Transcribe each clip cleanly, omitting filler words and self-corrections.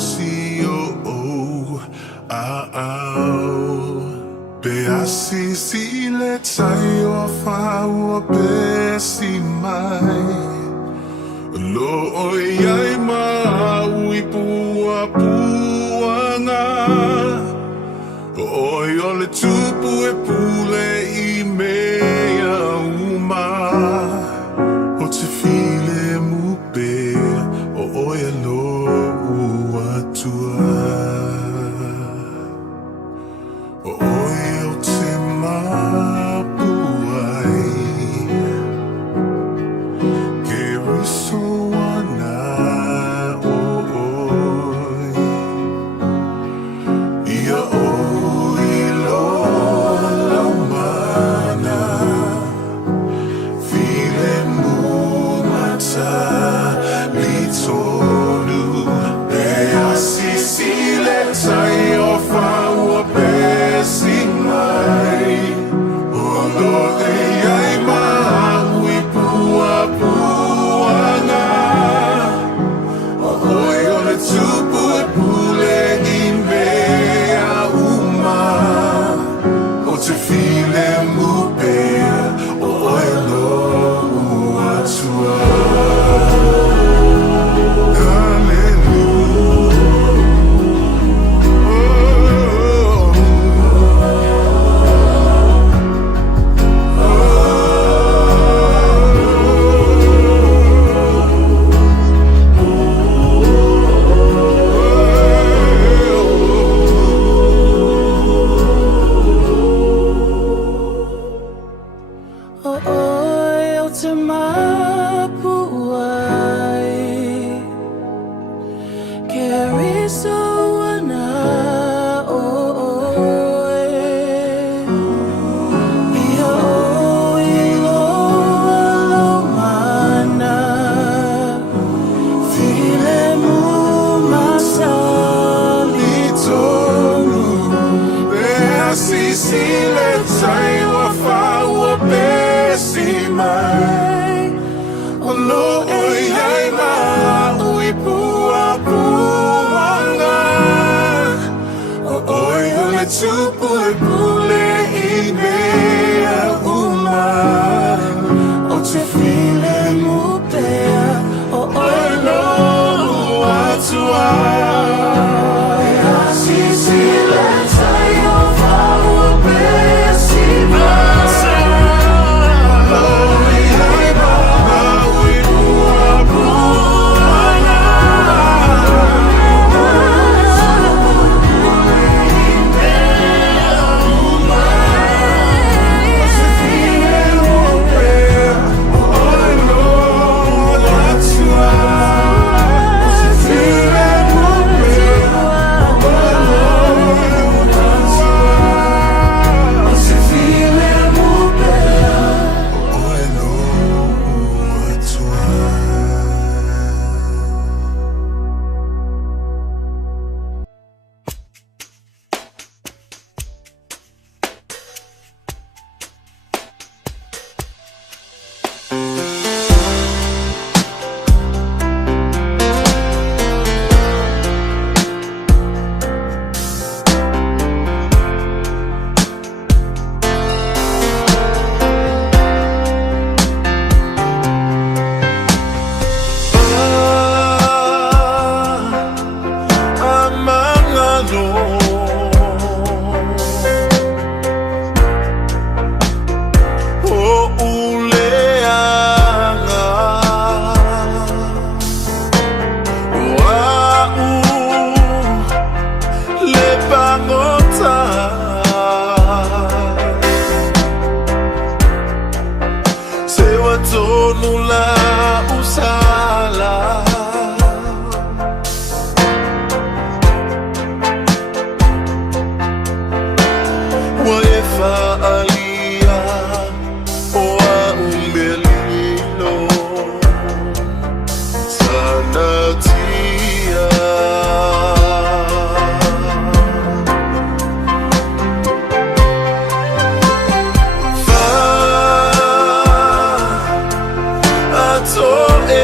see oh Be asisi le tayo fa wa be si mai Lo oyai ma ui pua puanga Oyo le tupu e pule I mea uma O te file mu be O oia lo uatua O oia o te mapuai Ke riso ana oi Ia oi lo laumana File mu mata litonu Be asisi le tai o faua be mai Olo e ai maui pua puanga O oi o le tupu e pule I mea uma O te file mu pea O oi lo uatua Tupu e pule I mea uma O te file mu pea O oi lo atua E asisi le tai o faua pe si masa Lo I ai maui pua puana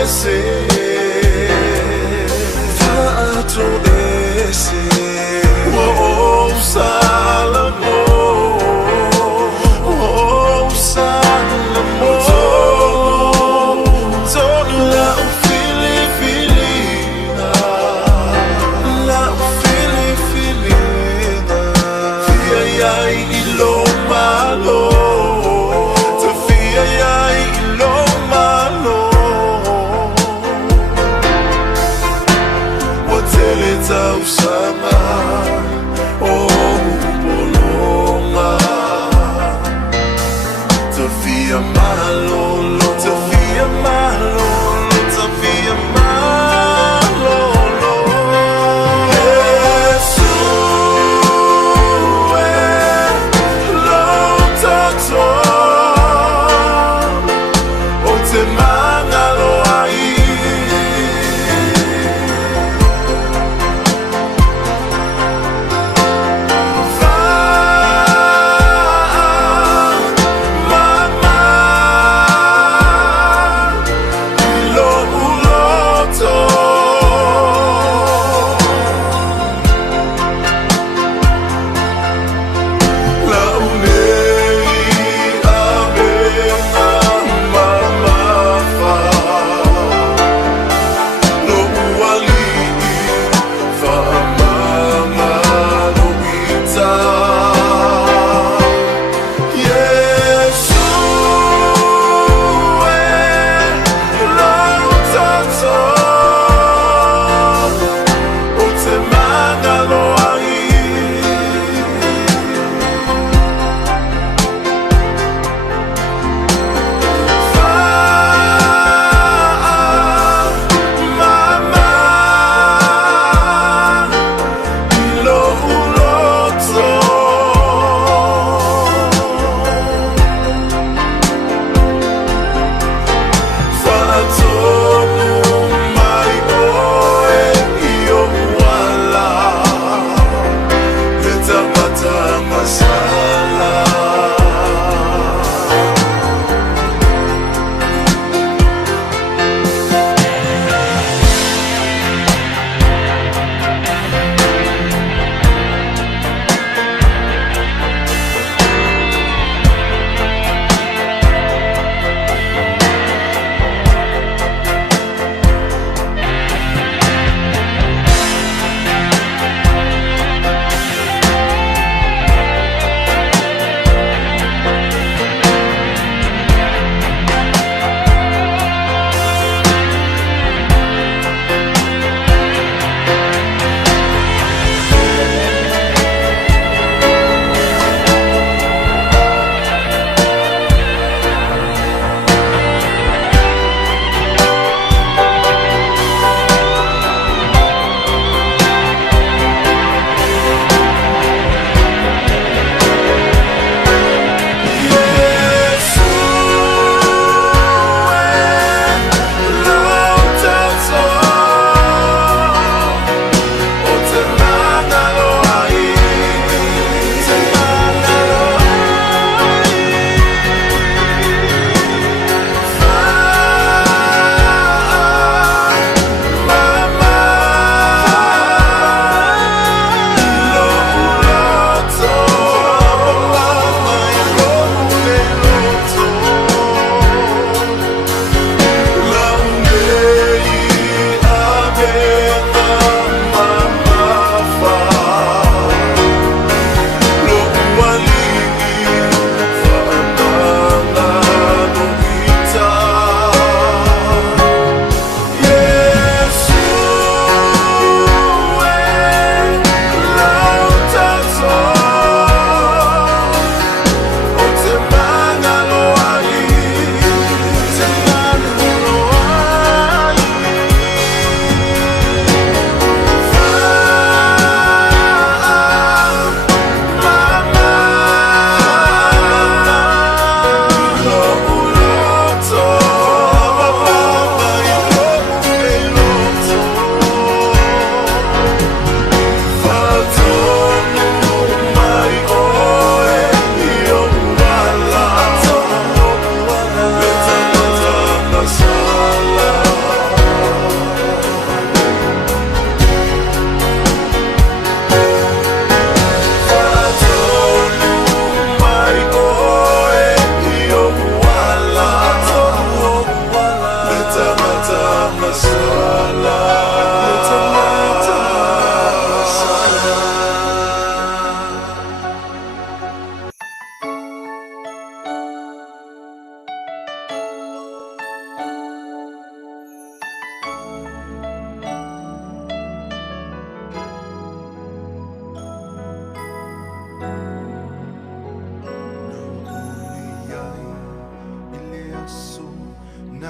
ese,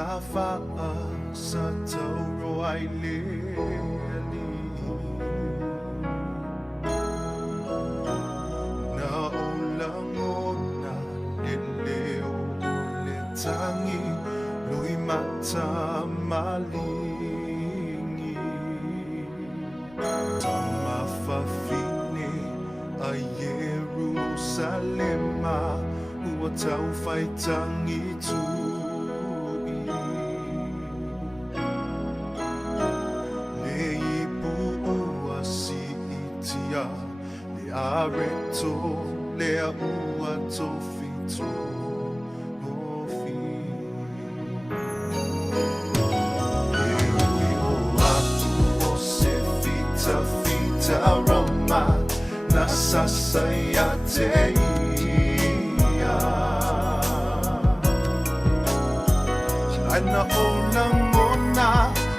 fa sa tauro ai le ali na ulang na leleo le tangi lui mata malingi tama fa fine a Jerusalema ua tau fai tangi tu le areto le ua tofito ofi e ui o atu o se fita fita roma na sasaya te ia ana ona mona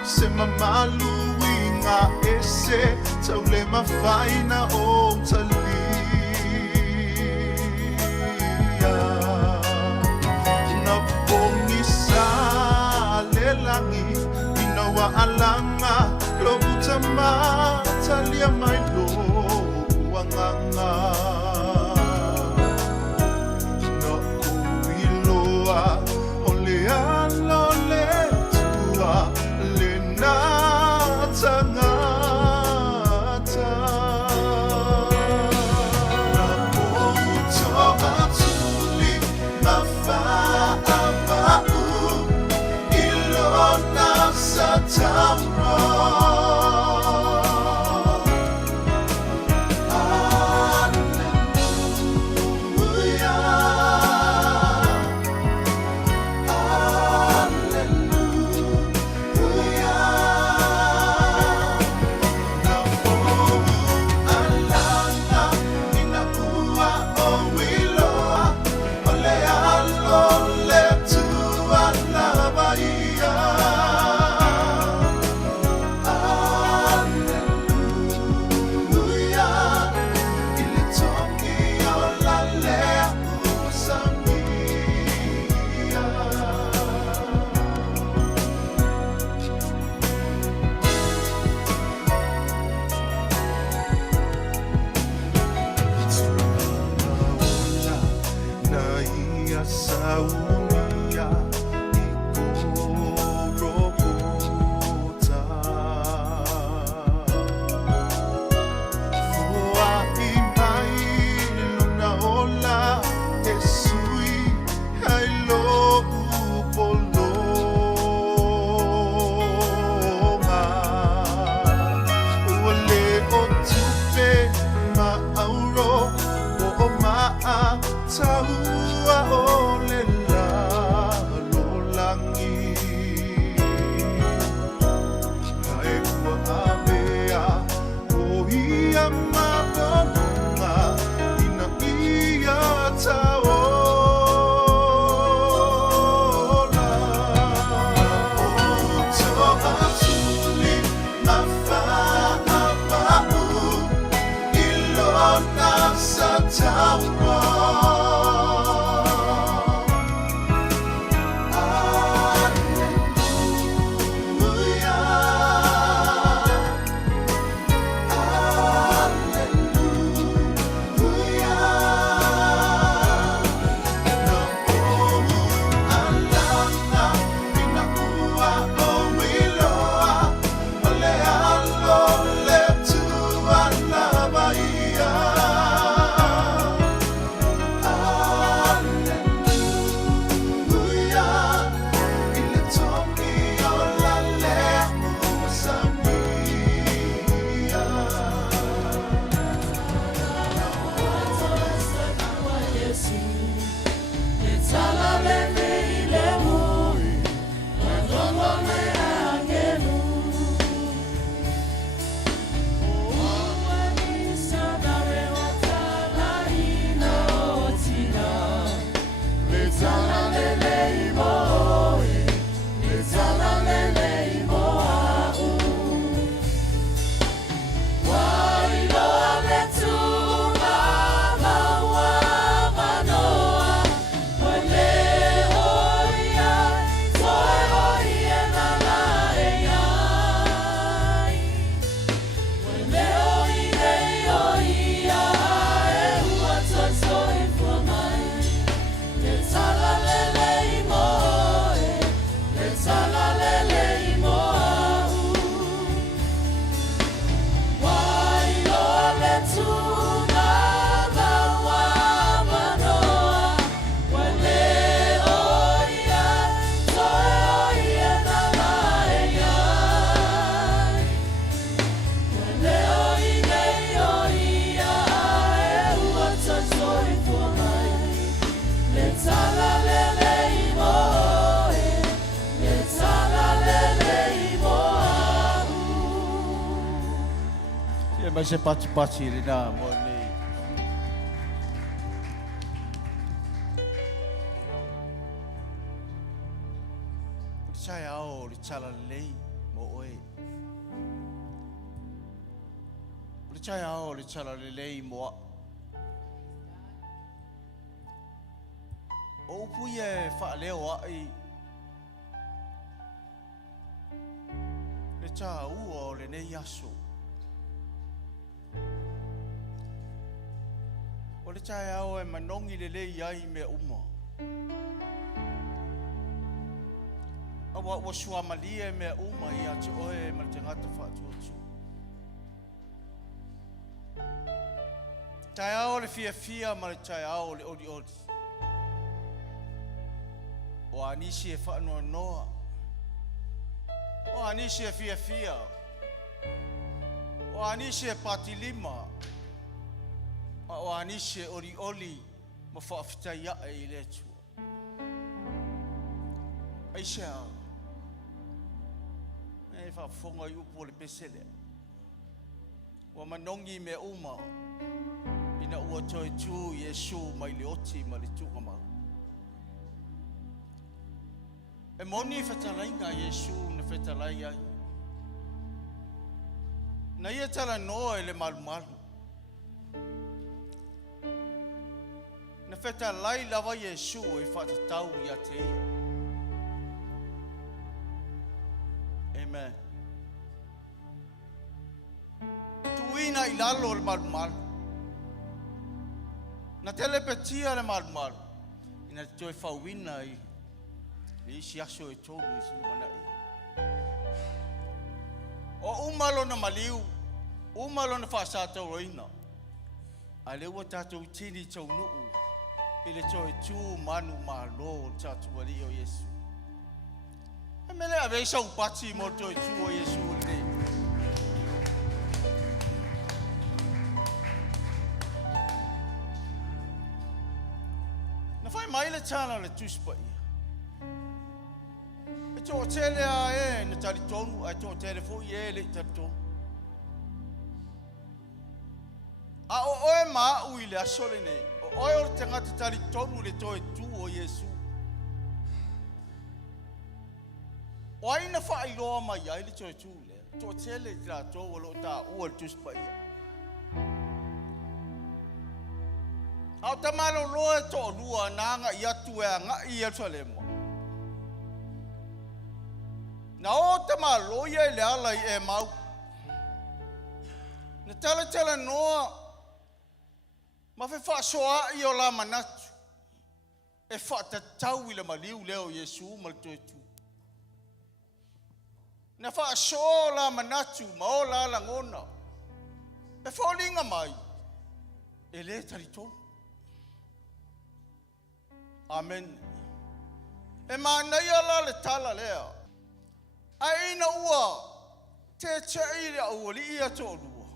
se mamalu inga ese tau le mawhaina o talia na pongi sa le langi ina wa alanga lo utama talia mai lo wanganga na uiloa o le alo le tua le natanga Sauniga ikorokota Fua I mai luna ola e sui hai lo upolonga Ua le o tupe ma auro o maa taua o le la mai se pati le na mo le. Sai ao le chala lei mo oe. Le chai ao le chala lei mo. O pui e fa leo ai. Le cha u o le nei aso. O le chai ao e manongi le lei ai me uma. Awa sua malia me uma ia te oe ma te ngata whaatuatu. Tai ao le fia ma le tai ao le odi. O anisi e whaanoa noa. O anisi e fia. O anisi e pati lima. O anisi e oli ma whaafitai a e le tua. Aise ao. E whaafonga i upo le pesele. Wa manongi me uma. Ina ua toi tū Yesu mai le oti ma le tūka mau. E moni whetalai ngā Yesu na whetalai ai. Na ia tala noa e le malu. Na whetalai lava Yesu e whatatau i a te ia. Amen. Tuina i lalo le malu. Na telepetia le malu. Ina te toi whauina i. Ni isi aso e tōru i sinu mana i. O umalo na maliu. Umalo na whaasātau roina. A le ua tātou tini tau nuu. I le toi tū manu malo o tātou wali o Yesu. E mele a veisa upati mo toi tū o Yesu o le. Na whai mai le tāna le tūspa ia. E tō tele a e na tari tonu, a tō tele fo i e le i tari tonu. A o oe maa ui le asole nei. O oe o te ngata tari tonu le toi tū o Yesu. O aina wha i loa mai ai le toi tū le. Tō tele i tā tō walo tā ua le tūspa ia. Au ta malo loe tō lua nanga i atu e a ngā i atu le mua. Na o te malo ia i le ala i e mau. Na tala noa. Ma fe wha soa i o la manatu. E wha ta tau i le maliu leo Yesu ma le toi tū. Na wha soa la manatu ma o la langona. E whaolinga mai. E le tari tonu. Amen. E mānei ala le tala lea. A ina ua te i le ua li ia tō lua.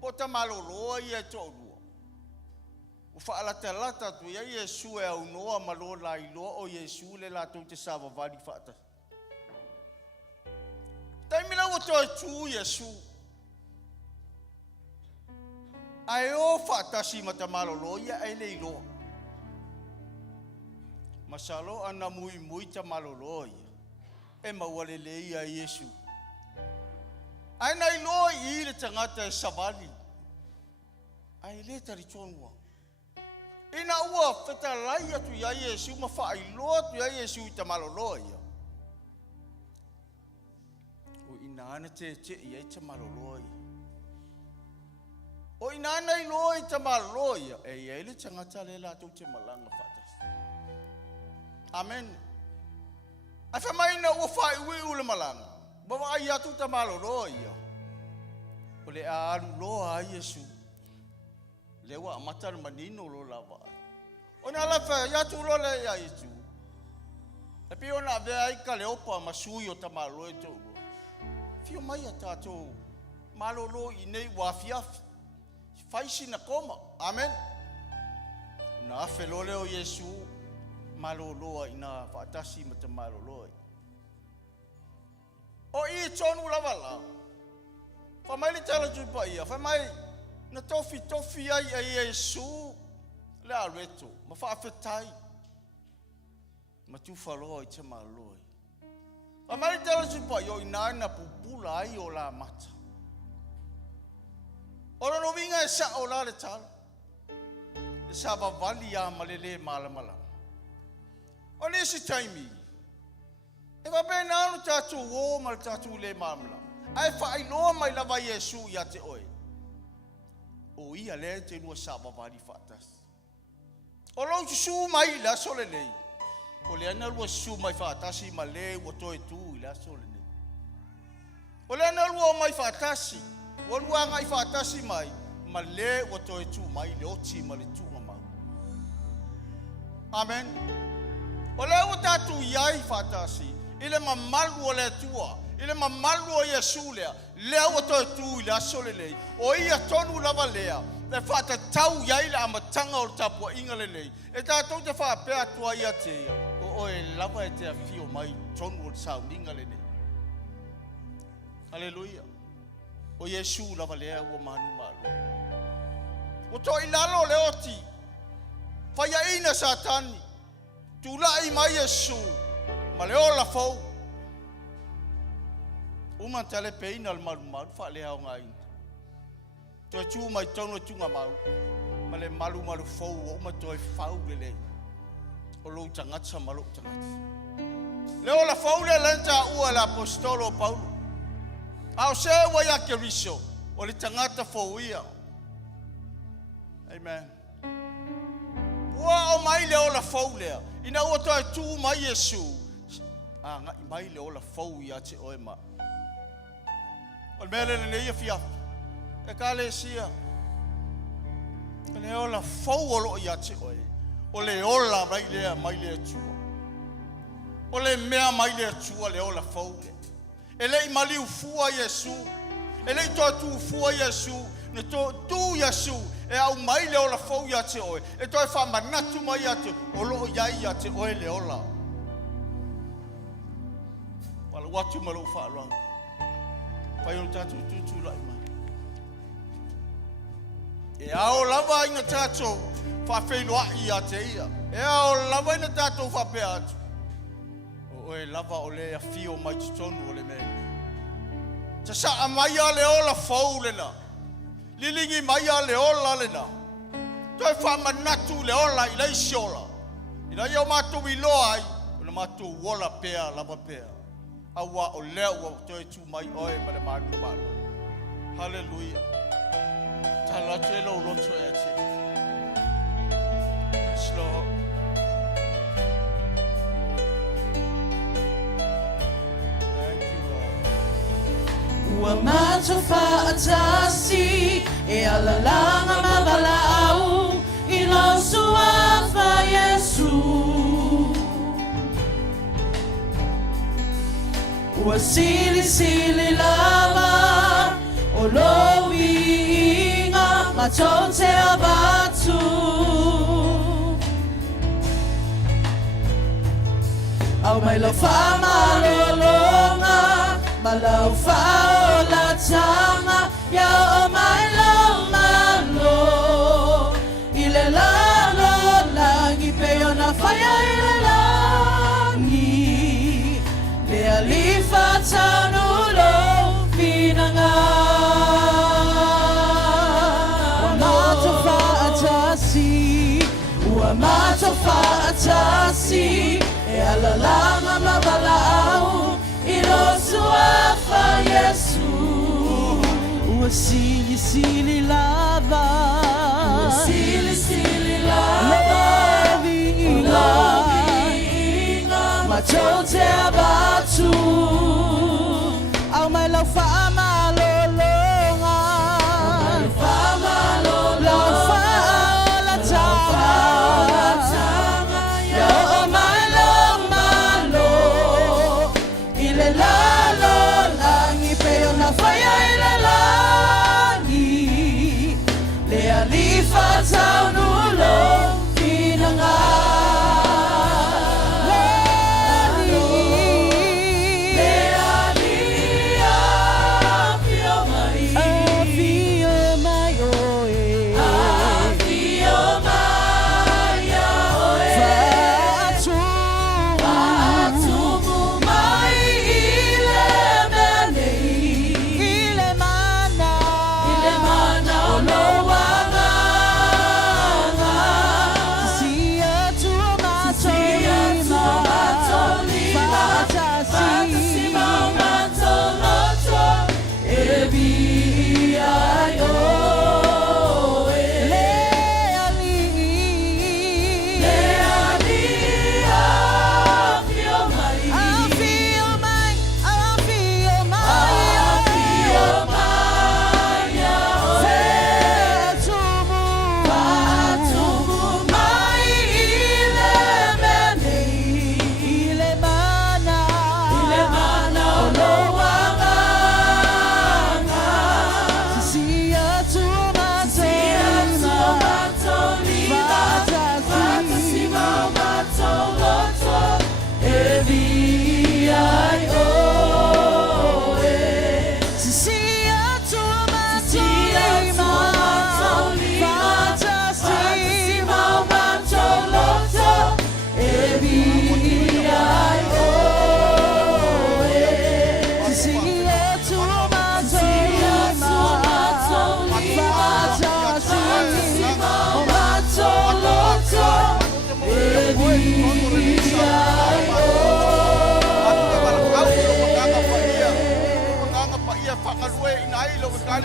Po ta maloloa ia tō lua. U whaalata tu ia Yesu e au noa malo la iloa o Yesu le la tō te sawa vali whaata. Taimila ua tō tū Yesu. Ai o whaatasi ma ta maloloa ia e le iloa. Masalo ana mui ta maloloa ia. E mawale le ia Yesu. Ai nai loa i le tangata e savali. Ai le tari tonua. Ina ua whetalai atu ia Yesu ma wha i loa tu ia Yesu i ta maloloa ia. O ina ana te ia i ta maloloa ia. O ina ana i loa i ta maloloa ia. E ia le tangata le la tu te malanga whatas. Amen. Ai wha mai na ua whai ui ule malanga. Bawa ai atu ta maloloa ia. O le a alu loa a Yesu. Le wa amatar manino lo lava. O na lafa ia tu lo le ia Yesu. E pi ona vea i ka le opa masui o ta maloloa e tō. Fio mai a tātou maloloa i nei wafiafi. Faisi na koma. Amen. Na afe lo leo Yesu. Maloloa ina whaatasi ma te maloloa. O i tonu lava la. Whamai le tala tupa ia. Whamai na tofi ai Yesu. Le areto. Ma whaafetai. Ma tufaloa I te maloi. Whamai le tala tupa ia. Inai na pupula ai o la mata. Ora no vinga sa o la le tala. E sa vavali a malele malamala. O le si taimi. E va bene anu tatu o mal tatu le mamla. Ai fa ai no mai lava Yesu ia te oe. O ia le te no sa vavali fatas. O lo su mai la sole lei. O le ana lo su mai fatasi ma le o toe tu la sole lei. O le ana lo mai fatasi. O lo anga I fatasi mai ma le o toe tu mai le oti ma le tu ma. Amen. O le o tatu iai fatasi. Ile mamalu o le tua. Ile mamalu o Yesu lea. Lea o toi tu I le asole lei. O ia tonu lava lea. Le whata tau iai le amatanga o tapua inga le lei. E tātou te whapea tua ia te ia. O e lava e te awhio mai tonu o Sauniga le nei. Haleluia. O Yesu lava lea ua manu malu. O toi lalo le oti. Whaia ina satani. Tulai mai Yesu. Ma le ola fau. Uma tale peina al maru fa le hao ngai. Toi tu mai tono tunga mau. Ma le malu fau o uma toi fau le. O lo tangatsa malu tangatsa. Le ola fau le lenta ua la apostolo Paulo. Au se wa ya ke riso. O le tangata fau ia. Amen. Ua o mai le ola fau lea. Ina ua toi tu mai Yesu. Nga I mai le ola fau ia te oe ma. O mele le ia fia. E ka le sia. Le ola fau o lo ia te oe. O le ola mai le tua. O le mea mai le tua le ola fau le. E le I mali ufua Yesu. E le I toa tu ufua Yesu. Ne to tu Yesu. E au mai le ola fau ia te oe. E toi wha manatu mai ia te. O lo iai ia te oe le ola. Wala watu malo wha along. Pai o tatu tutu lai mai. E ao lava inga tato wha whenua ia te ia. E ao lava inga tato wha pe atu. O e lava o le a fio mai tutonu o le mene. Ta sa a mai a le ola fau lena. Lilingi mai a le ola lena. Toi wha manatu le ola I lei siola. Ina ia o mātou I loa ai. O le mātou wola pea lava pea. Awa o lea ua toi tu mai oe ma le manu manu. Hallelujah. Tala te lo loto e te. Yes, Lord. Thank you, Lord. Ua matofa atasi e alalanga mabalau I lau suafa Yesu. Ua sili lava o lowi inga matonte abatu. Au mai lau wha malolonga, malau wha o la tanga, ia o mai lau malo. I le lalo langi peo na whaia I le langi. Le alifa taunulo pinanga. Ua matofa atasi, ua matofa atasi. E alalanga mabalau I lo suafa Yesu. Ua sili lava, ua sili lava. Lovi inga matonte abatu. Au mai lau wha malolonga, lau wha o la tanga. Ia o mai lau malo. I le lalo langi peo na whaia I le langi. Le alifa taunulo pinanga. Le alia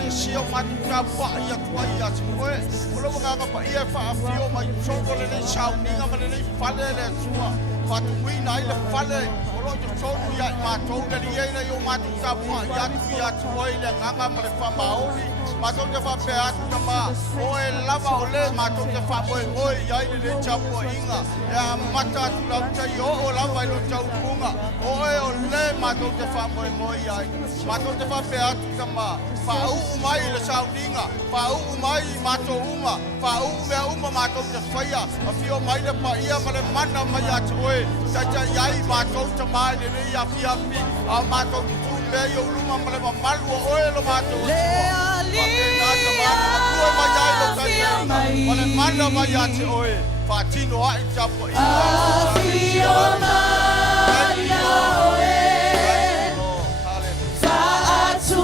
Sia matuka pa ia tua ia tueolo mga pa ia fa afio mai chongo le Sauniga ma le fale le tua fatu wina ile faleolo jo chongo ia ma tonga le ia yo matuka pa ia tue le nganga ma le fa maoli ma tonga fa pe atu ma o e lava ole ma tonga fa boy oi ia ile le chapo inga ya mata tu la uta yo o lava ile chau kunga o e ole ma tonga fa boy oi ia ma tonga fa pe atu ma fa mai le Sauniga fa mai mato uma fa uma mato te faia a fio mai le pa ia ma le mana mai atu oe cha yai mato te mai le ia fia fi a mato tu me yo luma ma le malu oe lo mato le ali ma mai ai lo kai ma le mana mai atu oe fa tino ai chapo ia fio mai oe fa atu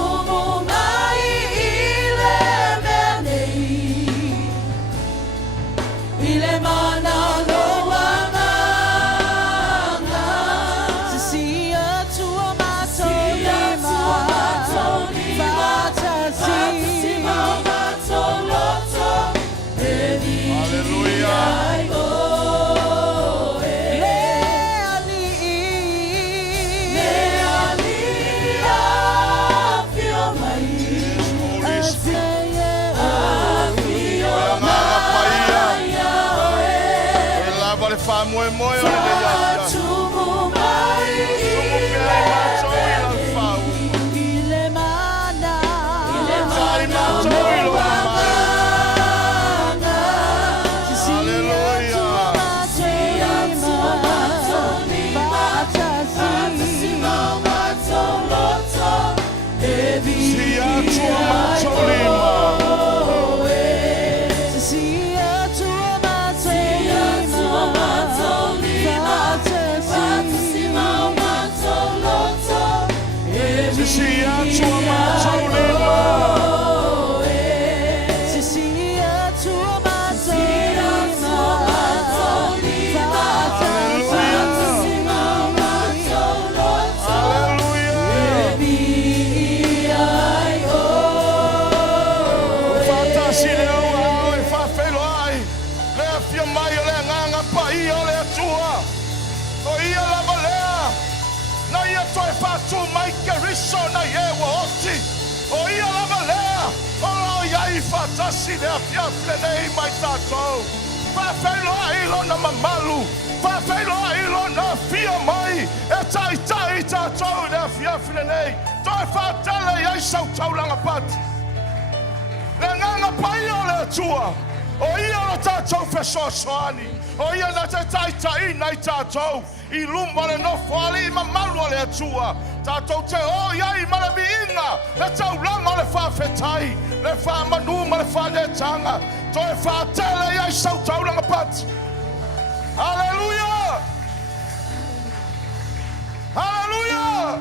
Moe moe o le ia tumu mai macho i la fau ile mana macho i lo mana Fatasi le afia nei mai tatou. Fa felo ilo na mamalu. Fa felo ilo na fia mai. E tai tatou le afia nei. Toi fa tele ia sau tau langa pat. Le nganga pai o le tua. O ia o tatou feso soani. O ia na te tai nai tatou. I lumba le no fali mamalu le tua. Tatou te o iai malabiinga. Le tau langa le fa fetai. Le fa manu ma le fa de tanga to e fa tele ia sau tau langa pat. Hallelujah, hallelujah.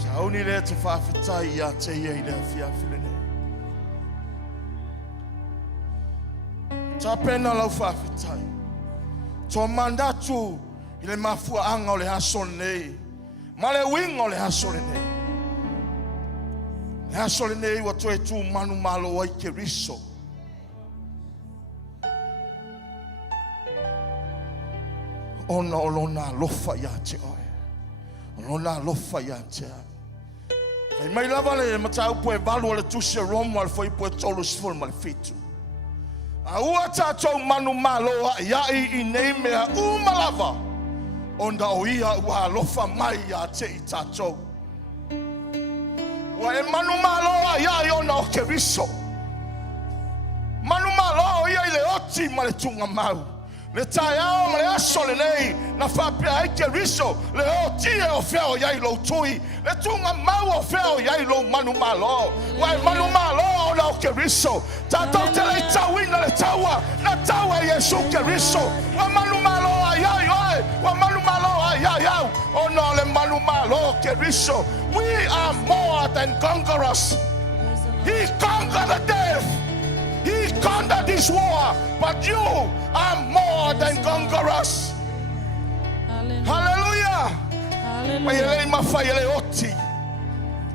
Sauni le te fa fitai ia te ia le fia filene ta pena lau fa fitai to mandatu ile mafua anga o le hasone ma le winga o le hasone nei. Hasole nei wa toe tu manu malo ai ke riso. Ona olona lofa ya te oe. Olona lofa ya te. Ai mai lava le matau po e valu le tusia romo al foi po tolo sfol mal fitu. A ua tatou manu malo ya I nei mea umalava. Onda o ia ua lofa mai ya te I tatou. Wa e manu malo ia I ona o ke riso. Manu malo ia I le oti ma le tunga mau. Le taiao le aso le nei na whapea ai ke riso le o tie o wheo iai lo tui le tunga mau o wheo iai lo manu malo wai manu malo o na o ke riso tātou te lei tauina le taua na taua Yesu ke riso wa manu malo ai ai oi wa manu malo ai ai au o no le manu malo ke riso. We are more than conquerors. He conquered the death. He conquered this war, but you are more than conquerors. Hallelujah. Hallelujah.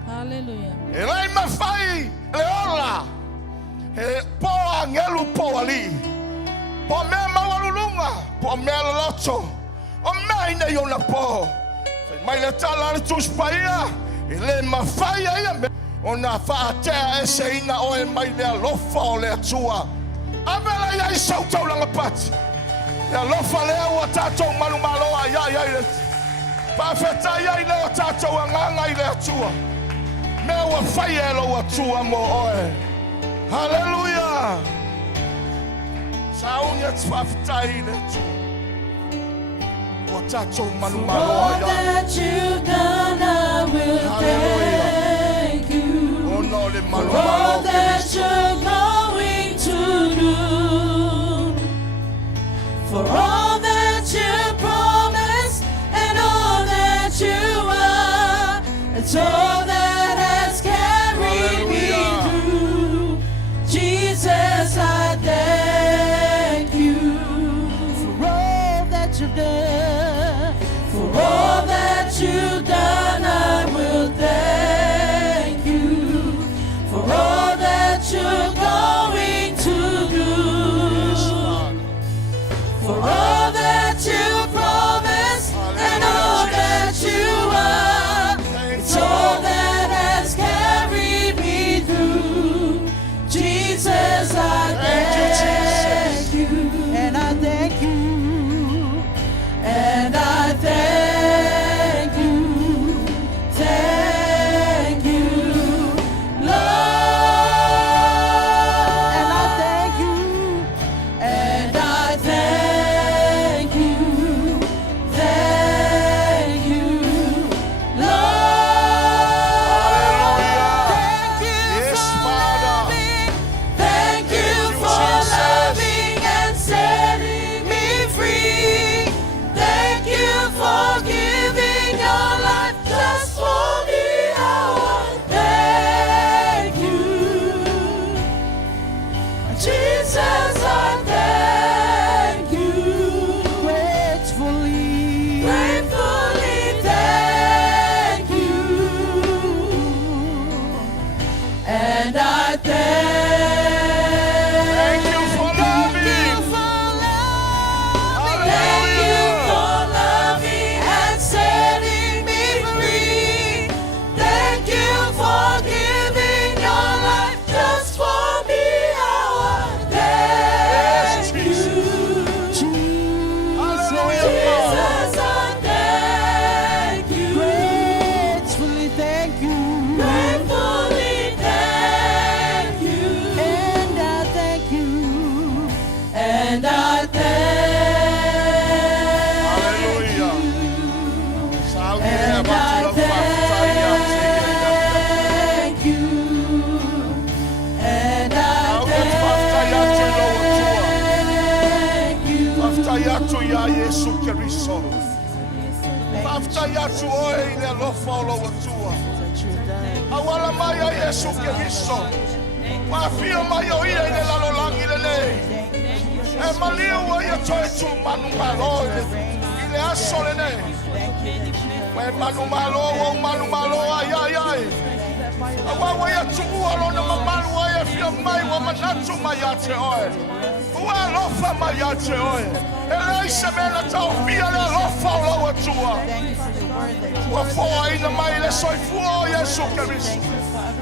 Hallelujah. Elei mafai le ola. E po angelu po ali. Po me mawalulunga, po me loto. O me ina yona po. Mai le tala le tuspaia. Elei mafai ia. Ona whaatea ese ina o e mai lea lofa o lea tua. Avela iai sautau langa pati. Lea lofa lea ua tātou manu maloa iai ai. Pawheta iai lea tātou anganga i lea tua. Mea ua whai e lo ua tua mo oe. Hallelujah. Saunia t'whawheta i lea tua. Ua tātou manu maloa iai. All that you've done, I will thank you. For all that you're going to do, for all that you promised and all that you are, it's all that has carried me through. Jesus, I thank you for all that you've done, for all that you've done, I will thank you. For all that you're going to do, for all that you promised and all that you are, it's all that has carried me through. Jesus, I thank you, and I thank you, and I thank you, thank you. Yesu Keriso. After yatu oi le lo follow tua. Awala maya Yesu Keriso. Ma fio maya ile le la lo langi le le. E malio wa ya toi tu manu malo ile asole ne. Ma manu malo ay ay ay. Awa ya tu alo na malu ya fio mai wa manatu maya te oi. Wa lo fa maya te oi. Semena tau fia le lofa o la tua. Wa foi na mai le soi fuo Yesu Keriso.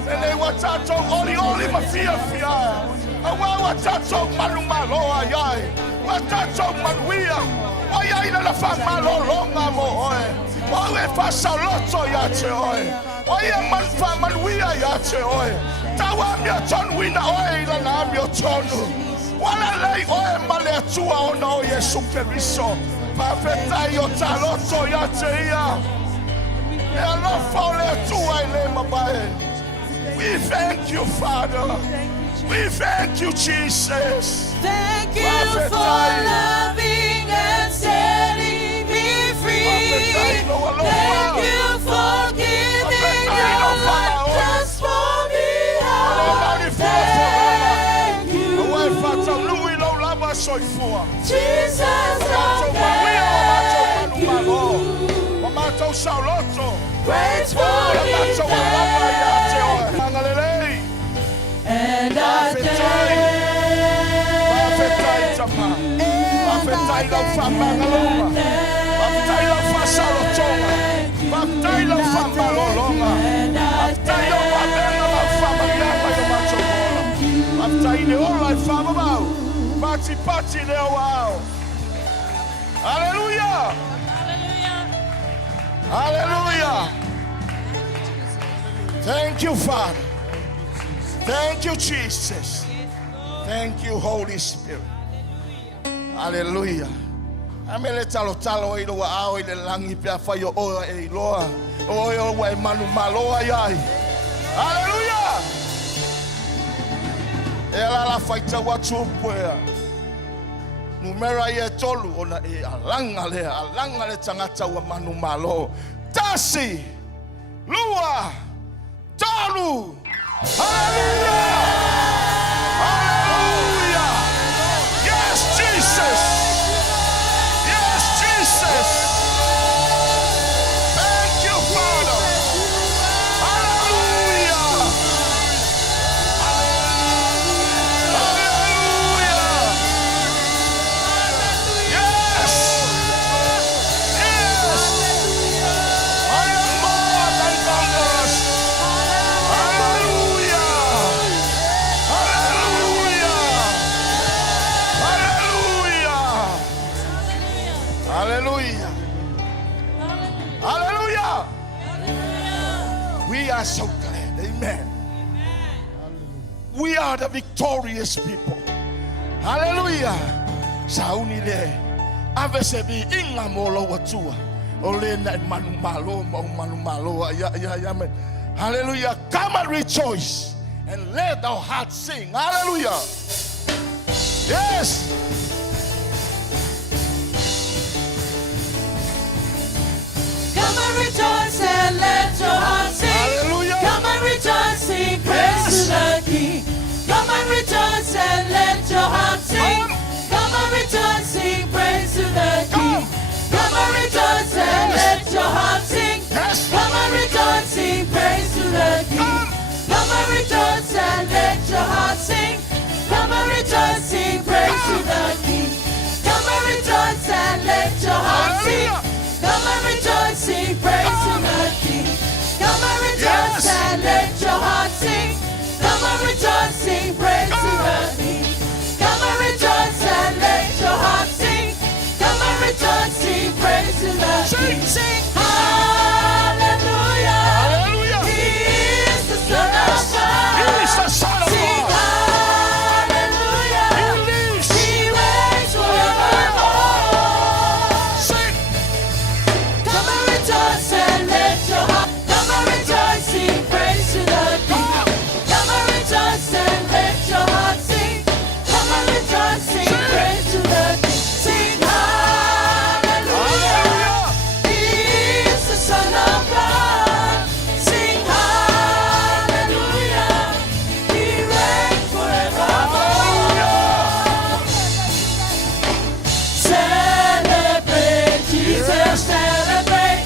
Ele wa tato oli ma fia. Awa tato manu malo ai ai. Wa tato manuia. Ai ai na fa malo longa mo oi. Wa we fa saloto ya te oi. Wa man fa manuia ya te oi. Tawa mi ton wina oi la na mi tonu. Wala lei oe male tua ona o Yesu Kristo. Pafetai o taloto ya teia. E alofa ole tua ile mabae. We thank you, Father. We thank you, Jesus. Thank you for loving and setting me free. Thank you for giving your life just for me. Thank you, Jesus. Thank you. Praise for and I Hallelujah. Hallelujah. Thank you, Father. Thank you, Jesus. Thank you, Holy Spirit. Hallelujah. Amele talo ilo wa ao ile langi pia fayo oa e iloa. Oa wa manu maloa yai. Hallelujah. Ela la faita watu pwea. Numera ye tolu ona e alanga le tangata wa manu malo. Tasi. Lua. Tolu. Hallelujah. Hallelujah. Yes, Jesus. Yes, Jesus. Thank you, Father. Hallelujah. Hallelujah. Yes. Yes. I am more than conquerors. Hallelujah. Hallelujah. Hallelujah. Hallelujah. We are so glad. Amen. We are the victorious people. Hallelujah. Sauniga. Avesebi inga molo watua. Olena manu malo. Ya. Hallelujah. Come and rejoice and let our hearts sing. Hallelujah. Yes. Come and rejoice and let your heart sing. Hallelujah. Come and rejoice, sing praise to the King. Come and rejoice and let your heart sing. Come and rejoice, sing praise to the King. Come and rejoice and let your heart sing. Yes. Come and rejoice, sing praise to the King. Come and rejoice and let your heart sing. Come and rejoice, sing praise to the King. Come and rejoice and let your heart sing. Come and rejoice, sing praise to the King. Come and rejoice and let your heart sing. Come and rejoice, sing praise to the King. Come and rejoice and let your heart sing. Come and rejoice, sing praise to the King. Sing hallelujah. Hallelujah. He is the Son of God. He is the Son of Sing God. hallelujah. He lives. He reigns forevermore. Sing. Come and rejoice and let your heart. Come and rejoice, sing praise to the King. Come and rejoice and let your heart sing. Come and rejoice, sing praise to the King. Sing hallelujah. He is the Son of God. Sing hallelujah. He reigns forevermore. Celebrate Jesus, celebrate.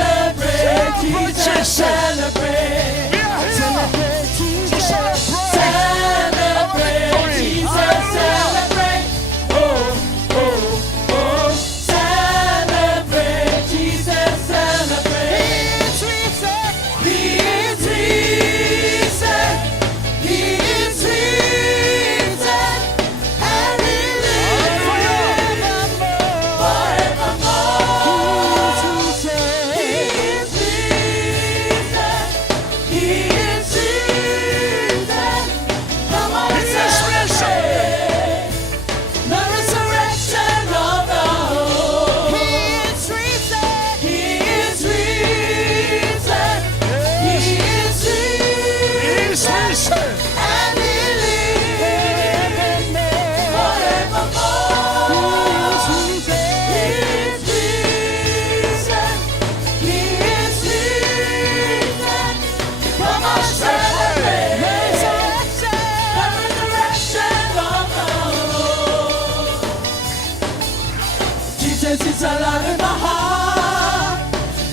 Celebrate Jesus, celebrate. We are here Celebrate to Jesus, celebrate. celebrate Jesus, celebrate. Celebrate Jesus, celebrate. He is risen. He is risen. And he lives forevermore. He is risen. is alive in my heart.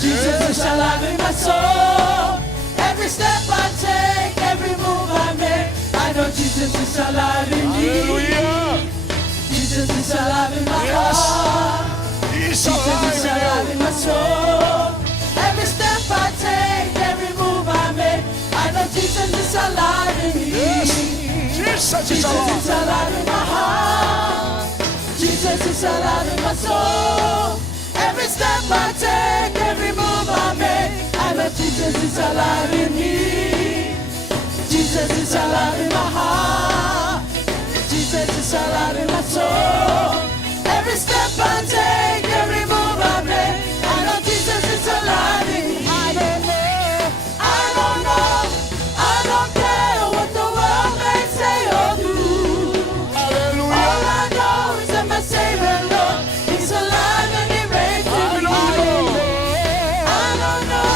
Jesus is alive in my soul. Every step I take, every move I make, I know Jesus is alive in me. Hallelujah. Jesus is alive in my Yes. heart. He's Jesus alive is in alive in you. my soul. Every step I take, every move I make, I know Jesus is alive in me. Yes. Jesus is Jesus is alive. alive in my heart. Jesus is alive in my soul. Every step I take, every move I make, I know Jesus is alive in me. Jesus is alive in my heart. Jesus is alive in my soul. Every step I take, every move I make, I know Jesus is alive in me. I don't know, I don't care what the world may say or do. All Hallelujah. I know is that my Savior Lord, He's alive and He reigns in me. I don't know,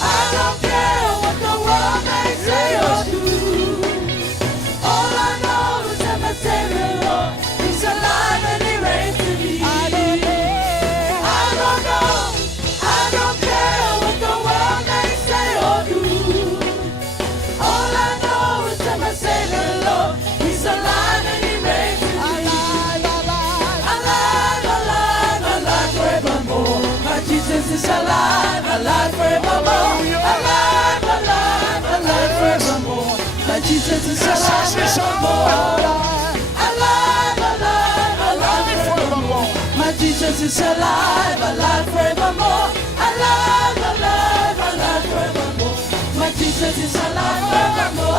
I don't care what the world may say or do. All I know is that my Savior Lord, He's alive and He reigns in me. I don't know, I don't care what the world may say or do. All I know is that my Savior Lord, He's alive and He reigns in me. Alive, alive, alive forevermore. My Jesus is alive, alive forevermore. Alive, alive, alive forevermore. My Jesus is alive forevermore. Alive, alive, alive forevermore. My Jesus is alive, alive forevermore. Alive, alive, alive forevermore. My Jesus is alive forevermore.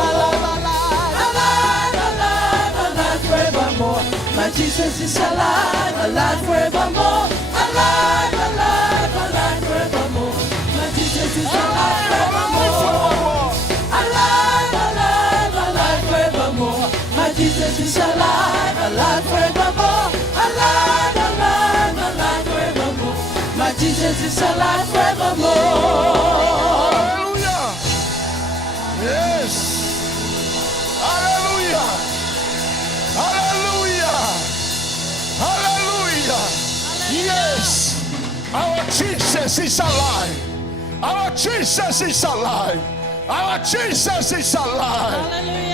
Alive, alive, alive forevermore. My Jesus is alive, alive forevermore. Alive, alive, alive forevermore. My Jesus is alive forevermore. Alive, alive, alive forevermore. My Jesus is alive, alive forevermore. Alive, alive, alive forevermore. My Jesus is alive forevermore. Hallelujah. Yes. Hallelujah. Hallelujah. Hallelujah. Yes. Our Jesus is alive. Our Jesus is alive. Our Jesus is alive.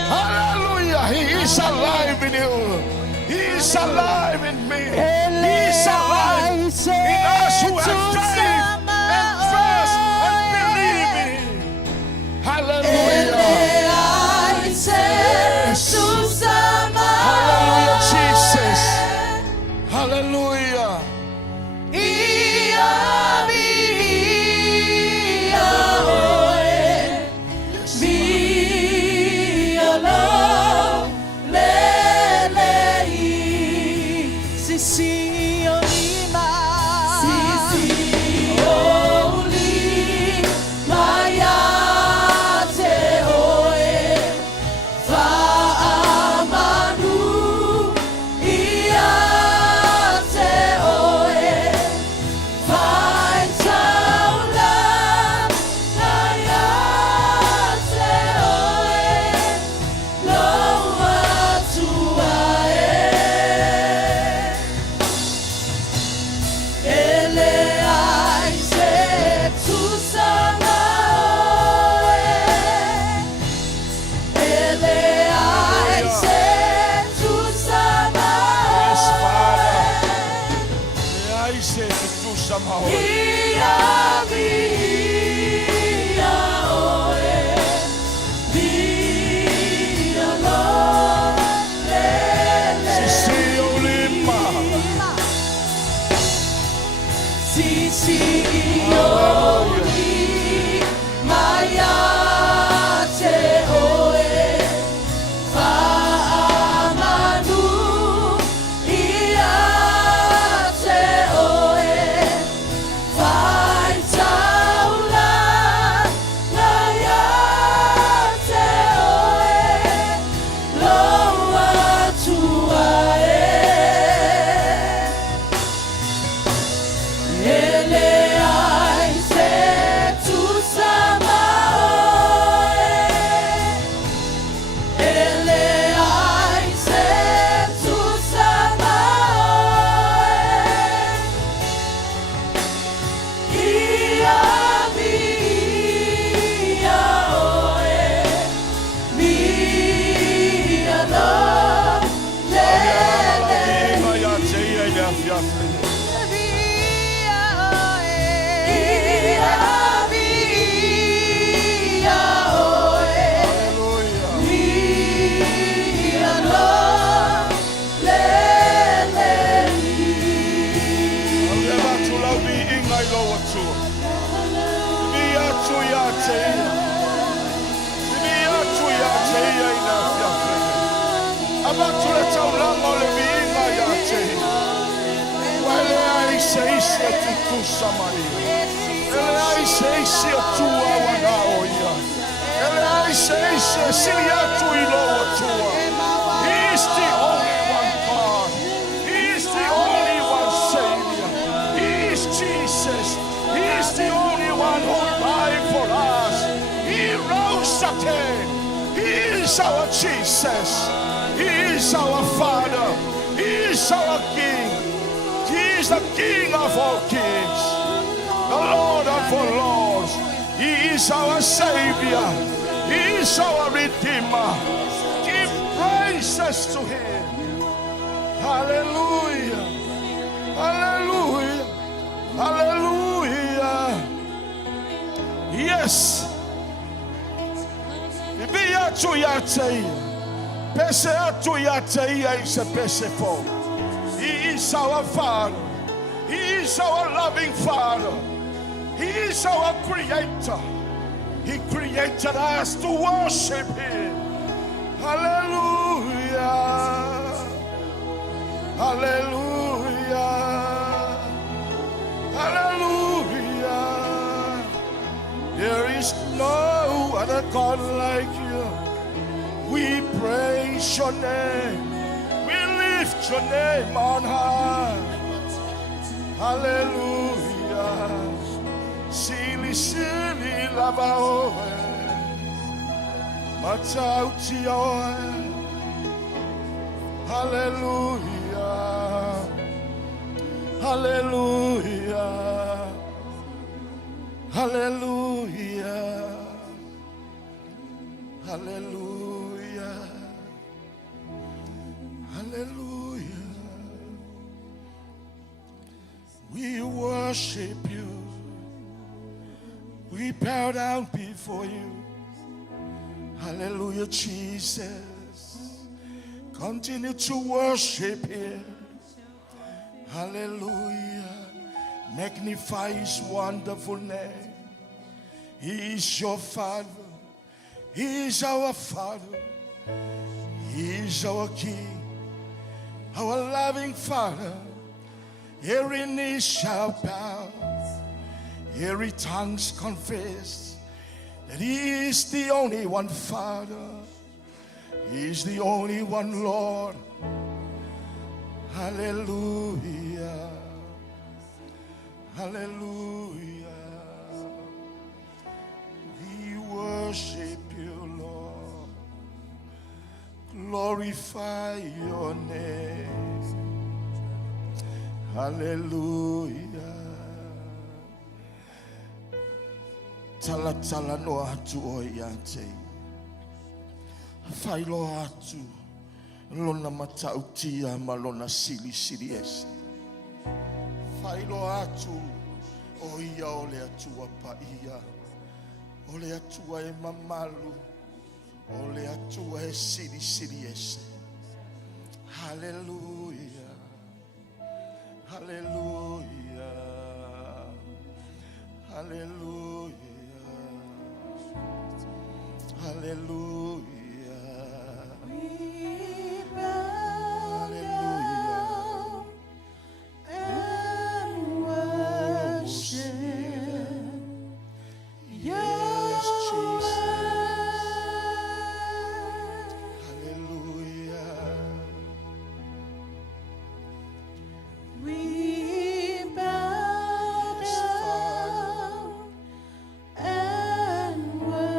Hallelujah. He is alive in you. He is alive in me. He is alive in us who have faith and trust and believe in Him. Hallelujah. Hallelujah, Jesus. Hallelujah. Ele ai se batu le taulanga o le viinga ia te. Wale ai se isi e tutu samari. Ele ai se isi e tua wana o ia. Ele ai se isi e sili atu I loa tua. He is the only one God. He is the only one Savior. He is Jesus. He is the only one who died for us. He rose again. He is our Jesus. He is our Father. He is our King. He is the King of all kings. The Lord of all lords. He is our Savior. He is our Redeemer. Give praises to Him. Hallelujah. Hallelujah. Hallelujah. Yes. Ibi atu yate. Pese atu yate is a pese fo. He is our Father. He is our loving Father. He is our Creator. He created us to worship Him. Hallelujah. Hallelujah. Hallelujah. There is no other God like you. We praise your name. We lift your name on high. Hallelujah. Sili sili labao. Matauti oe. Hallelujah. Hallelujah. Hallelujah. Hallelujah. Hallelujah. We worship you. We bow down before you. Hallelujah, Jesus. Continue to worship Him. Hallelujah. Magnify His wonderful name. He is your Father. He is our Father. He is our King, our loving Father. Every knee shall bow, every tongue confess that He is the only one Father. He is the only one Lord. Hallelujah. Hallelujah. We worship you, Lord. Glorify your name. Hallelujah. Tala no atu o yante. Failo atu. Lona matautia malona sili ese. Failo atu. O ia ole atua pa ia. Ole atua e mamalu. Ole atua e sili ese. Hallelujah. Hallelujah. Hallelujah. Hallelujah. We bow down and worship. Yes, Jesus. Hallelujah. We bow down and worship.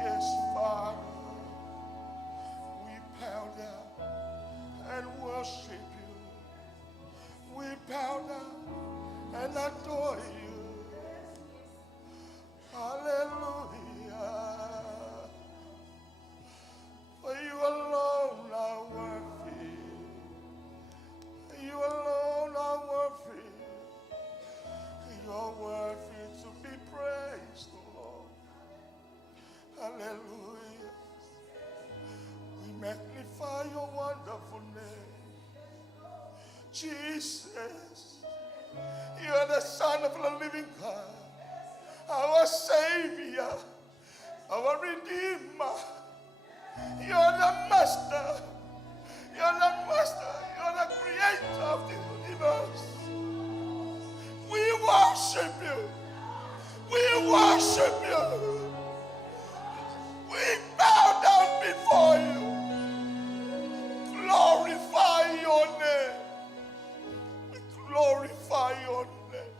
Yes, Father, we bow down and worship you. We bow down and adore you. Hallelujah. For you alone are worthy. You alone are worthy. You are worthy to be praised, Lord. Hallelujah. We magnify your wonderful name. Jesus, you are the Son of the living God, our Savior, our Redeemer. You are the Master. You are the Master. You are the Creator of the universe. We worship you. We worship you. We bow down before you. Glorify your name. Glorify your name.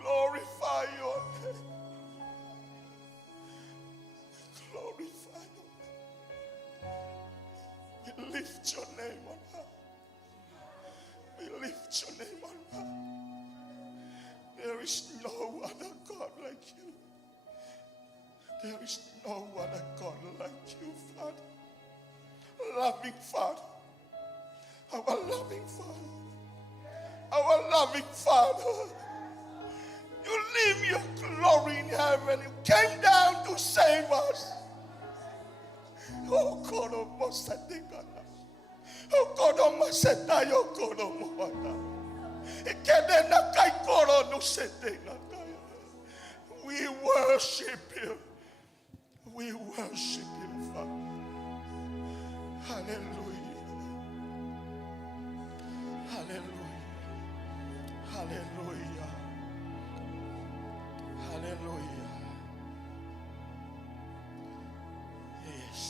Glorify your name. Glorify your name. We lift your name on high. We lift your name on high. There is no other God like you. There is no other God like you, Father. Loving Father. Our loving Father. Our loving Father. You leave your glory in heaven. You came down to save us. Oh God, oh Mosadigana. Oh God, oh Maseta, oh God, oh Mohana. We worship you. We worship you, Father. Hallelujah. Hallelujah. Hallelujah. Hallelujah. Yes.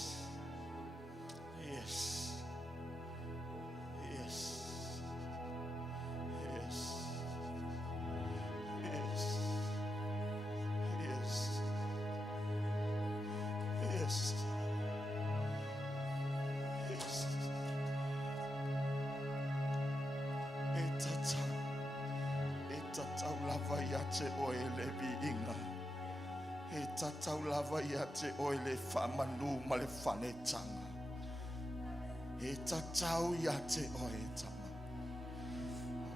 Yes. Yes. Yes. Yes. Yes. Yes. Yes. Etata ulava yate oile bi inga. Etata ulava yate oile famanu malefane tanga. Etata yate oetama.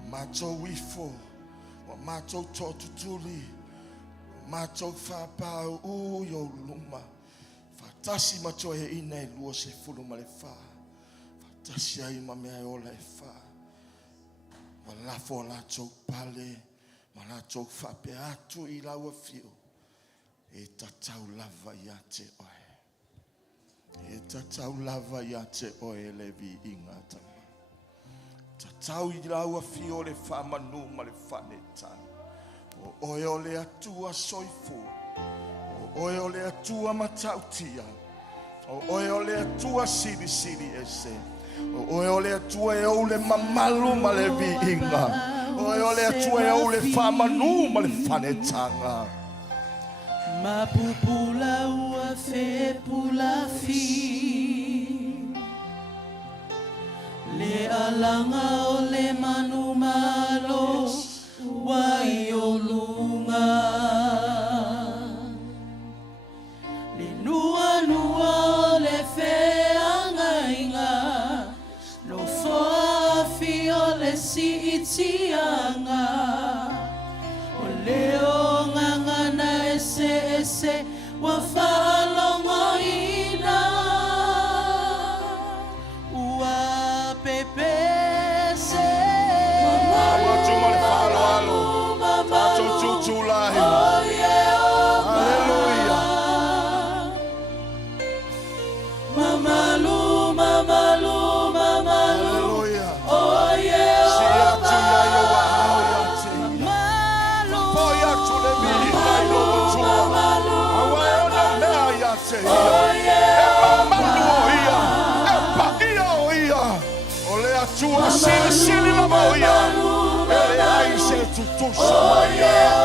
Macho wifo, macho totutuli, macho fapa uyo luma. Fatasi macho e ine luo se fulu malefa. Fatasi ai mamea ola fa. Walafo la chok pale, wala chok fape atu ila wafio. Etata ulava yate oe. Etata ulava yate oe levi ingatama. Tatau ila wafio le fama numa le fanetan. O oe ole atua soifu. O oe ole atua matautia. O oe ole atua sidi ese. O ole atua e ole mamalu male vi inga. O ole atua e ole fama numa le fanetanga. Mapupula ua fe pula fi. Le alanga o le manu malo wa iolunga. Le nua nua o le fe angainga. Lo foa fi o le si itianga. O leo ngangana ese wa whaalongo ina. Ua pepese Mama tumale falo alo. Tato tutulahi. Hallelujah. Mamalu, mamalu, mamalu. Hallelujah. Oh yeah. Siatu ya yo wa hao ya te. Poya tule mi ina yo tua. Awayo na mea ya te. Epa manu oia. Epa ia oia. Ole atua sili sili la moia. Lotu Sauniga.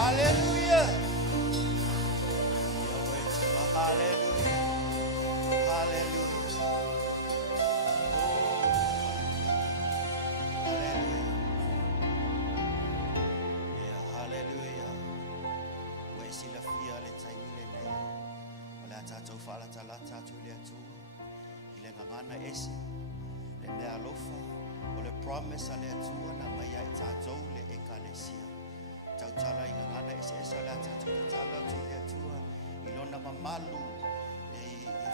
Hallelujah. Hallelujah. Hallelujah. Oh, hallelujah. Yeah, hallelujah. Where is la fia le taimile ne? Wala tatou fala tala tatou le atu. Ile ngana ese. Le mea lofa. O le promise ale atu na mai ai tatou le ekalesia. Tautala i ngana ese esa la tatou tala tu le atu. Ilona mamalu.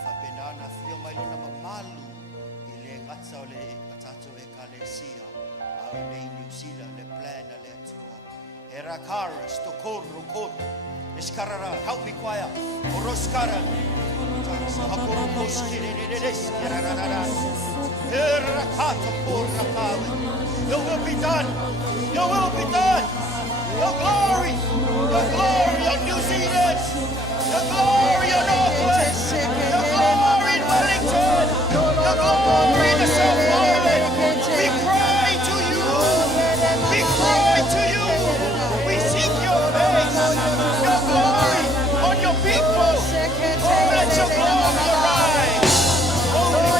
Fapenana fia mai lona mamalu ile ngatsa le tatou ekalesia au nei New Zealand le plan le atua era kara stokoro kot eskarara help me choir oroskara hakoro koskire era era kato porra kawe your will be done, your will be done, your glory on New Zealand, your glory on Auckland, your glory in Wellington, your glory in the South Island. We cry to you, we cry to you, we seek your face, your glory on your people. Oh, let your glory arise. Holy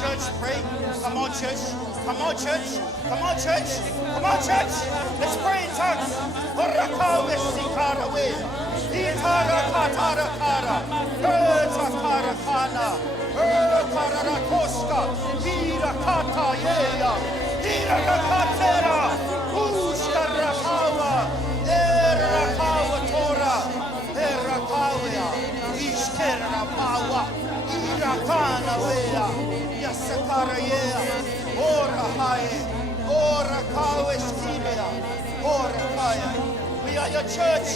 Church, pray. Come on, church. Come on, church. Come on, church. Come on, church. Let's pray in tongues. Orakawe sikarawe. Itara katara kara. Eta kara kana. Kara koska. Ira kata yeya. Ira katera. Ushka rakawa. Era kawa tora. Era kawea. Ishkera mawa. Ira kana wea. Yasakara yea. Ora hae. Ora kawe skimea. Ora kaya. We are your church.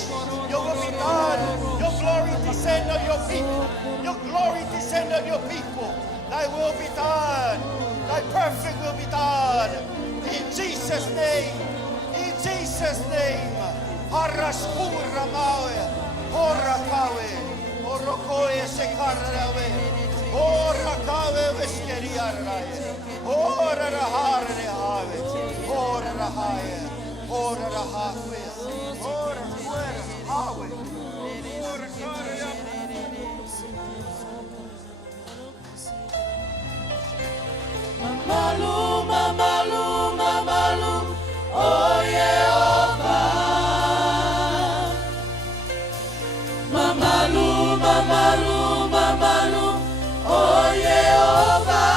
Your will be done. Your glory descend on your people. Your glory descend on your people. Thy will be done. Thy perfect will be done. In Jesus' name. In Jesus' name. Haraspura mawe. Ora kawe. Ora koe sekarawe. Ora kawe veskeriarae. Ora rahare have. Ora rahae. Ora rahawe. Ora fuera. Hawe. Ora kare. Mamalu, mamalu, mamalu, oh Jehovah. Mamalu, mamalu, mamalu, oh Jehovah.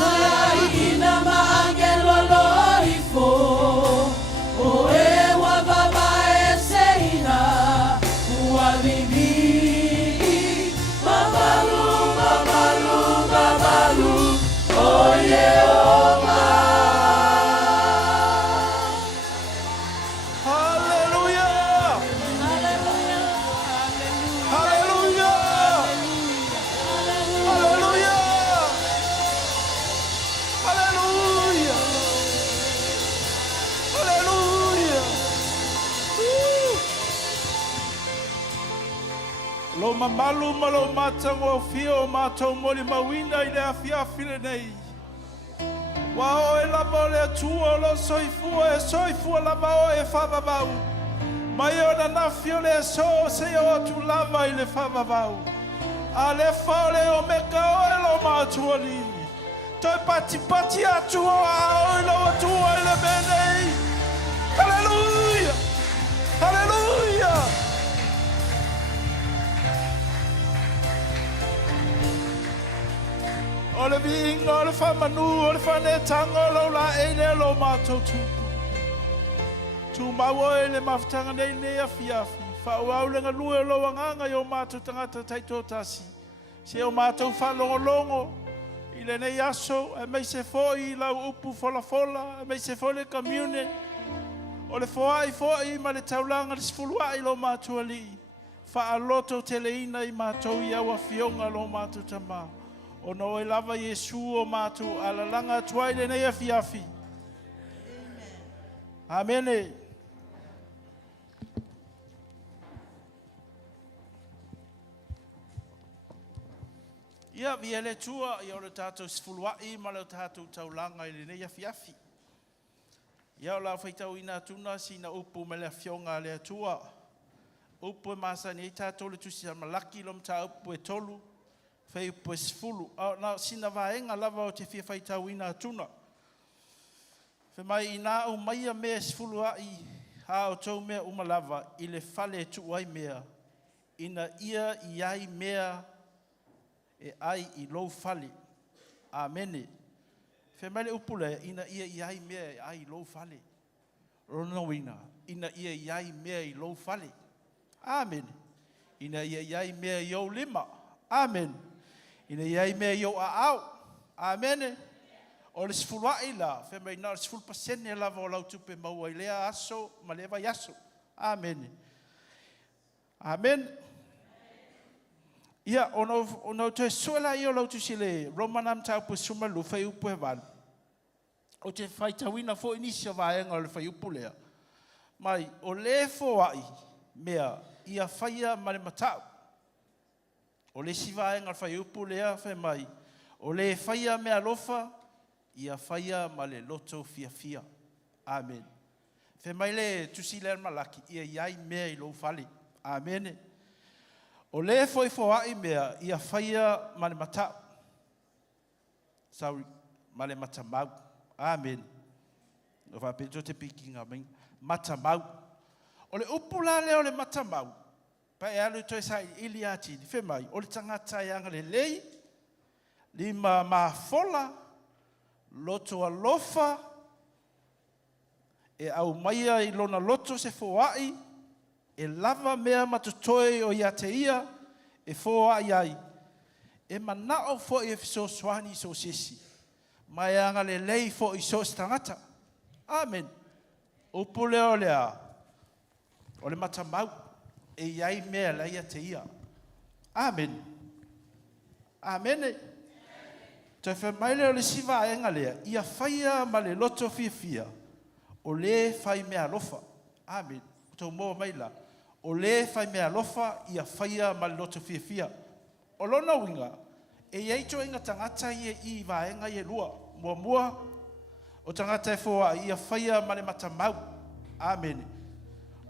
Taigina maangelo lorifo, oh ewa baba eseina, uavivi. Mamalu, mamalu, mamalu, oh Jehovah. Hallelujah. Hallelujah. Hallelujah. Hallelujah. Hallelujah. Hallelujah. Lo mamalu malo matango fio mato moli mawina ile afiafile nei. Wao e la bole tuo lo soifua la bao e favavau. Maiona na fiole so se o tu lava ile favavau. Ale fole o meka o lo matuoli. Toi pati atu o lo tu ile benei. Hallelujah. Hallelujah. Ole vinga, ole famanu, ole fanetanga, lo la ele lo matotu. Tu mawo ele maftanga nei nei afiafi. Fa waule nga lue lo wanganga yo mato tangata taito tasi. Se o mato fa longo ile nei yaso e me se foi la upu fola e me se foi le commune. Ole foi ma le taulanga le sfulwa lo mato ali. Fa aloto teleina i mato ia wa fionga lo mato tama. O no e lava Yesu o matu ala langa tuaile nei afiafi. Amen. Ia viele tua ia o le tātou sfuluai ma le tātou taulanga i le nei afiafi. Ia o la whaitau ina tuna si na upu me le fionga le tua. Upu e masani i tātou le tusi a malaki lom tā upu e tolu. Fei upu e sfulu. Na sina vaenga lava o te fia whaitau ina tuna. Fe mai ina o mai me sfulua I ha o tau mea umalava I le fale tu ai mea. Ina ia I ai mea e ai I lou fale. Amene. Fe mai le upule ina ia I ai mea e ai lou fale. Rono wina. Ina ia I ai mea I lou fale. Amen. Ina ia I ai mea I au lima. Amen. Ina ia I mea I au au. Amen. O le sifulai la, fe mai na le siful pasene la vo lau tupe maua I lea aso, ma leva yaso. Amen. Amen. Ia, ono te suela I o lau tu sile, Romanam tau pu sumalu, fai upu he wan. O te fai tawina fo inisio vaenga o le fai upu lea. Mai, o le fo ai, mea, ia faia ma le matau. O le si vaenga o fai upu lea, fe mai, o le faia mea lofa, ia faia ma le loto fia fia. Amen. Fe mai le tusi le malaki, ia iai mea I lou fale. Amen. O le foi foai mea, ia faia ma le matau. Sorry, ma le matamau. Amen. O va peto te pikinga ming. Matamau. O le upula le o le matamau. Pa e alu toi sai iliati, fe mai, o le tangata ianga le lei, lima ma fola, loto alofa, e au maia I lona loto se foai, e lava mea matutoe o ia te ia, e foai ai. E manao fo I so swani so sisi. Mai anga le lei fo I so stangata. Amen. Upule o lea. O le matamau. E iai mea la ia te ia. Amen. Amen. Te wha maile o le siva enga lea, ia whaia ma le loto fia fia, o le whai mea lofa. Amen. Tau mua maila. O le whai mea lofa, ia whaia ma le loto fia fia. O lona winga, e iaito inga tangata I vaenga I lua, mua mua, o tangata e fua ia whaia ma le matamau. Amen.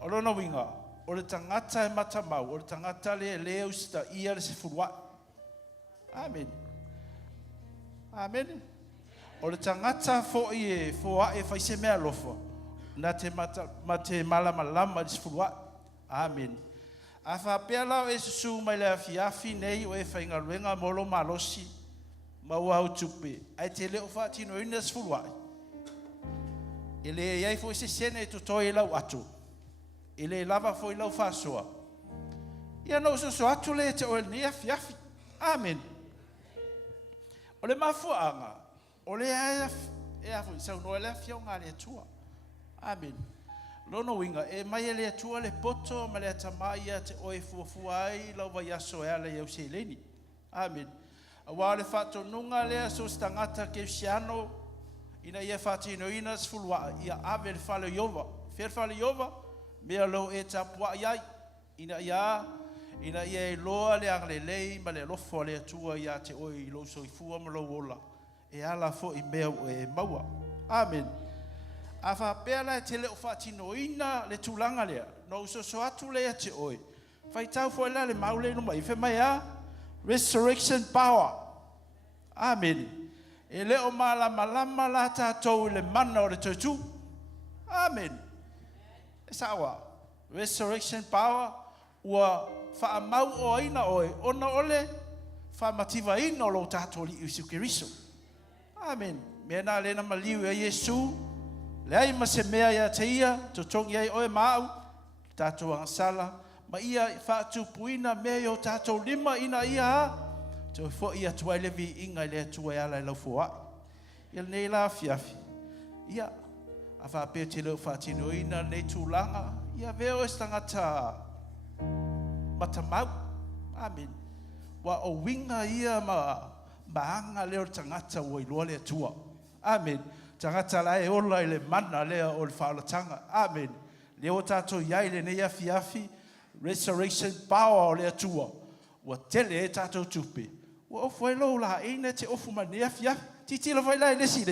O lona winga, o le tangata e matamau, o le tangata le leo sita ia le se furua. Amen. Amen. O le tangata fo I fua e whaise mea lofa. Na te mate malama lama dis furua. Amen. A whapea lau e susu mai le afiafi nei o e whainga ruenga molo malosi. Mau au tupe. Ai te leo whaatino ina dis furua. E le iai fo se sene to toi lau atu. E le lava fo I lau whasoa. Ia no so atu le te oel ni afiafi. Amen. O le mafuanga, o le e afu I sau no le afia o ngā le atua. Amen. Lono winga, e mai le atua le poto, ma le atamaia te oe fuafua ai, lau vai aso e ala iau se leni. Amen. A wā le whato nunga lea so stangata ke siano, ina ia whatino ina sfulua, ia ave le whale iova. Fer whale iova, mea lau e tapua iai, ina ia e loa le ang le lei, ma le lofo le atua ia te oe I lo so I fua ma lo ola. E ala fo I mea e maua. Amen. A whapea la te leo whatino ina le tūlanga lea. No so atu lea te oe. Whai tau fo la le maule no mai. Whe mai a resurrection power. Amen. E leo malama la tātou le mana o le tautu. Amen. E sawa. Resurrection power. Ua whaamau o aina oe, ona ole, whaamativa ina o lo tātou li Isu Keriso. Amen. Mea nā lena maliu a Yesu, le ai ma se mea ia te ia, to tongi ai oe maau, tātou angasala, ma ia whaatupuina mea i o tātou lima ina ia ha, te fo ia tuai levi inga i lea tuai ala I lau fua. Ia nei la fiafi. Ia, a whapea te leo whaatino ina nei tūlanga, ia veo estangata matamau. Amen. Wa o winga ia maanga leo tangata o iloa le atua. Amen. Tangata la e ola I le mana lea o le whaalatanga. Amen. Leo tato iai le nei afi resurrection power o le atua. Wa tele e tato tupe. Wa ofu e lo la eina te ofu ma nei afi. Titila vai la lesi.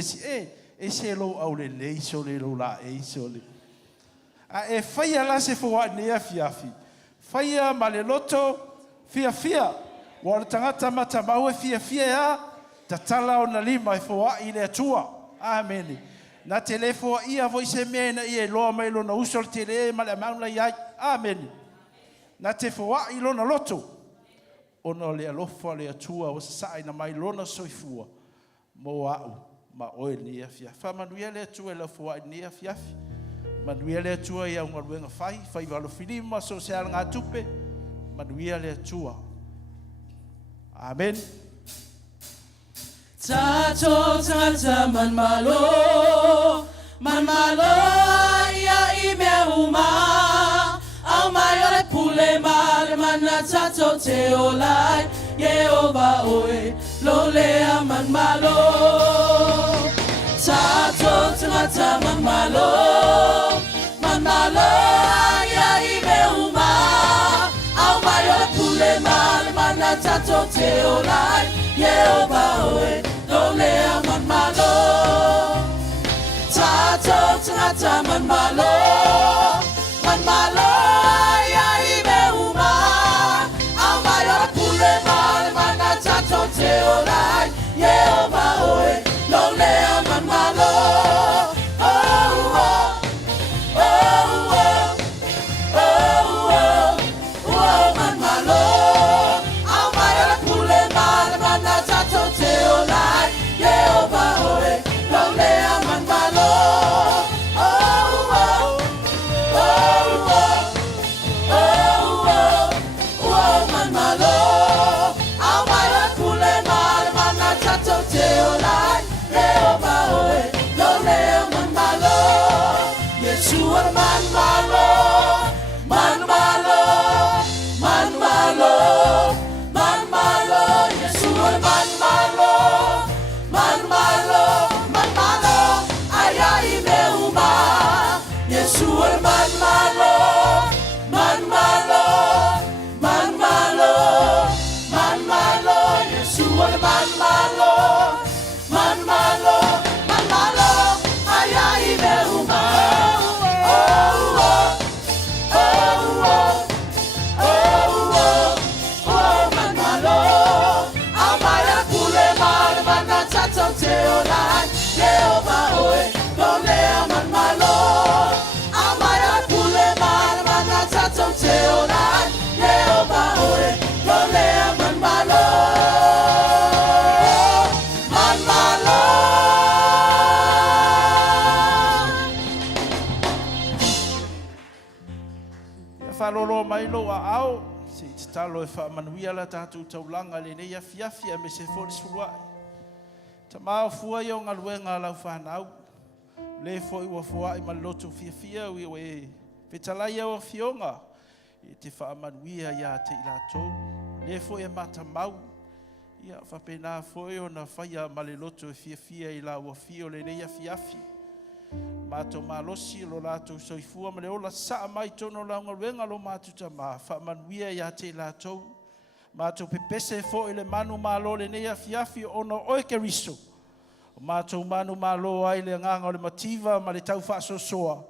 E se lo au le lei so le lo la e so le. A e whaia la se fua nei afi. Whaia ma le loto fia. Wa le tangata mata mau e fia ea. Ta tala o na lima e fua I le atua. Amen. Na telefo ia vo se mena ia lo mai lo na usol tele ma le maula ia. Amen. Na te foa i lo na loto. Ona le alofa le atua o sa ina mai lo na soifua. Mo au ma oe ni afia. Fa manuia le atua le foa ni afia. Manuia le atua ia unga luenga fai valo filima so se ala ngā tupe. Manuia le atua. Amen. Tato tata man malo ia I me uma au mai ole pule male mana tato te olai Yehova oe lo lea man malo Tato tata man malo ia I me uma au mai ole pule male mana tato te olai Yehova oe lo lea man malo Tato tata man malo ia I me uma au mai ora pule male mana tato te olai Yehova oe lo lea man malo oh oh oh oh oh oh man malo au mai ora pule male mana tato te olai Yehova oe lo lea man malo Falolo mai lo au se talo e fa manuia la tatu taulanga le nei afiafi me se fo sua ta ma fua yo nga luenga la fa nau le fo I fo I maloto fia we petala yo fionga e te fa manuia ya te ilato le fo e mata mau ia fa pena fo yo na fa ya maleloto fia I la wo fio le nei afiafi Mato malosi lo lato soifua ma le ola sa mai tono la ngawenga lo matu tama fa manuia ya te lato mato pepese fo ile manu malo le nei afiafi ono oe ke riso mato manu malo ai le nganga le mativa ma le tau fa soa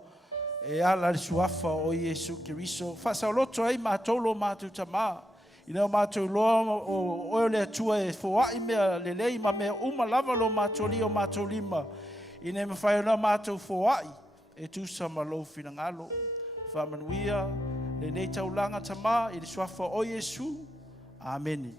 e ala le suafa o Yesu ke riso fa sa loto ai mato lo matu tama ina mato lo o le tua e fo ai me le lei ma me uma lava lo mato li o mato lima Ine me whai ona mātou fōai, e tu sama lo fina ngalo. Whamanuia, le nei taulanga tamā, i le swafa o Yesu. Amen.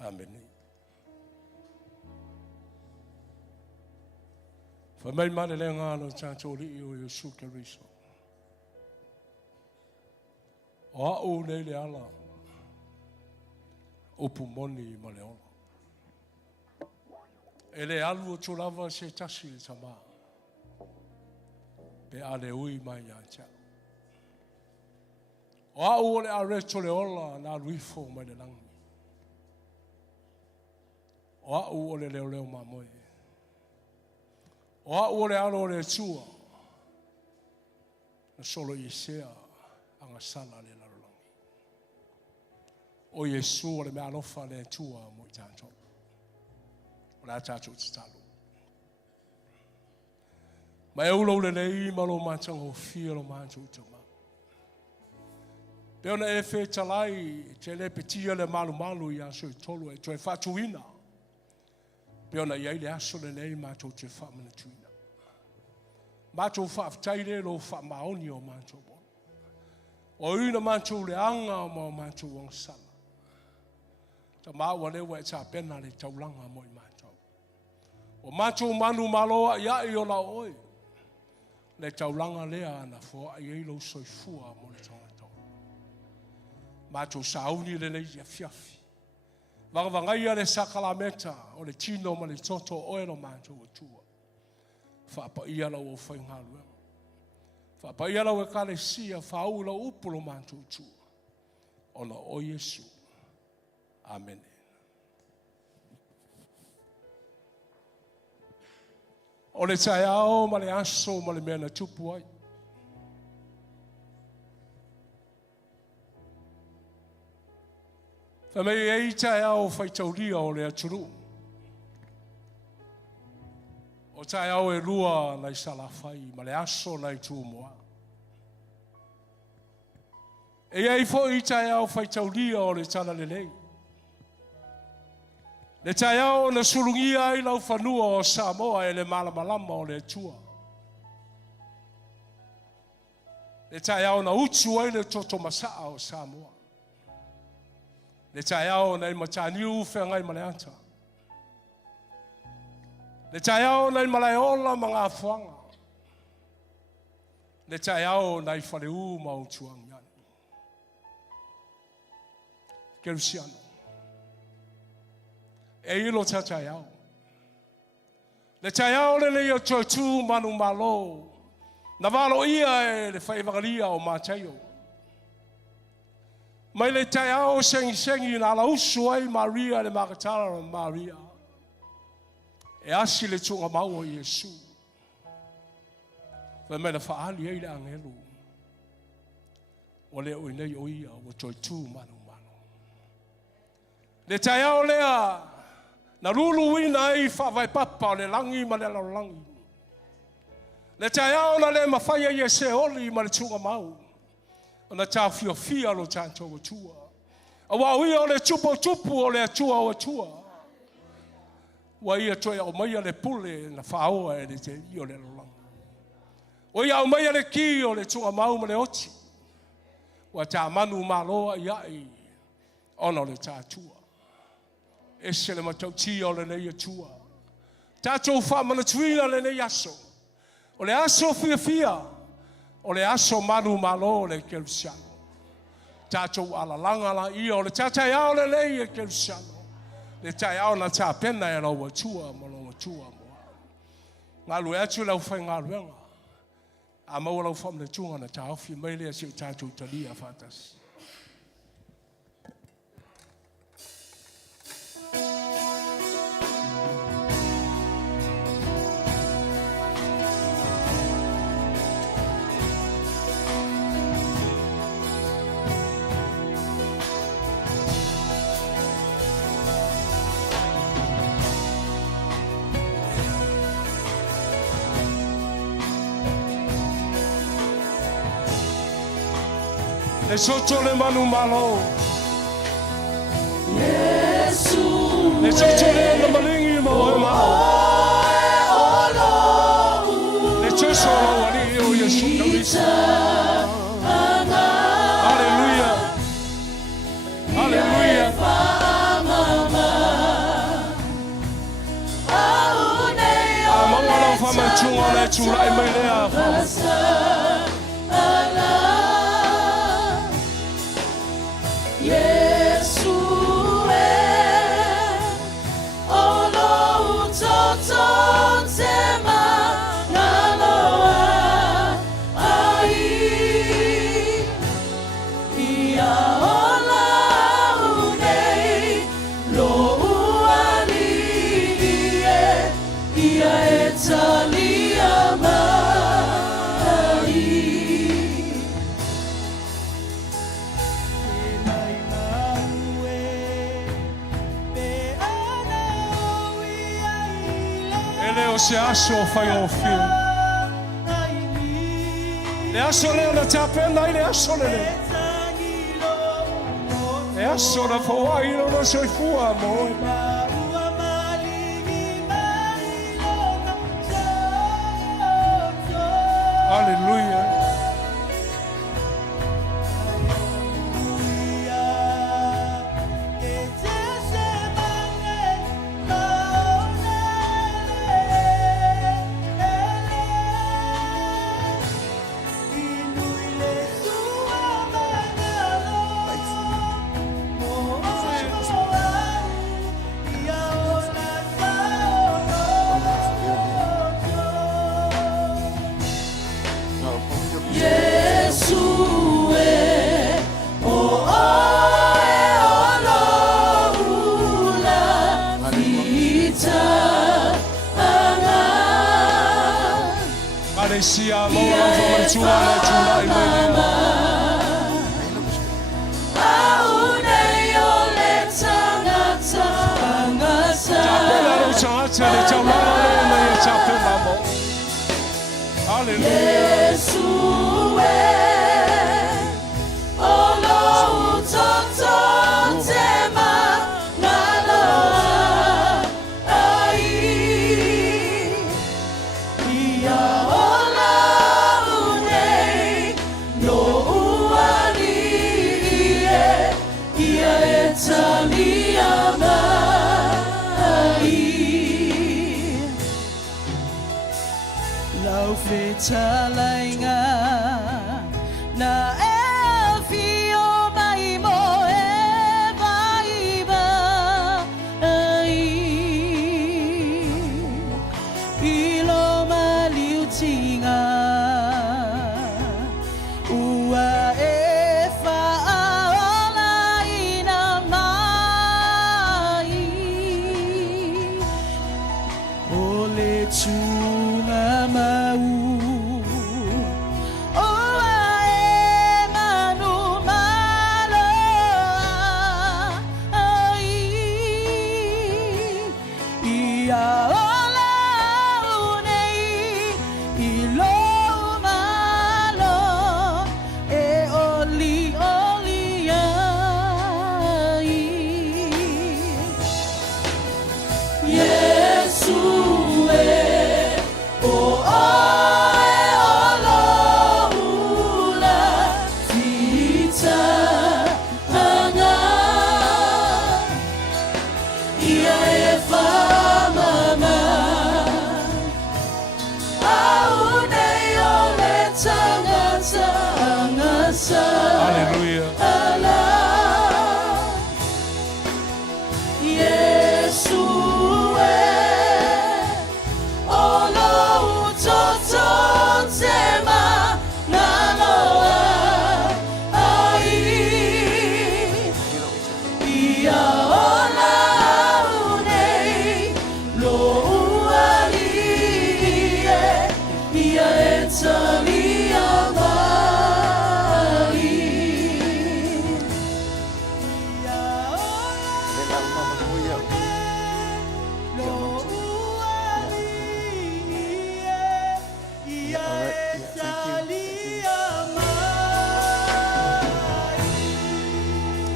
Amen. Famai male le ngalo chachori o Yesu Kristo. O le ala. O pumoni male ola. Ele alu chulava se tashi sama. Pe ale ui mai cha. O le arecho le ola na ruifo mai le lang. O le leo mamoe. O o le alo le tua. Na solo Yesea anga sala le lalolongi. O Yesu o le mea alofa le tua mo I tātou. O le tātou titalu. Ma e ulo le nei malo mātanga o fia lo mātou tama. Pe ona e whe talai te le petia le malu malu I aso I tolu e toi whatuina. Pe ona iai le aso le nei mātou te whamana tuina. Mātou whaaftaire lo whamaoni o mātou bon. O ina mātou le anga o mātou wang sala. Ta māua lewa e tā pena le taulanga mo I mātou. O mātou manu maloa ia I o la oi. Le taulanga lea ana fo a iei lo soifua mo le tangata. Mātou sauni le nei ia fiafi. Vangavangai le sakalameta o le tino ma le toto oe lo mātou o tua. Whapa ia lau o whaingaluenga. Whapa ia lau e kale sia whau lau upolo mātou tua. Ona o Yesu. Amen. O le tai ao ma le aso ma le mea na tupu ai. Whamei e I tai ao whaitauria o le aturu. O tai au e rua nei salafai, ma le aso nei tūmoa. E ei fo I tai au whaitauria o le tana lelei. Le tai au na sulungia I lau whanua o Samoa e le malamalama o le tua. Le tai au na utu ai le toto masaa o Samoa. Le tai au na I mataniu whengai maleanta. Le tai au nei malaiola mga afuanga. Le tai au nei whaleu mautuang yani. Kerusiano. E ilo ta tai au. Le tai au le leo totu manu malo. Na valo ia e le whaivangalia o mātaio. Mai le tai au sengi na la usu ai Maria le makatara o Maria. E asi le tunga mau o Yesu. Wa mena whaali ei le angelu. O le oi nei o ia o toi tū manu manu. Le tai au lea na lulu wina ei whawai papa o le langi ma le langi. Le tai au na le mawhaia ia se oli ma le tunga mau. O na tā fia lo tātou o tua. A wauia o le tupu o le atua o tua. Wa ia toi o mai le pule na whaoa e le te i o le lolang. O ia o mai le ki o le tunga mau ma le oti. Wa tā manu maloa iai ono le tātua. E se le matau ti o le nei atua. Tātou whamana tuina le nei aso. O le aso fia. O le aso manu malo le kerusiano. Tātou alalanga la i o le tātai ao le nei e kerusiano. Le tai au na tā pena e lau atua mo lau atua mo. Ngā lue atu lau whai ngā ruenga. A maua lau whamle tunga na tā awhi mai lea siu tātou talia whātasi. Le soto le manu malo. Yesu. Le soto le malingi mo e mau. Le soto le wali o Yesu Kristo. Hallelujah. Hallelujah. Amawala fama chunga le chulai mai lea. Ia e tali leo se aso fai o fio. Le aso leo na tapena ile aso le. Le aso na fawai no soifua mo. Hallelujah. Sia mo fa tua tula imenia. Aune yo le tangata. Chapela ro changata le chamala le me chapela mo. Hallelujah. Yesue. Olo toto tema nalo. Ai. Ia Talainga na elfio mai mo e vaiba ai ilo maliutinga ua e faola ina mai ole tunga mau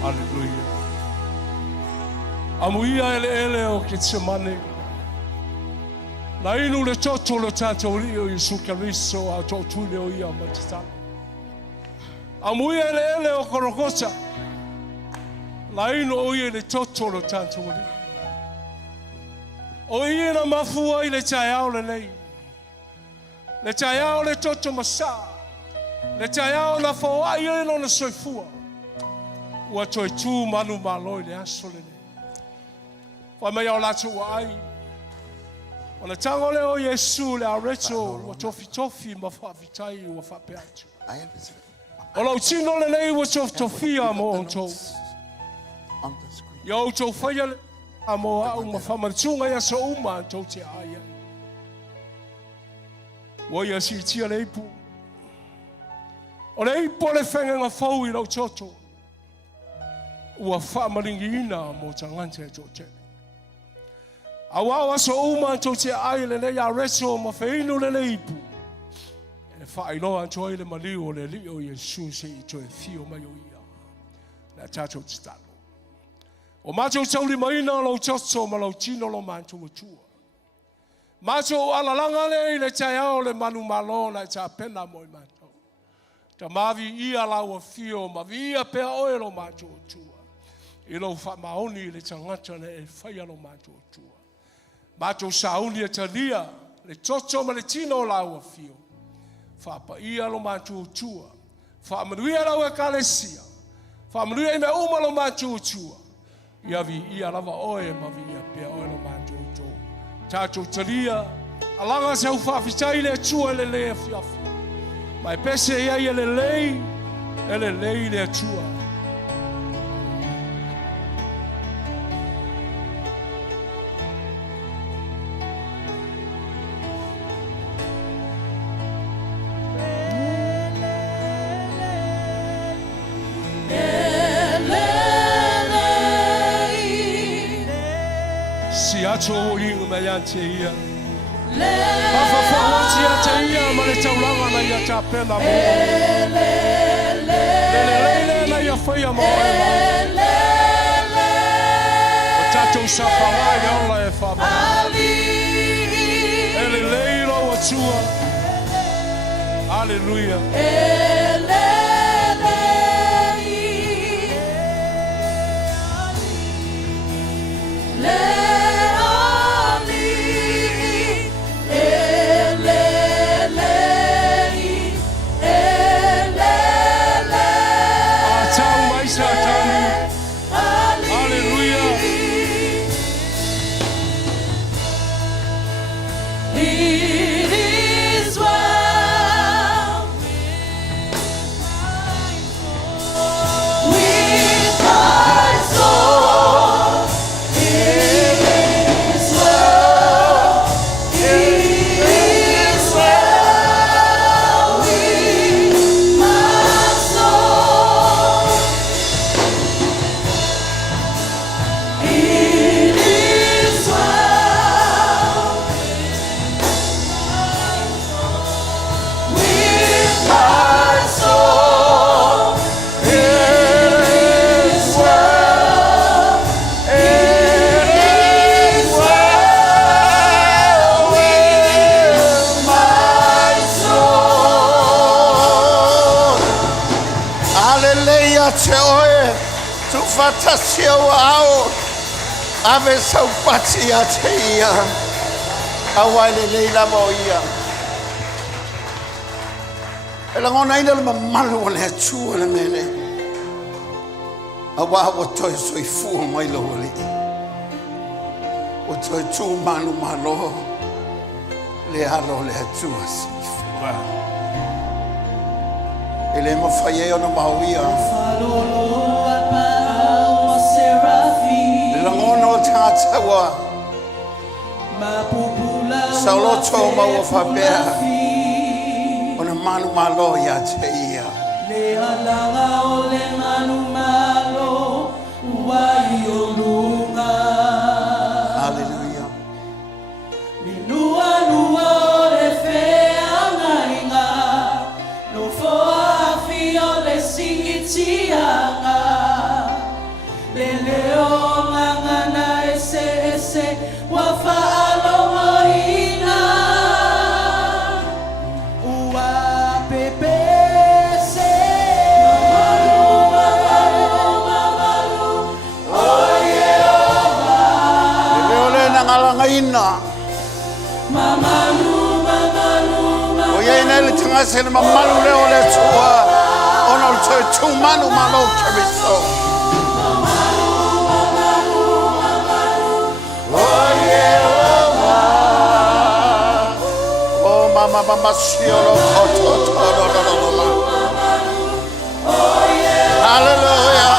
Hallelujah. Amuia ele o Kitsemane. Na inu le toto le tato li o Yesu Karisto a toto le o ia matita. Amuia ele o Korokosa. Na inu o ia le toto le tato li. O ia na mafua i le taiao le nei. Le taiao le toto masa. Le taiao na fawa ia no na soifua. Ua toi tu manu maloi le aso le nei. Wa mai o latu ai. Ona tango le o Yesu le areto wa tofi ma fa vitai wa fa peatu. Ona utino le nei wa tofi mo onto. Yo to faya amo au ma fa martunga ya so uma to te ai. Wa ya si tia le pu. Ona i pole fenga nga fau i lo toto. Wa fa maringina mo tangante to te. Awa so uma to te ai le ya reso ma feinu le ipu. E fa ilo an to ile mali o le li o Yesu se i to fio mai o ia. Na tato tstalo. O macho sauli mai na lo choso ma lo chino lo mancho tua. Macho ala langa le tai o le manu malo na cha pena mo mancho. Ta mavi ia la o fio ma via pe o lo mancho tua. Ilo fa maoni le tangata le fai lo mancho tua. Macho sauni e talia, le chocho ma le tino la ua fio. Fa pa ia lo macho tua. Fa manuia la ua kalesia. Fa manuia ina uma lo macho tua. Ia vi ia lava oe ma vi ia pia oe lo macho tua. Tacho talia, alanga se ufa fitai le tua le le fiafi. Ma e pese ia ia le lei le tua. Acho inga mai ante ia. Papa fawati ante ia ma le taulanga na ia ta pena mo. Le na ia fai mo e ma. O tato sa fawai ola e fa ma. Ele leilo o tua. Aleluia. Fatasia wao ave sau pati ateia awale leila moia ela ngona ina le malu le tu le mele awa o toi soi fu mai lo le o toi tu manu malo le alo le tu asi ele mo faye ona mauia Tawa Sauloto mau fapea ona manu malo ya teia le alanga o le manu malo wai o lunga Hallelujah Minua nua le feanga no foa fio le singitianga le leo ngana ese wafa alomoina ua pepese mamalu oye leo le ngalanga ina mamalu oye ina le tangase mamalu leo le tua ono tu manu malo kebiso Mama siolo Hallelujah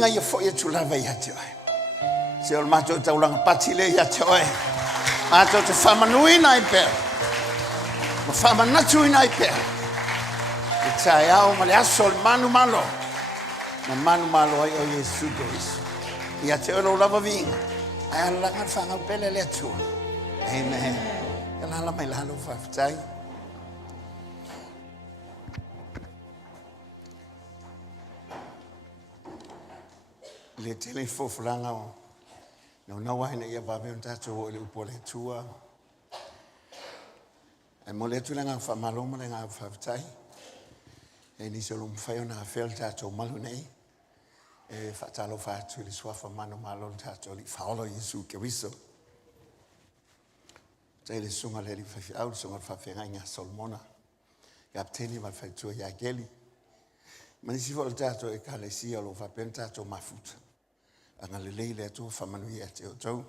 inga ia fo ia tulava ia te oe. Se o mato taulanga patile ia te oe. Mato te whamanuina i pēr. Ma whamanatuina i pēr. I tae au ma le aso le manu malo. Ma manu malo ai o Yesu Kristo. Ia te oe lo lava vinga. Ai ala langa whangau pele le atua. Amen. Ia lala mai lalo whaftai. Le tele fofulanga o. No waina ia vawe on tatou o le upo le tua. E mo le tulanga whamaloma le ngā whaftai. E nisi o lumu whai o nā whil tatou malu nei. E whatalo whātu le swafa mano malo tatou li whaolo Yesu ke wiso. Tai le sunga le li whawhi au, sunga whawhenga inga Solomona. Ia pteni wa whaitua ia geli. Manisi fo le tatou e ka le sia lo whapen tatou mafuta. Anga le leile atu whamanui te o tau.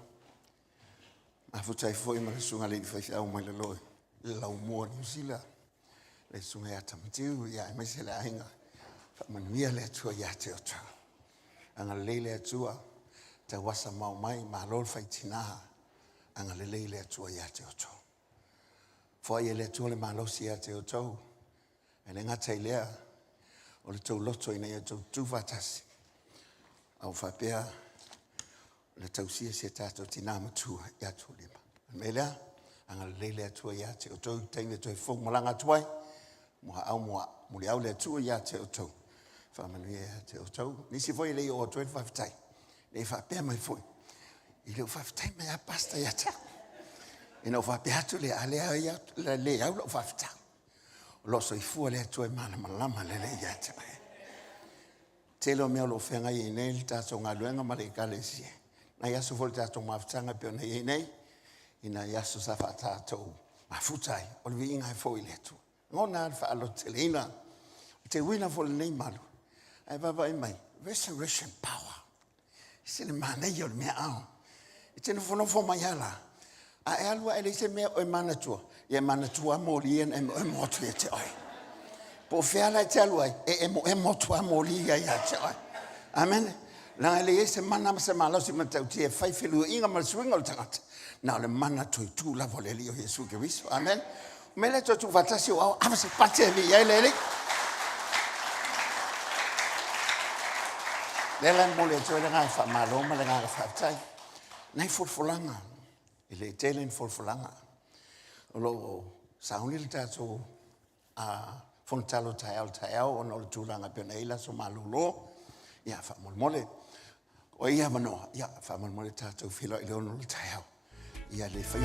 Mafuta i fo i ma le sunga le li whawhi au mai le loe. Le lau mua New Zealand. Le sunga ia tamatiu, ia e maise le ainga. Whamanui le atua ia te o tau. Anga le leile atua, te wasa mau mai, ma lol whaitinaha. Anga le leile atua ia te o tau. Fua ia le atua le malosi ia te o tau. E le ngata i lea, o le tau loto ina ia tau tūwhatasi. Au whapea, le tausia se tātou tina matua ia tū lima. Melea, anga le leile atua ia te o tau, teine toi fōng malanga tuai, mua au mua, muli au le atua ia te o tau. Whamanui ia te o tau. Nisi foi lei o tuen whaftai. Lei whapea mai foi. I leo whaftai mai a pasta ia te. Ina o whapea atu le alea ia, le au lo whaftai. Loso i fua le atua i mana malama le le ia te mai. Telo mea lo whenga i nei, tātou ngā luenga mare i kale sie. Na iaso foli tātou mawhtanga peo nei i nei, ina iaso sa wha tātou mawhutai, o le vi inga e fo i letu. Ngō nā wha alo te leina, te wina foli nei malu. Ai baba i mai, resurrection power. Se le mana i o le mea au. I tēnu whono fo mai ala. A e alua e le se mea o e manatua. I e manatua mo lien e motu e te oi. Po feala e te alua e motu a mo lia i a te oi. Amen. Nā le e se mana se malosi matau te e whaiwhilu inga malsuinga o tangata. Nā le mana tui tū lavo le li o Jesu ke wiso. Amen. Mele to tu vatasi o au avase pate vi ia le le. Lela mole to le ngai fa maloma le ngai fa tai. Nei fulfulanga. Ile telen fulfulanga. Lo saunil tato a fontalo taiao o no tulanga peneila so malulo. Ia fa mole. O ia mano, ia fa mole tato filo ile no taiao. Ia le fa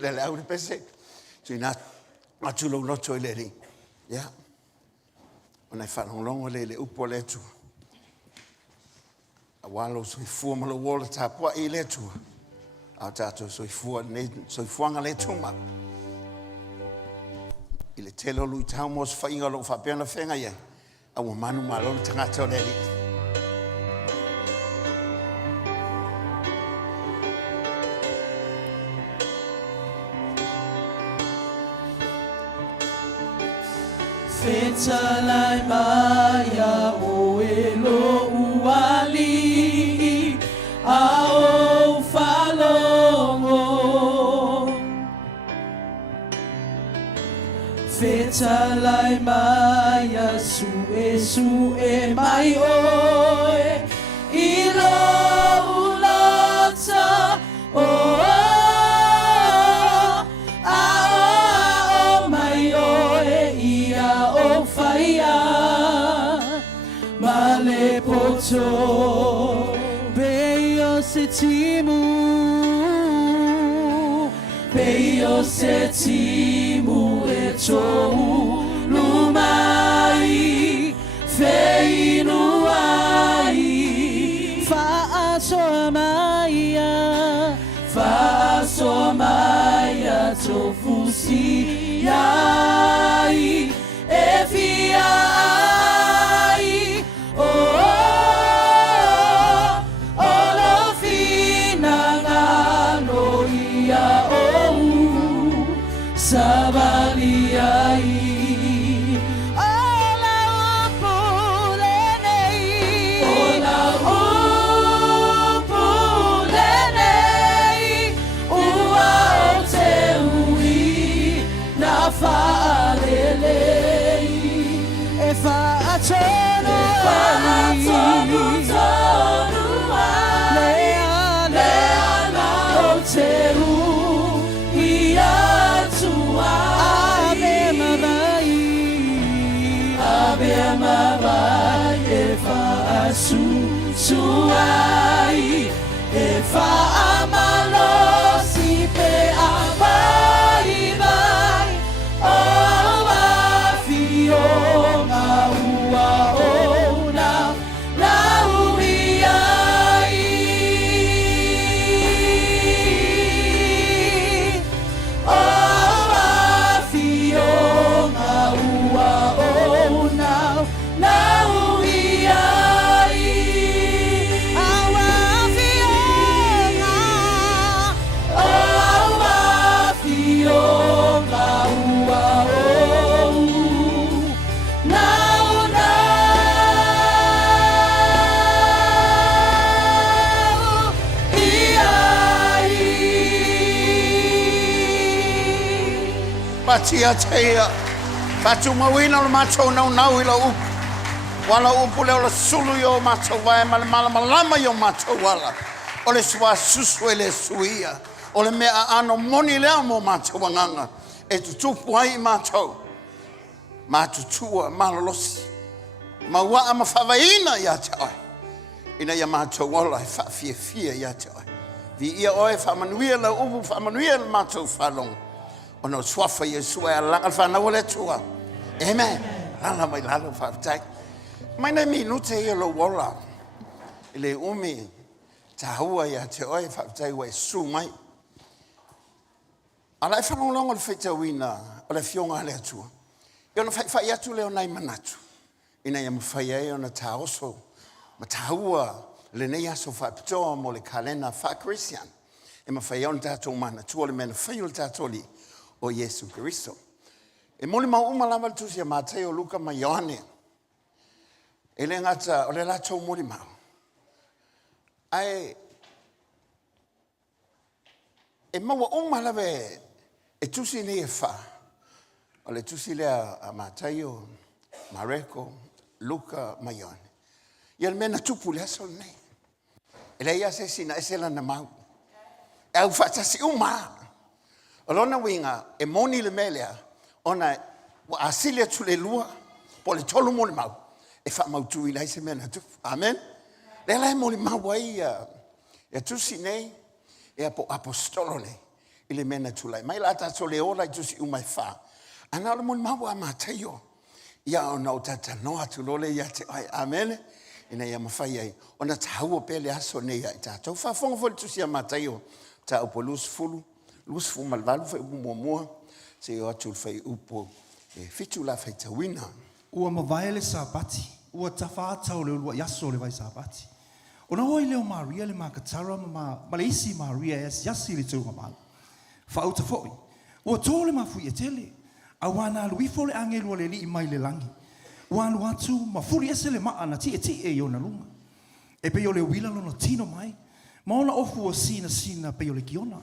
le au pese tu na atu lo no choi le ya ona fa long le upo le tu a walo so fu mo lo wolo ta po i le tu a tato so fu ne so fu nga le tu ma ile telo lu ta mo fa inga lo fa pena fenga ye a wo manu ma lo tanga to le Fetalai maya o elo uali ao falongo Fetalai maya su e mai oe ilo ulota o Poto Beio setimu e tou lumai feinuai fa somaya tofusi ai e fiai Sabaliai Ola upulenei Ola upulenei Ua o te ui Na fa'alelei E fa'atonu Leana o te ui Ave mavai e fa'asu suai e fa'amalosi pe avai vai o awafio ma ua ona na uiai o awafio ma ua ona na uiai awafionga o awafionga ua ou na una uiai Patia tea Fatu mawina lo macho nau ila upu Wala upu leo la sulu yo macho wae malama yo macho wala Ole swa susu ele suia Ole mea ano moni leo mo macho wanganga E tutupu hai macho Matutua malolosi Mawa ama fawaina ya chaoi Ina ya macho wala e fa fie ya chaoi Vi ia oe fa manuia la upu fa manuia la macho falong Ono swafa Yesua ya langa fana wale tua. Amen. Lala mai lalo fatai. Mai na minute yelo wala. Ile umi tahua ya te oi fatai we su mai. Ala e whanonga le whaita wina, o le fionga le atua. I ona whai atu leo nai manatu. Ina ia mawhai e ona ta oso, ma ta hua le nei aso whaipitoa mo le kalena wha Christian. E mawhai ona tātou mana, tua le mena whai o le tātoli o Yesu Christo. E moli mau umalawa le tusi a Mateo, Luka ma Ioane. E le ngata, o le lātou moli mau. Ai, e maua umalawe e tusi nei e wha. O le tusi lea a Mateo, Mareko, Luka ma Ioane. Ia le mena tupu le aso nei. E le ia se sina e se lana mau. E au whatasi uma. O lona winga, e moni le melea, ona wa asilia tu le lua, po le tolu mo le mau. E wha mau tui lai se mena tupu. Amen. Le lai mo le mau wai e tusi nei, e apo apostolo nei. I le mena tu lai. Mai la tato le ola i tusi umai wha. Ana le mo le mau a Mateo. Ia o nau tata noa tu lole ia te ai. Amen. Ina ia mawhai ai. Ona tahua pele aso nei ai tatou. Whafonga fo le tusi a Mateo. Ta upo lus fulu. Lus fu malvalu fai upo mua. Se o atu fai upo fitu la fai tawina. Ua mawai le sabati. Ua tawhātau le ulua yaso le vai sabati. O na hoi leo Maria le makatara ma le isi Maria yasi le tūnga mau. Whauta foi. Ua tō le mafui e tele. A wana luifo le angelu le li mai le langi. Ua alu atu mafuri ese le maa na ti e i ona lunga. E peo le wila lona tino mai. Ma ona ofu o sina peo le kiona.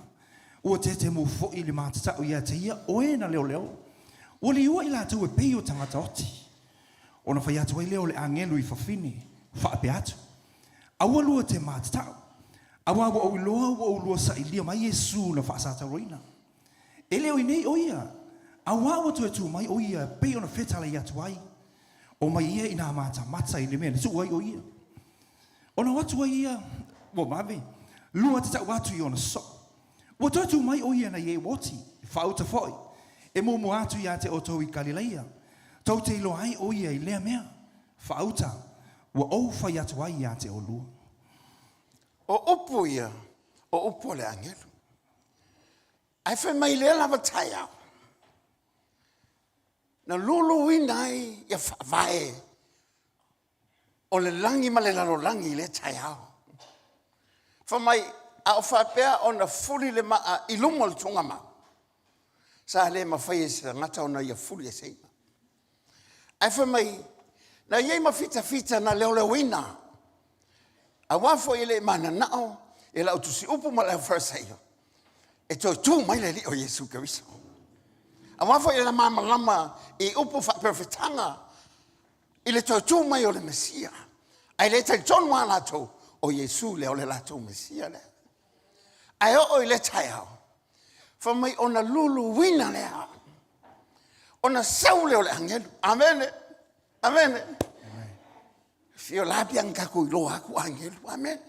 Ua te mu foi le mātatau ia te ia oe na leo leo. Ua li ua ila tau e peo tangata oti. Ona whai atu ai leo le angelu i whawhine. Whaape atu. Aua lua te mātatau. Aua ua o iloa ua o lua sa ilia mai Yesu na whaasata roina. E leo i nei oia. Aua ua tu e tu mai oia peo na whetala i atu ai. O mai ia i nā mata i le mea. Nisu ai oia. Ona watu ai ia. Wa mawe. Lua te tau atu i ona so. Ua tu mai oia na ye woti. Whauta foi. E mumu atu ia te o tau i Galileia. Tau te ilo ai oia i lea mea. Whauta. Ua ou whai atu ai ia te o lua. O upo ia. O upo le angelu. Ai whai mai lea lava tai au. Na lulu winai ia whae. O le langi ma le lalo langi le tai au. Wha mai a o whapea o na furi le maa i lumo le tunga mau. Sa le ma whai e se ngata o na ia furi e seima. Ai wha mai, na iei ma fita na leo leo wina. A wafo i le mana nao, e la utusi upu ma leo whasaio. E toi tu mai le li o Yesu Keriso. A wafo i le mama lama i upu whapewhitanga, i le toi tu mai o le Mesia. Ai le tai John wa lato o Yesu leo le lato Mesia le. Ai o i le tai au. Wha mai o na lulu wina lea. Ona sau leo le angelu. Amen. Amen. Fio lapi anga ko ilo aku angelu. Amen.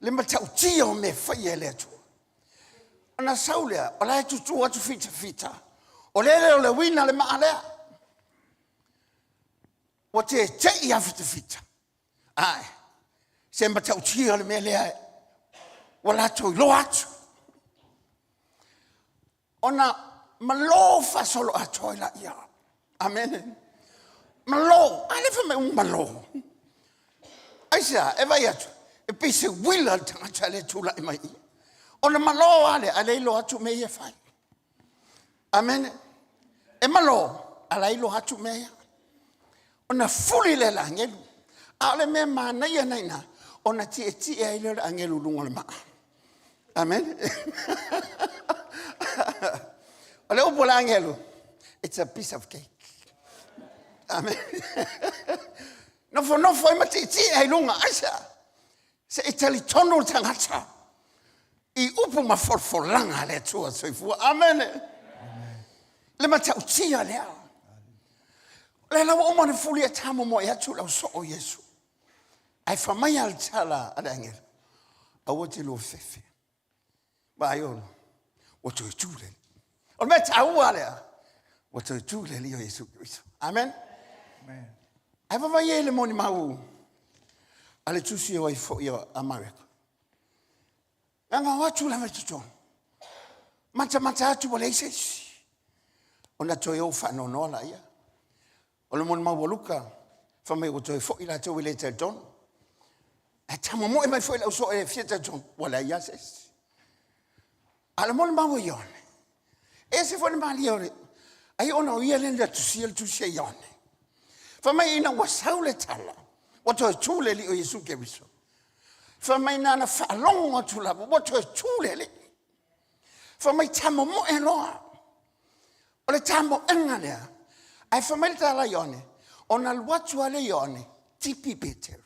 Le matau tia o me whai e le atu. Ona sau lea. O la tutu atu fita. O le leo le wina le maa lea. O te i a fita. Ai. Se matau tia le me lea. O la tu ilo atu. Ona malo fa solo a toila ia. Amen. Malo, ale fa me malo. Aisa, e vai atu. E pise wila tanga chale tula e mai. Ona malo ale lo atu me ia fai. Amen. E malo, ale lo atu me ia. Ona fuli le la ngelu. Ale me mana ia naina. Ona ti e le angelu lunga le ma. Amen. Ole upo la angelo. It's a piece of cake. Amen. No foi mati ai lunga aisa. Se itali tono tangata. I upo ma forfolanga le tua soifu. Amen. Le mata utia le. Le la o mane fuli e tamo mo ya tu la so o Yesu. Ai fa mai al tala ad angelo. A woti lo fefe. Ba yo. O tu tule. O me taua lea. O tu tule li o Yesu Kristo. Amen. Amen. Ai va vai le moni mau. Ale tusi o ai fo yo America. Anga wa tu la me tu. Mata atu wale isi. Ona toi o whanono la ia. O le mon mawaluka. Whamai o toi fo ila toi le te don. E tamo mo e mai fo ila uso e fieta don. Wala ia ses. Ala mon mawa ione. E se fo le mali ore. Ai ona o ia lenda tu siel tu se ione. Whamai ina wasau le tala. Wato e tūle li o Yesu ke wiso. Whamai nana whaalonga tūlapa. Wato e tūle li. Whamai tamo mo e loa. O le tamo enga lea. Ai whamai le tala ione. O na luatua le ione. Tipi Peteru.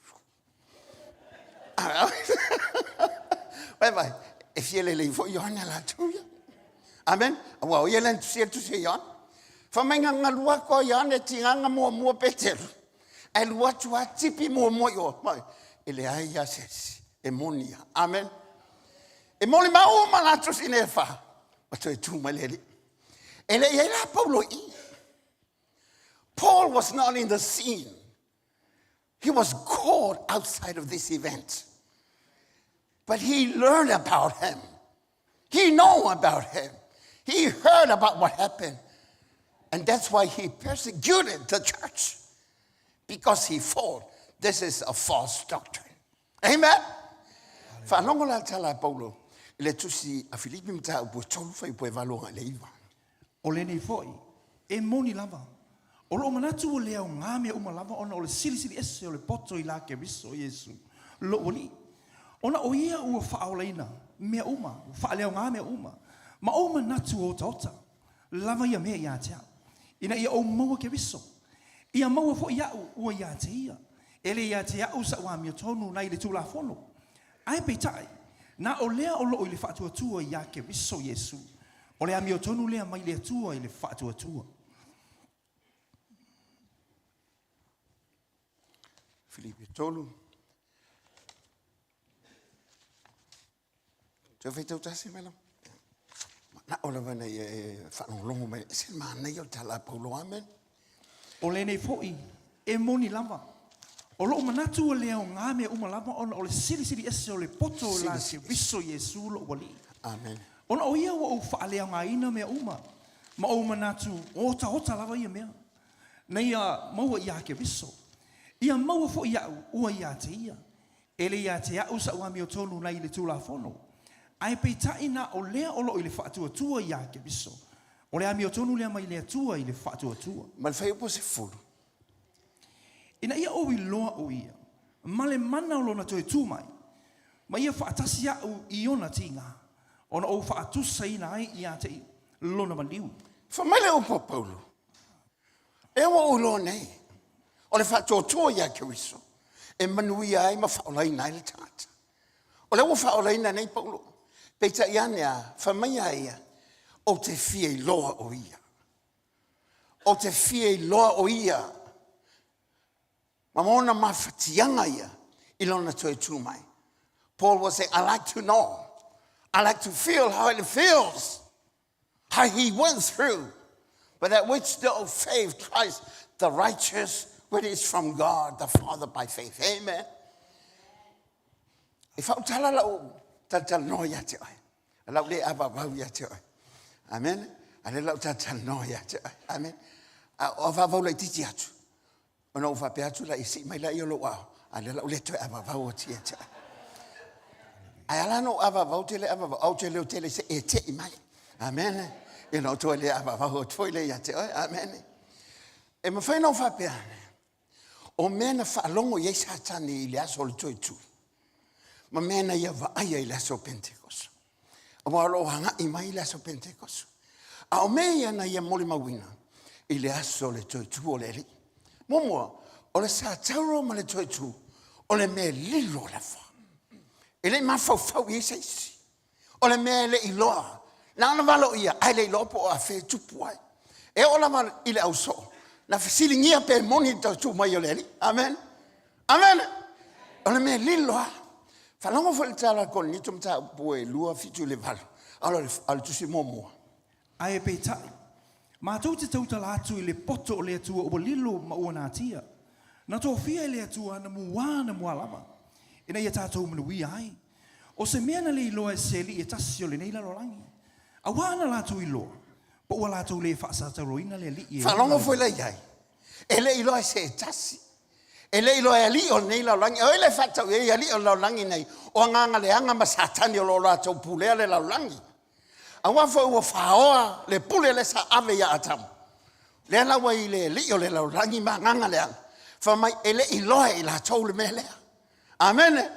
Vai. E fiele le ifo ione la tuia. Amen. Wa o yelen tu se ione. Whamai nganga luako ione tinganga mua Peteru. E luatua tipi mua yo. Ele ai ases. E monia. Amen. E moli mau malatus inefa. Wato e tu maleli. Ele era Paulo i. Paul was not in the scene. He was called outside of this event. But he learned about him. He knew about him. He heard about what happened. And that's why he persecuted the church. Because he thought this is a false doctrine. Amen. Whanongo la tala Paulo. Le tusi a Filipi mta upo tolu fai po e valonga le iwa. O le nei foi, e moni lava. O lo manatu o lea o ngame o malava ona o le silisili ese o le poto I la ke riso o Yesu. Lo wali. Ona o ia ua whaolaina, mea uma, whaalea o ngame uma. Ma o manatu o taota, lava ia mea ia tea. Ina ia o maua ke riso. Ia maua fo ia ua ia te ia. Ele ia te au sa ua mia tonu nai le tula fono. Ai peitai, na o lea o loo I le whaatua tua ia ke riso Yesu. O lea mia tonu lea mai lea tua I le whaatua tua. Filipi tolu. Te whai tau tasi mela. Na ola wana e whanonglongo mai. Sen maa nei o tala Paulo, amen. O le nei foi, e moni lava. O loo manatu o lea o ngame uma lava ona o le silisili ese o le poto o la ke riso Yesu lo wali. Amen. Ona o ia o whaalea ngā ina mea uma. Ma o manatu ota lava ia mea. Na ia maua ia ke riso. Ia maua fo ia ua ia te ia. Ele ia te au sa ua mio tonu nai le tula fono. Ai peitai na o lea o lo I le whaatua tua ia ke riso. O lea mio tonu lea mai lea tua I le whaatua tua. Mal fai upo se fulu. Ina ia o I loa o ia. Male mana o lona toe tū mai. Ma ia whaatasi au I ona tinga. Ona o whaatusa ina ai ia te lona maniu. Whamale upo Paulo. E wa ulo nei. O le whaatotoa ia ke wiso. E manui ai ma whaolai nai le tata. O le wa whaolai nei Paulo. Peita ianea, whamai ia. O te fie I loa o ia. O te fie I loa o ia. Mamona mawhatianga ia. Ilona toi tūmai. Paul was saying, I like to know. I like to feel how it feels. How he went through. But that which the faith Christ, the righteous, which is from God, the Father by faith. Amen. If I tell a no yet, I love the above yet. Amen. I love that no yet. Amen. Of a volley teacher. When over Piatula, I see my yellow wow. I love letter above yet. I know about it, about tell us a tea, my. Amen. You know, to a about toilet yet. Amen. And my friend of a piano. O mena whaalongo yes hatani I le aso le toi tu. Ma mena ia vaaya I le aso Pentecost. A walo hanga I mai le aso Pentecost. A o mea na ia moli mawina I le aso le toi tu o le li. Momoa, o le sa tauro ma le toi tu, o le mea lilo la fa. I le mawhau I seisi. O le mea le iloa. Na ana walo ia, ai le iloa po a whee tupu ai. E o lama I le au so. Na fisilingia pe moni tu mai oleli. Amen. Amen. Ole me lilo. Falango fo tala kon ni tum ta poe lua fitu le val. Al tu si momo. Ai peitai. Ma tau te tau tala atu I le poto o le atua o lilo ma ua nā tia. Na tō fia I le atua na muana mua lama. Ina ia tātou manui ai. O se mea na le iloa e seli e tasi o le neila rolangi. Awana la tu ilo. Po wala tu le fa sa tau ina le li. Whalongo fwoi le iai. E le ilo e se tasi. E le ilo e li o nei lau langi. O e le whatau e li o lau langi nei. O nganga le anga ma satani o lo rātou pulea le lau langi. A wafo ua whaoa le pule le sa ave ya atamu. Le lawa i le li o le lau langi ma nganga le anga. Whamai e le iloa i la tau le mea lea. Amen.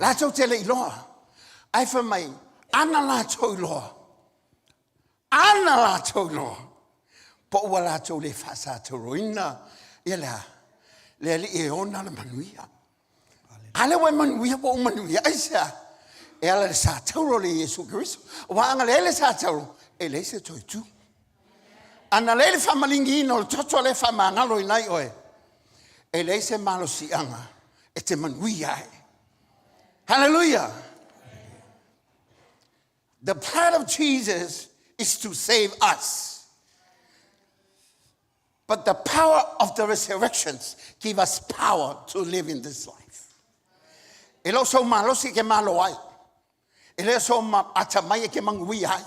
La tau te le iloa. Ai whamai ana la tau iloa. Ana la tau iloa. Po ua la tau le whasa tau roina. Ia lea. Le li e ona le manuia. Ale wai manuia po manuia. Aisea. E ala le sa tauro le Yesu Kiriso. Wa anga le sa tauro. E le se toi tu. Ana le whamalingi ino le toto le whamangalo inai oe. E le se malo si anga. E te manuia e. Hallelujah. The plan of Jesus is to save us. But the power of the resurrections give us power to live in this life. E lo so malo si ke malo ai. E le so ma ata mai ke mangui ai.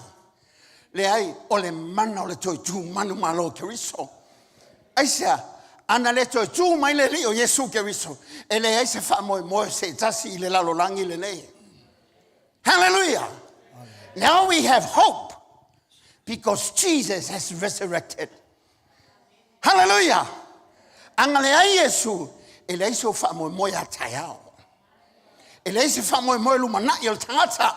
Le ai o le mana o le toi tu manu malo Kiriso. Aisa ana le toi tu mai le rio Yesu Kiriso. E le ai se fa mo se tasi le lalo langi le nei. Hallelujah. Now we have hope because Jesus has resurrected. Hallelujah. Anga le ai Yesu e le ai so fa mo ya taiao. E le se fa mo lumana i o tangata.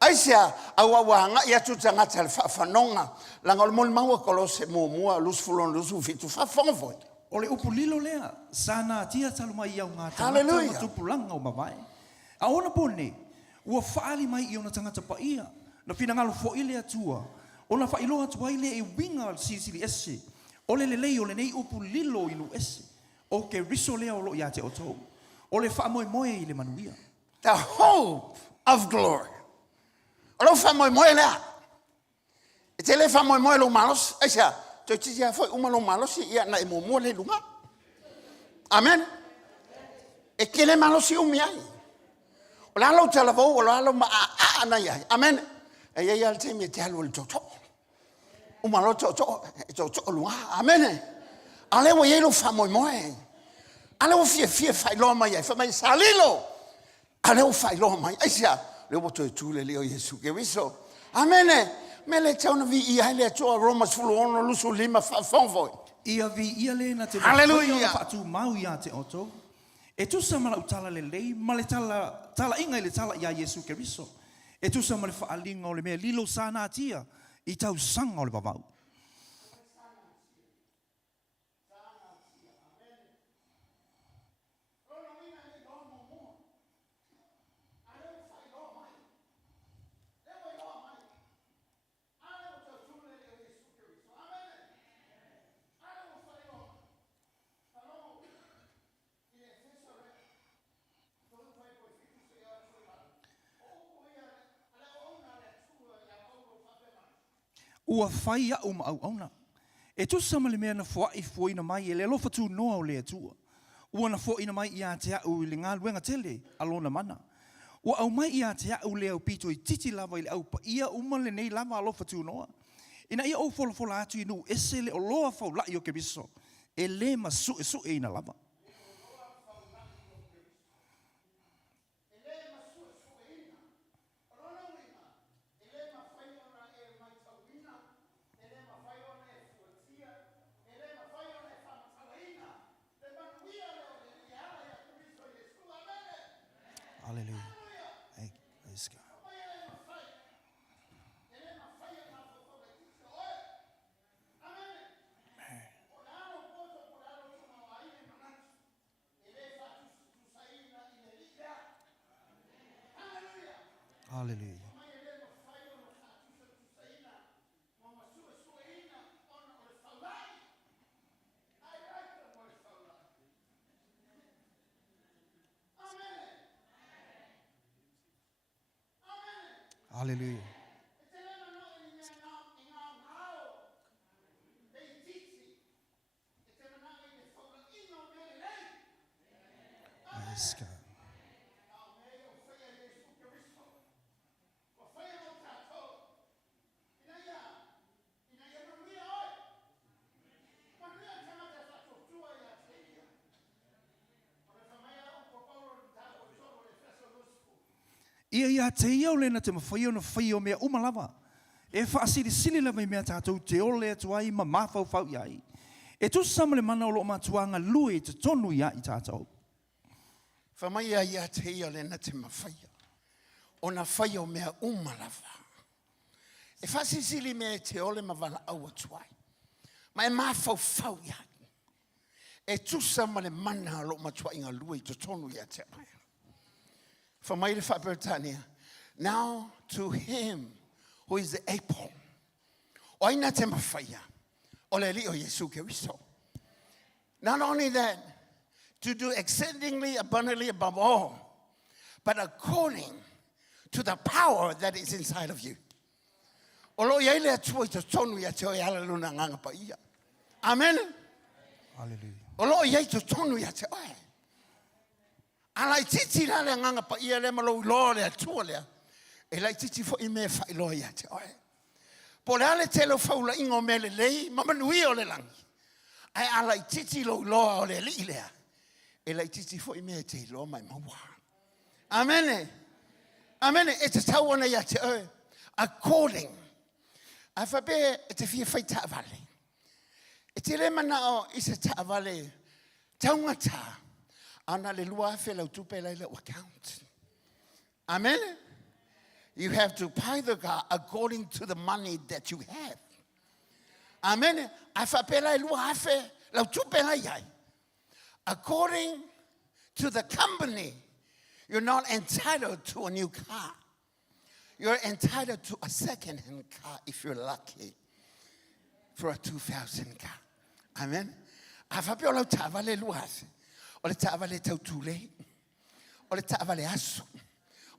Aisia awa wanga ia tu tangata le fa fanonga. Langa o mo maua kolose mo mua lus fulon lus fitu fa fongo. O le upulilo lea sana tia taluma ia ngā tangata. Hallelujah. Tupulanga o mawai. A ona pone ua faali mai i ona tangata pa ia. Na pinangalo fo ile atua. Ona fa iloa tua ile e winga sisili ese. Ole le lei o le nei upulilo inu ese. O ke riso lea o lo ia te o tau. Ole fa moe i le manuia. The hope of glory. Olo fa moe lea. E te le fa moe lo malos. Aisia, te tisia foi uma lo malos ia na e mo le lunga. Amen. E ke le malos i umi ai. O la lo tala vo, o la lo ma ana ia. Amen. E ia al te me te alu le toto. Uma lo toto lunga. Amen. Ale wo ye lo fa moe. Ale o fie fai lo mai, fa mai salilo. Ale o fai lo mai. Aisia, le o to tu le o Yesu Kiriso. Amen. Me le tau na vi ia le to Romans full ono lusu lima fa fonvoi. Ia vi ia le na te Hallelujah. fa tu mau ia te oto. E tu sa mala utala le lei, male tala inga le tala ia Yesu Kiriso. E tu sa male fa alinga o le mea lilo sana tia i tau sanga o le babau. Ua fai a au auna. E tu sama le mea na fwai fwoi na mai, e le alofa tu noa o le atua. Ua na fwoi na mai i a te au i le ngā luenga tele, alona mana. Ua au mai i a te au le au pito i titi lava i le au pa ia uma le nei lava alofa tu noa. Ina ia au fola atu inu, ese le o loa fau lai o ke biso. E le ma su e ina lava. Hallelujah. Hey, praise God. Hallelujah. Hallelujah. Praise God. Ia te ia o lena te mawhai o na whai o mea umalawa. E whaasiri sili la mai mea tātou te ole atu ai ma mawhau whau iai. E tu samale mana o lo matuanga lui te tonu ia I tātou. Whamai ia te ia o lena te mawhai. O na whai o mea umalawa. E whaasiri sili mea te ole ma wala au atu ai. Ma e mawhau whau iai. E tu samale mana o lo matuanga lui te tonu ia te ai. For my Britannia, now to him who is the apple. Oina te mawhaia. O le li o Yesu Keriso. Not only that, to do exceedingly abundantly above all, but according to the power that is inside of you. O lo ia ile atua I tonu ia te o ala luna nganga pa ia. Amen. Hallelujah. O lo ia I tonu ia te oe. Alai titi la le nganga pa ia le malo lo le atua le. E lai titi fo I me fai lo ia te oe. Po le ale te lo faula ingo me le lei, mamanui o le langi. Ai alai titi lo o le li lea. E lai titi fo I me te lo mai maua. Amen. Amen. E te tau ana ia te oe. According. A whape e te fia fai ta vale. E te le mana o I se ta vale. Taungata. Ana le lua fe lau tupe lai le account. Amen. You have to pay the God according to the money that you have. Amen. A whape lai lua fe lau tupe lai ai. According to the company, you're not entitled to a new car. You're entitled to a second-hand car if you're lucky for a 2000 car. Amen. A whape o lau tawa le lua fe. O le tawa le tautule, o le tawa le aso,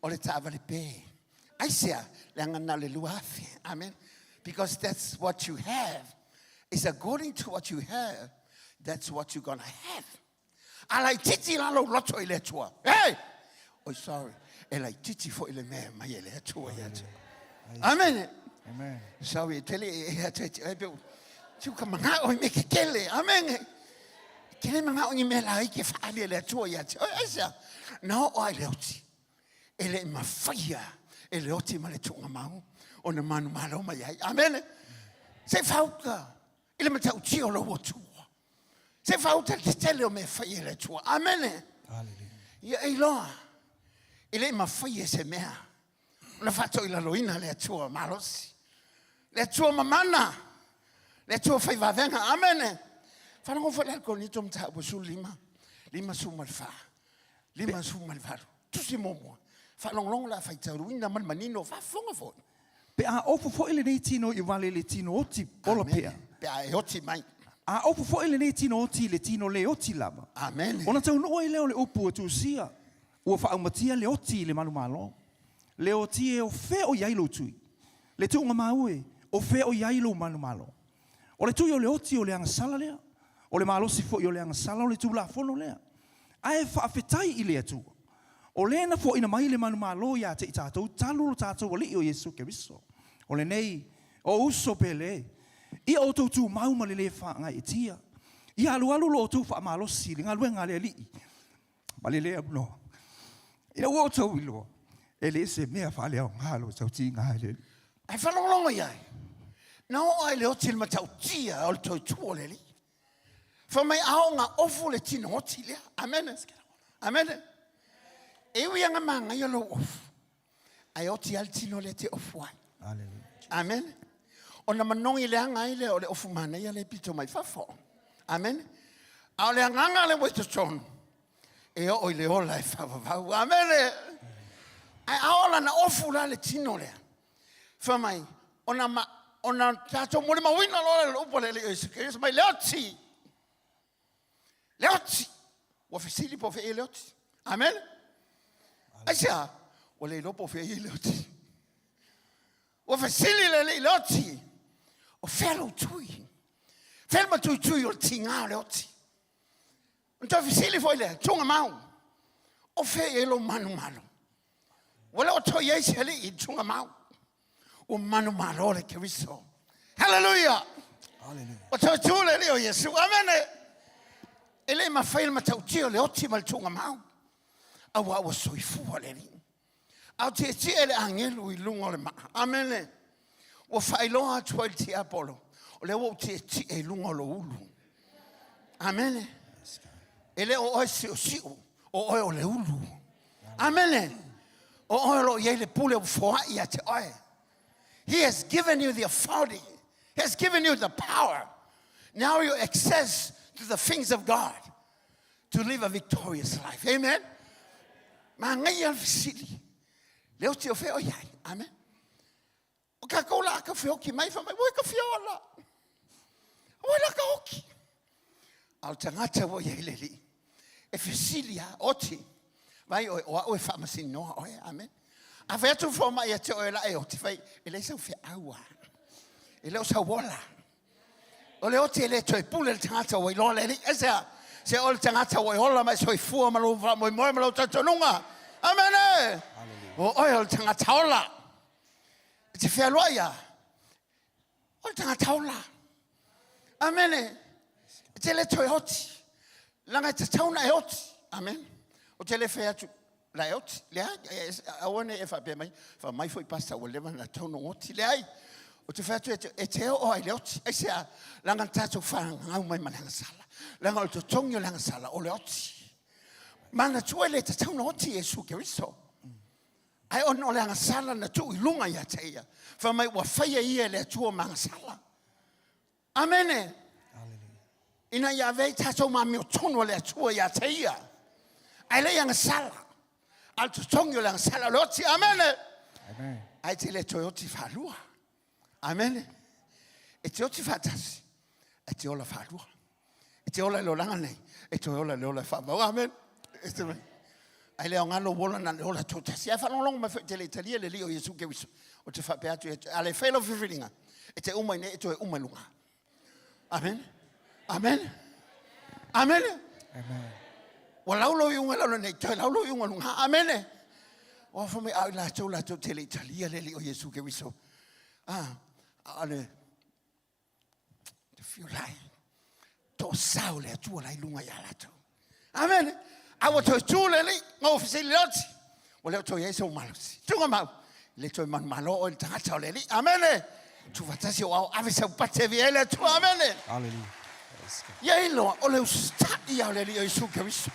o le tawa le pe. Aisia, le angana le luafe. Amen. Because that's what you have. It's according to what you have, that's what you're going to have. Alai titi la lo loto ile tua. Hey! Oh, sorry. Elai titi fo ile mea mai ile tua ya te. Amen. Amen. Sorry, tele e tete. Tu kamanga o me kele. Amen. Kele manga o me la I ke fali ile tua ya te. Asia. No o ile oti. Ele mafia. Ele oti ma le tunga mau. O na manu malo mai ai. Amen. Se fauka. Ile mata uti o lo wotu. Se fauta te tele o me fai le tua. Amen. Hallelujah. Ia iloa. Ile mafai se mea. Una fato ila loina le tua marosi. Le tua mamana. Le tua fai vavenga. Amen. Fana ko fala ko ni tom ta busu lima. Lima sumal fa. Lima sumal fa. Tu si momo. Fa long long la fai taruina man manino fa fonga fon. Pe a ofu fo ile nei tino I vale le tino oti ola pea. Pe a oti mai. A ofu fo ile nei tino oti le tino le oti lava. Amen. Ona tau no ile o le opu tu sia. Ua fa matia le oti le manu malo. Le oti e o fe o yailo tui. Le tunga maue o fe o yailo manu malo. O le tui o le oti o le anga sala lea. O le malo si fo o le anga sala o le tu la fono lea. Ae fa afetai I le atu. O le na fo ina mai le manu malo ya te I tātou. Talu lo tātou o li o Yesu Keriso. O le nei o uso pele. I o tau tu mau ma le le wha ngai e tia. I alu alu lo tau wha malo si le ngalue ngale li. Ma le le abno. I na uo tau ilo. E le se mea wha leo ngalo tau ti ngai le li. Ai whalonglongo iai. Nau ai leo til ma tau tia o le tau tua le li. Fa mai ao ngā ofu le tino oti lea. Amen. Amen. E ui anga manga I lo ofu. Ai oti al tino le te ofu ai. Hallelujah. Amen. O na manongi le anga ile o le ofu mana ia le pito mai fafo. Amen. A o le anganga le waito tonu. E o le ola e fafafau. Amen. Ai aola na ofu la le tino lea. Fa mai, ona tato mori mawina lo le upo le Yesu Keriso mai leoti. Leoti. Wa fesili po fe leoti. Amen. Asia, o le lopo fe leoti. Wa fesili le leoti. O felo tui. Felma tui o tinga leoti. Unta fesili fo le tunga mau. O fe lo manu malo. Wala o to yes hele I tunga mau. O manu malo le Keriso. Hallelujah. Hallelujah. O to tule le o Yesu. Amen. Ele ma fail ma tau tio le oti mal tunga mau. Awa o soifu le ni. Au te ele angelu I lunga le maa. Amen. O whailoa tuai te apolo. O le o te e lunga lo ulu. Amen. Ele o oi siu. O oi o le ulu. Amen. O oi lo ye le pule o foa ia te oi. He has given you the authority. He has given you the power. Now you access to the things of God to live a victorious life. Amen. Ma ngai al fisili. Leo te o feo iai. Amen. O ka kola ka feo ki mai fa mai. Oi ka feo ala. Oi la ka hoki. Au tangata wo iai leli. E fisilia oti. Vai o e famasi noa oi. Amen. A fe tu fo mai te o la e oti fai. Ele se fe aua. Ele o sa wola. O le oti ele toi pule le tangata wo I lo leli. Esa se o le tangata wo I hola mai soi fua malo va mo malo tatonunga. Amen. O oi o le tangata ola. Te fe aloia. O le tangata ola. Amen. Te le toi oti. Langa te tauna e oti. Amen. O te le fe atu. La e oti. Le ai. Awane e fa pe mai. Fa mai foi pasta o le na tauna oti. Le ai. O te fe atu e te o ai le oti. E se a langa tato fa ngau mai mananga sala. Langa o te tongio langa sala o le oti. Mana tuele te tauna oti e su Keriso. Ai ono langa sala na tu I lunga ia te ia. Fa mai wa faia ia le tua manga sala. Amen. Ina ia vei tato mami o tono le tua ia te ia. Ai le langa sala. Al tu tongio langa sala le oti. Amen. Amen. Ai te le toi oti whalua. Amen. E te oti whatasi. E te ola whalua. E te ola lo langa nei. E te ola le ola whamau. Amen. E te mai. Ai leo ngano wola na ola tota. Si ai whanolong ma te le Italia le lio Jesu Keriso. O te whape atu. Ale whaelo whiwhiringa. E te umai ne e toi umai lunga. Amen. Amen. Amen. Amen. Wa laulo I unga laulo nei. Toi laulo I unga lunga. Amen. O whamai au la tau te le Italia le lio Jesu Keriso. Ale. Te whio lai. To sao le atua lai lunga ia lato. Amen. Awa toi tūleli, ngau fisili loti. O leo toi eise o malusi. Tunga mau. Le toi man malo o il tangata o leli. Amen. Tu vatasi o au ave sau pate vi ele tu. Amen. Hallelujah. Ia ilo o leo stai o leli o Jesu Keriso.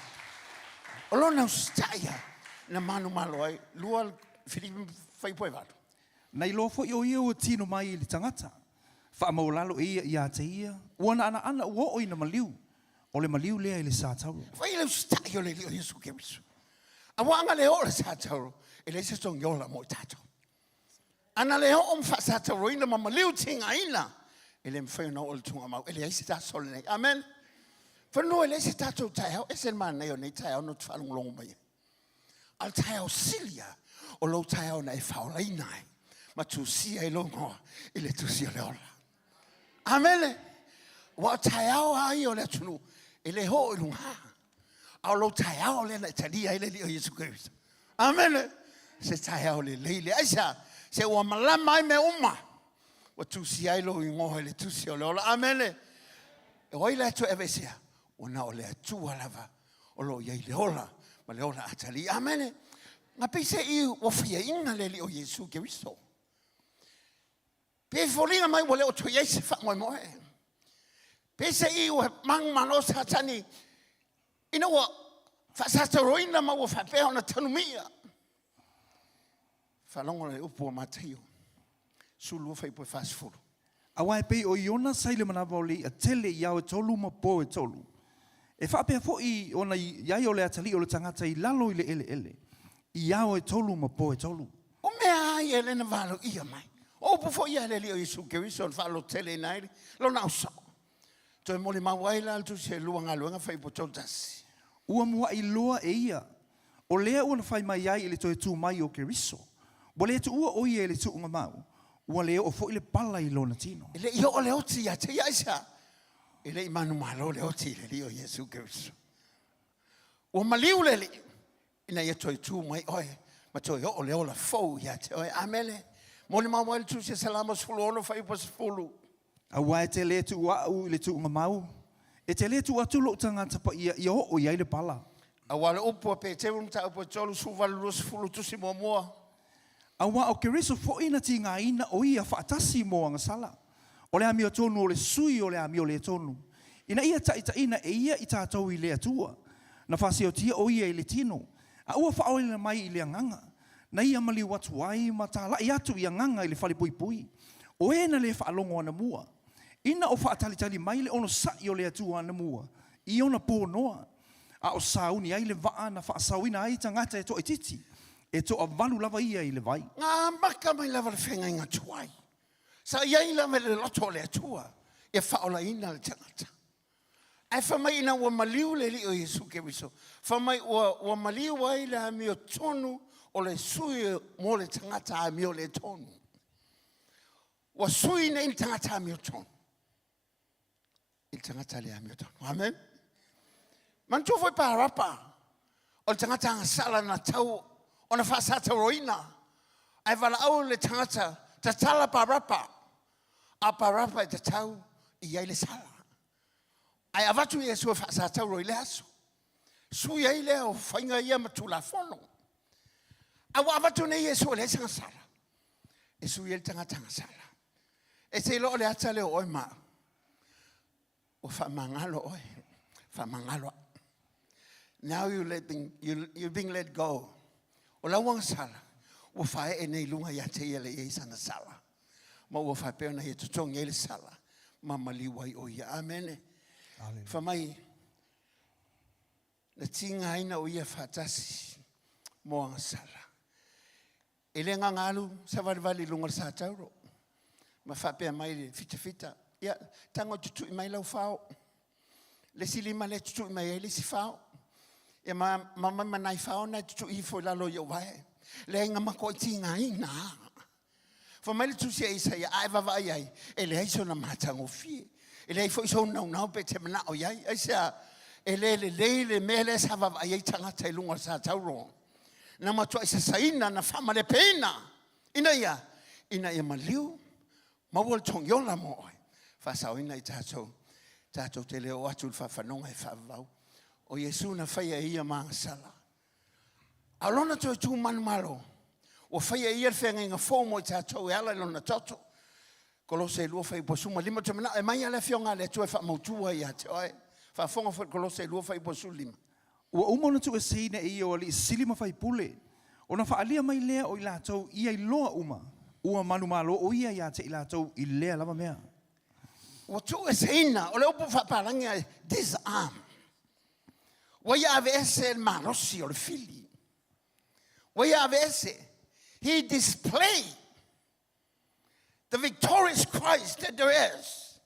O lo nau stai na manu malo ai. Lua Filipi fai poe vatu. Nei lo fo yo o tino mai le tangata. Fa maulalo ia te ia. Wana ana wo o ina maliu. O le maliu lea I le sātauro. Fai leo stai o leli o Jesu Keriso. A wanga leo le sātauro. E le se tong yola mo tato. Ana leo om fa sātauro ina ma maliu tinga ina. E le mwhai na o le tunga mau. E le eisi tā sole nei. Amen. Whanua e le eisi tātou taihau. E sen maa nei o nei taihau no te whalongolongo mai. Al taihau silia. O lo taihau na e whaolai nai. Ma tu sia e longo. E le tu sia le ola. Amen. Wa taihau ai o le tunu. E le ho I lunga. Au lo taihau le na italia ele li o Jesu Keriso. Amen. Se taihau le leile. Aisa. Se ua malama ai me uma. Wa tu si ai lo I ngoho le tu si o le ola. Amen. E oi le atu evesia. O na o le atu alava. O lo iai le ola. Ma le ola atali. Amen. Nga pise I o fia inga le li o Jesu Keriso. Pe folinga mai wa le o tu iai se fa moe moe. Pese I o mang mano satani. Ina wa fasataroina ma wa fapea ona tanumia. Falongo le upu o Mateo. Sulu fai po fast food. Awai pe o iona saile manava o le a tele ia o tolu ma po e tolu. E whapea fo I ona iai o le atali o le tangata I lalo I le ele. Ia o e tolu ma po e tolu. O mea ai ele na valo ia mai. O po fo ia le li o Jesu Keriso falo tele nai. Lo na usa. Toi moli mawaila altu se luanga luanga fai po toltasi. Ua mua I loa e ia. O lea ua na whai mai ai le toi tū mai o Keriso. Bo lea tu ua o ia le tu unga mau. Ua lea o fo I le pala I lona tino. Ele I o le oti ya te iaisa. Ele I manu malo le oti le li o Jesu Keriso. Ua maliu le li. Ina ia toi tū mai oe. Ma toi o le ola fau ya te oe. Amele. Moli mawaila tu se salamos fulu ono fai po se fulu. Awa e te lea tu ua u le tu unga mau. E te lea tu atu lo tangata pa ia o iai le pala. Awale upo pe te unta upo tolu suvalu fulu tusi momoa. Awa o keriso fo ina tinga ina o ia whaatasi mo anga sala. O le amio tonu o le sui o le amio le tonu. Ina ia taita ina e ia i tātou I le atua. Na whasi o tia o ia I le tino. A ua whaoina mai I le anganga. Na ia mali watu ai ma tā lai atu I anganga I le whali pui pui. O e na le whaalongo ana mua. Ina o whaatalitali mai le ono sai o le atua ana mua. I ona pōnoa. A o sauni ai le waa na whaasauina ai tangata e to e titi. E to a valu lava ia I le vai. Ngā maka mai lava le whenga inga tuai. Sa iai lava le loto le atua. E whaola ina le tangata. Ai whamai ina ua maliu le li o Yesu Keriso. Whamai ua maliu ai le ami o tonu o le sui mo le tangata ami o le tonu. Ua sui na ili tangata ami o tonu. Ili tangata le ami o tonu. Amen. Mantua foi parapa. O le tangata anga sala na tau o na whaasata roina. Ai wala au le tangata ta tala parapa. A parapa e ta tau I ai le sala. Ai avatu Yesu e whaasata roi le aso. Sui ai le o whainga ia matula fono. Awa avatu ne Yesu le sanga sala. E sui ele tangata anga sala. E se lo le ata le oi ma. O whamangalo oi. Whamangalo. Now you're being let go. O la wang sala. O whae e nei lunga ia te ele e sana sala. Ma o whae peo na he tutong ele sala. Ma maliwai o ia. Amen. Whamai. Na tinga ina o ia whatasi. Mo ang sala. Ele nga ngalu sa wali lunga sa tauro. Ma whae peo mai fita fita. Ia tango tutu I mai lau whao. Le silima le tutu I mai ele si whao. E mama manai whao na tutu I fo lalo yo wae. Le nga mako I tinga ina. Fa mai le tusi e isa ia ai wawa ai. E le aiso na matango fie. E le fo iso nau pe te mana o iai. E sea e le mele sa wawa ai tangata I lunga sa tauro. Na matua isa saina na whama le peina. Ina ia maliu. Mawal tong yola mo oi. Whasau ina I tātou te leo atu whawhanonga e whawau. O Yesu na whaia ia maanga sala. Alona toi tū manu malo. O whaia ia whenga inga whomo I tātou e ala lona toto. Kolose lua whai posuma lima te mana. E mai ala whionga le tu e whamautua ia te oe. Whafonga whai kolose lua whai posu lima. Ua umona tu e seina I o li silima whai pule. O na whaalia mai lea o I lātou ia I loa uma. Ua manu malo o ia ia te I lātou I lea lava mea. Ua tu e seina. O le upu whaparangia disarm. Wa ia ave ese el marosi o le fili. Wa ia ave ese. He displayed the victorious Christ that there is.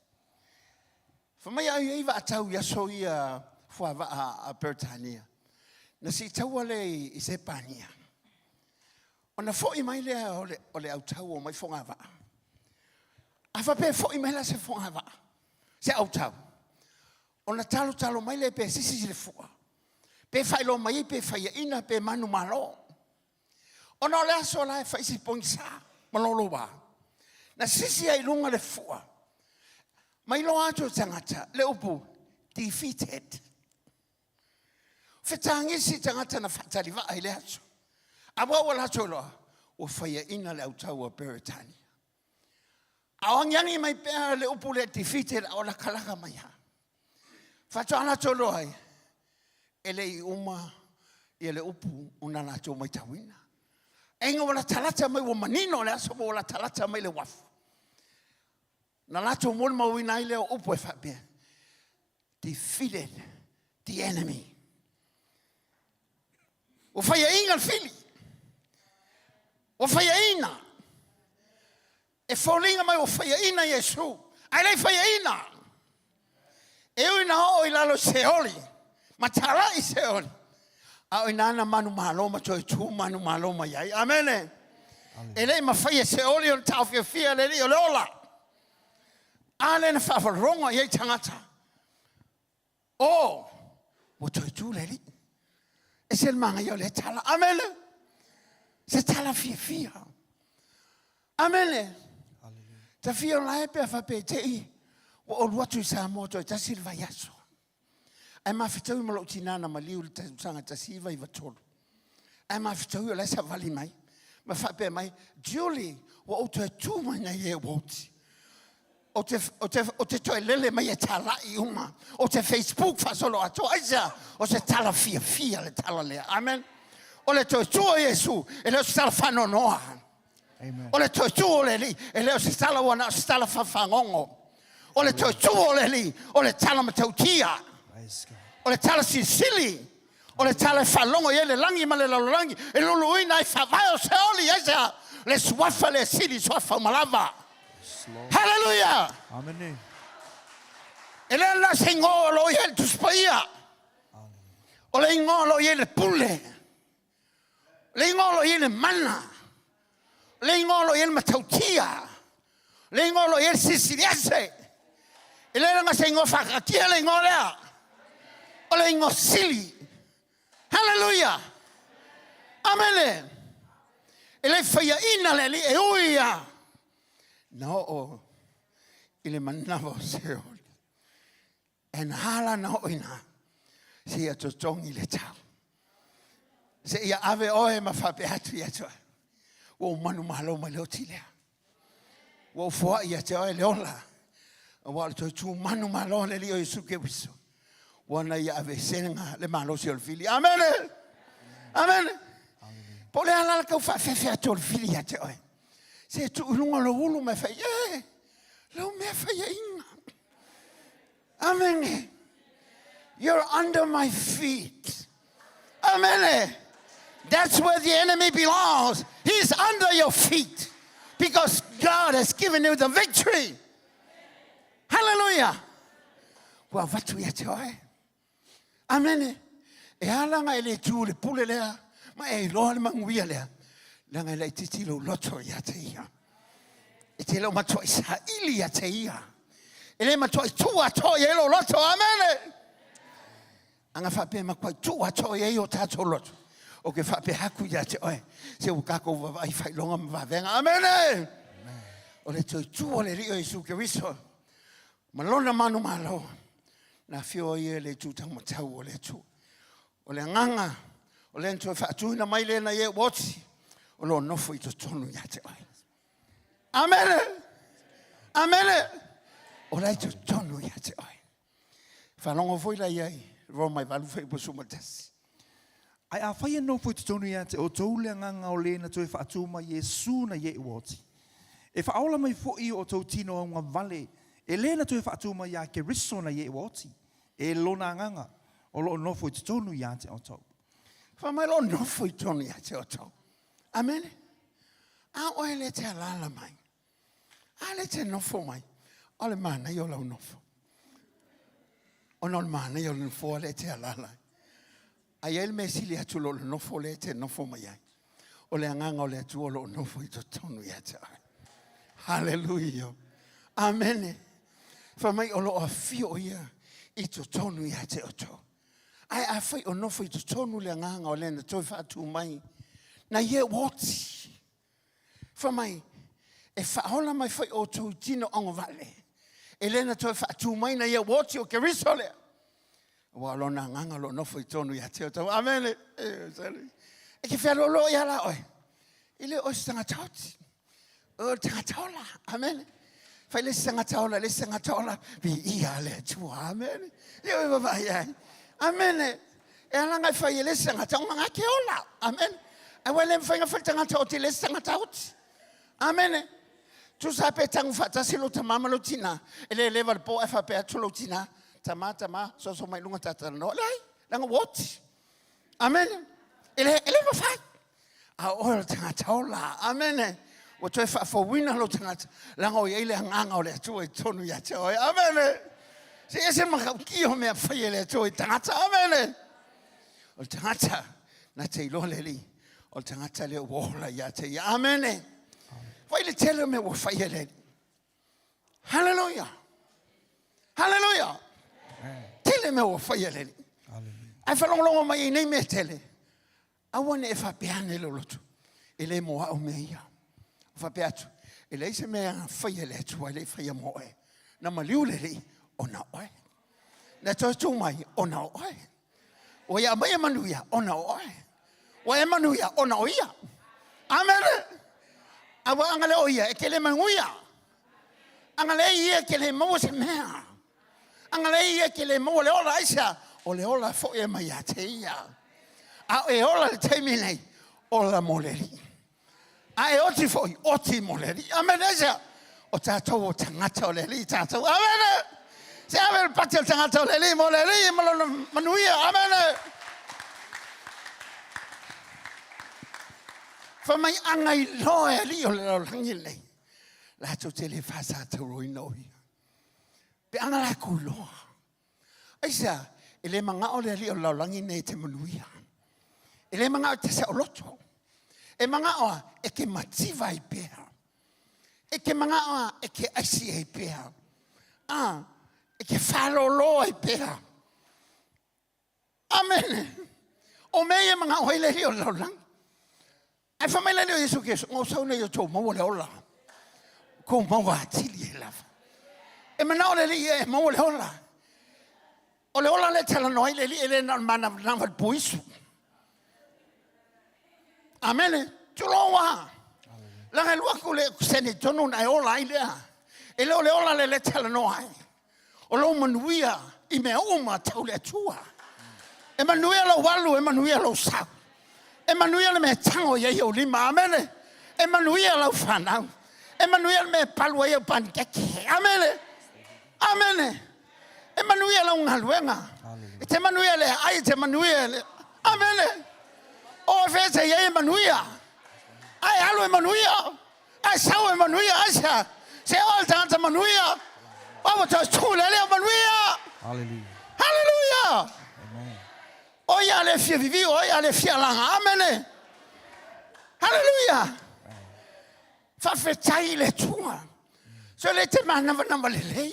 Whamai au iwa atau yaso ia fuava a Britania. Na si tau ale I se pania. O na fo I mai lea o le au tau o mai fonga va. A whape fo I mai lea se fonga va. Se au tau. O na talo mai lea pe sisi le fua. Pe whailo mai pe whaia ina pe manu malo. O na lea so lai whaisi poinsa. Malolo wa. Na sisi ai lunga le fua. Mai lo ato tangata. Le upu. Defeated. Whetangisi tangata na whatari wa ai le ato. Awa wala ato loa. O whaia ina le autau a Britania. Awangiangi mai pēra le upu le defeated. O la kalaka mai ha. Whato ana to loa ai. Ele I uma I le upu una la tō mai tawina. Enga wala talata mai wa manino le aso wala talata mai le wafu. Na la tō mol mawina I le upu e whapea. Defeated the enemy. O whaia inga al fili. O whaia ina. E whaulinga mai o whaia ina Yesu. Ai lei whaia ina. E ui na ho I lalo seoli. Matara I seoli. A inana manu maloma toi tu manu maloma yai. Amen. Ele ma fai seoli on tau fia le li ola. Ale na fa ronga yai tangata. Oh, o toi tu le li. E se manga yo le tala. Amen. Se tala fia. Amen. Ta fia la e pe fa pe te I. O luatu sa moto ta silva yaso. Ai mawhitau ma lau tinana ma liu le sanga ta siva I watolu. Ai mawhitau le sa vali mai. Ma whape mai, Julie, wa o te tūma na ye woti. O te toi lele mai e tala I unga. O te Facebook fasolo ato aisa. O te tala fia le tala lea. Amen. O le toi tua Yesu, e leo se tala whanonoa. Amen. O le toi tua le li, e leo se tala wana, se tala whawhangongo. O le toi tua le li, o le tala matautia. O le tala sisili. O le tala whalongo ye le langi ma le lalolangi. E lulu ina I whawai o se oli esa. Le swafa le sili swafa malava. Hallelujah. Amen. E le la se ngolo ye tu spaia. O le ngolo ye le pule. Le ngolo ye le mana. Le ngolo ye le matautia. Le ngolo ye le sisiliase. E le nga se ngo whakakia le ngolea. O le ngo sili. Hallelujah. Amen. E le whaia ina le li e uia. No o. Ile manavo se oli. En hala no ina. Se ia totongi le tau. Se ia ave oe ma whape atu ia toa. Wo manu malo ma leo tilea. Wo fua ia te oe leola. Wa to tu manu malo le lio Yesu ke wiso. Wana ia ave senga le malo si ol fili. Amen. Amen. Pole ala ka fa fe atu ol fili ia te oe. Se tu lunga lo ulu me fa ye. Lo me fa ye inga. Amen. You're under my feet. Amen. That's where the enemy belongs. He's under your feet. Because God has given you the victory. Hallelujah. Well, what we are doing? Amen. E alanga ele tu le pule lea. Ma e loa le manguia lea. Langa ele titilo loto ia te ia. E te lo mato isa ili ia te ia. Ele mato I tua to ye lo loto. Amen. Anga whape makwa tua to ye o tato loto. O ke whape haku ia te oe. Se u kako wawai whai longa mwawenga. Amen. O le toi tua le rio Yesu ke wiso. Malona manu malo. Na fio ye le tu tang matau o le tu. O le nganga. O le ntoi whaatu na mai le na ye woti. O lo nofo I to tonu ia te oe. Amen. Amen. O le to tonu ia te oe. Whanongo foi la iai. Ro mai walu fai po sumatasi. Ai a whaia no fwoi tutonu ia te o toule nganga o lena toi whaatu ma Yesu na ye woti. E whaola mai fwoi o tau tino o ngā vale. E lena toi whaatu ma ia ke riso na ye woti. E lona nganga. O lo no fwoi tutonu ia te o tau. Whamai lo no fwoi tonu ia te o tau. Amen. A oe le te alala mai. A le te nofo mai. O le mana I o lau nofo. O non mana I o le nofo le te alala. Ai el me sili atu lo nofo le te nofo mai ai. O le anganga o le atu o lo nofo I to tonu ia te ai. Hallelujah. Amen. Whamai o lo a fio ia I to tonu ia te oto. Ai a whai o nofo I to tonu le anganga o le na toi whaatu mai. Na ye woti. Whamai e whaola mai whai o tau tino ongo vale. E le na toi whaatu mai na ye woti o ke riso lea. Wa lo na nganga lo nofo I tonu ia te oto. Amen. E ke whelo lo ia la oi. Ile o sanga tauti. O tanga taula. Amen. Fai le sanga taula. Bi ia le tua. Amen. Yo baba ia. Amen. E alanga fai le sanga taula nga ke ola. Amen. E wele mfanga fai tanga tauti le sanga tauti. Amen. Tu sape tang fata silo tamama lo tina. Ele leva po e fa pe atulo tina. Tama so mai lunga tata no. Lai. Langa what? Amen. Ele va fai. A ora tanga taula. Amen. O toi fa wina lo tangata langa o ile hanganga o le tu e tonu ia te oi. Amen. Se ese maka ki o me fa ile tu e tangata. Amen. O tangata na te ilo le li. O tangata le wola ia te ia. Amen. Fa ile tele me o fa ile. Hallelujah. Hallelujah. Tele me o fa ile. Ai fa longo mai nei me tele. A wone e fa piane lo lotu. Ele mo o me ia. Fapeatu. Ele se me fai ele tu ele fai moe. Na maliu le o na oe. Na tu mai o na oe. O ia mai manuia o na oe. O e manuia o na oia. Amen. Awa angale oia, ekele manguia. Angale ia ekele mo se mea. Angale ia ekele mo le ola isa. O le ola fo e mai ate ia. A e ola le teimi nei. Ola moleri. A e oti fo i oti moleri. Amen esa. O tātou o tangata o le li tātou. Amen. Se ave pati o tangata o le li moleri. Manuia. Amen. Fa mai angai loe li o le langi nei. La to te le fasa te roi noi. Pe anga la ku loa. Aisa, ele manga o le li o la langi nei te manuia. Ele manga o te sa o loto. E manga o e ke mativa i pēha. E ke manga o e ke aisi i pēha. E ke whalolo i pēha. Amen. O mei e manga o ele li o la langi. Ai fa mai le o Yesu Kristo ngo sa nei o tō mau le ola. Ko mau atili e lava. E mana o le li e mau le ola. O le ola le tala noi le li e le mana nava puisu. Amen. Tuloa. Langa lua ko le sene tonu na ola i lea. E le ola le tala noi. O lo manuia i me uma tau le tua. E manuia lo walu e manuia lo sau. Emmanuel me tango ye yo lima amen. Emmanuel la fana. Emmanuel me palwa ye pankeke. Amen. Amen. Emmanuel la ungalwenga. It's Emmanuel ai it's Emmanuel. Amen. O fese ye Emmanuel. Ai halo Emmanuel. Ai sao Emmanuel asha. Se all dance Emmanuel. Wa to chule le Emmanuel. Hallelujah. Hallelujah. Oya le fie vivi, oya le fie langa. Amen. Hallelujah. Fa fetai le tua. So le te mana na le lei.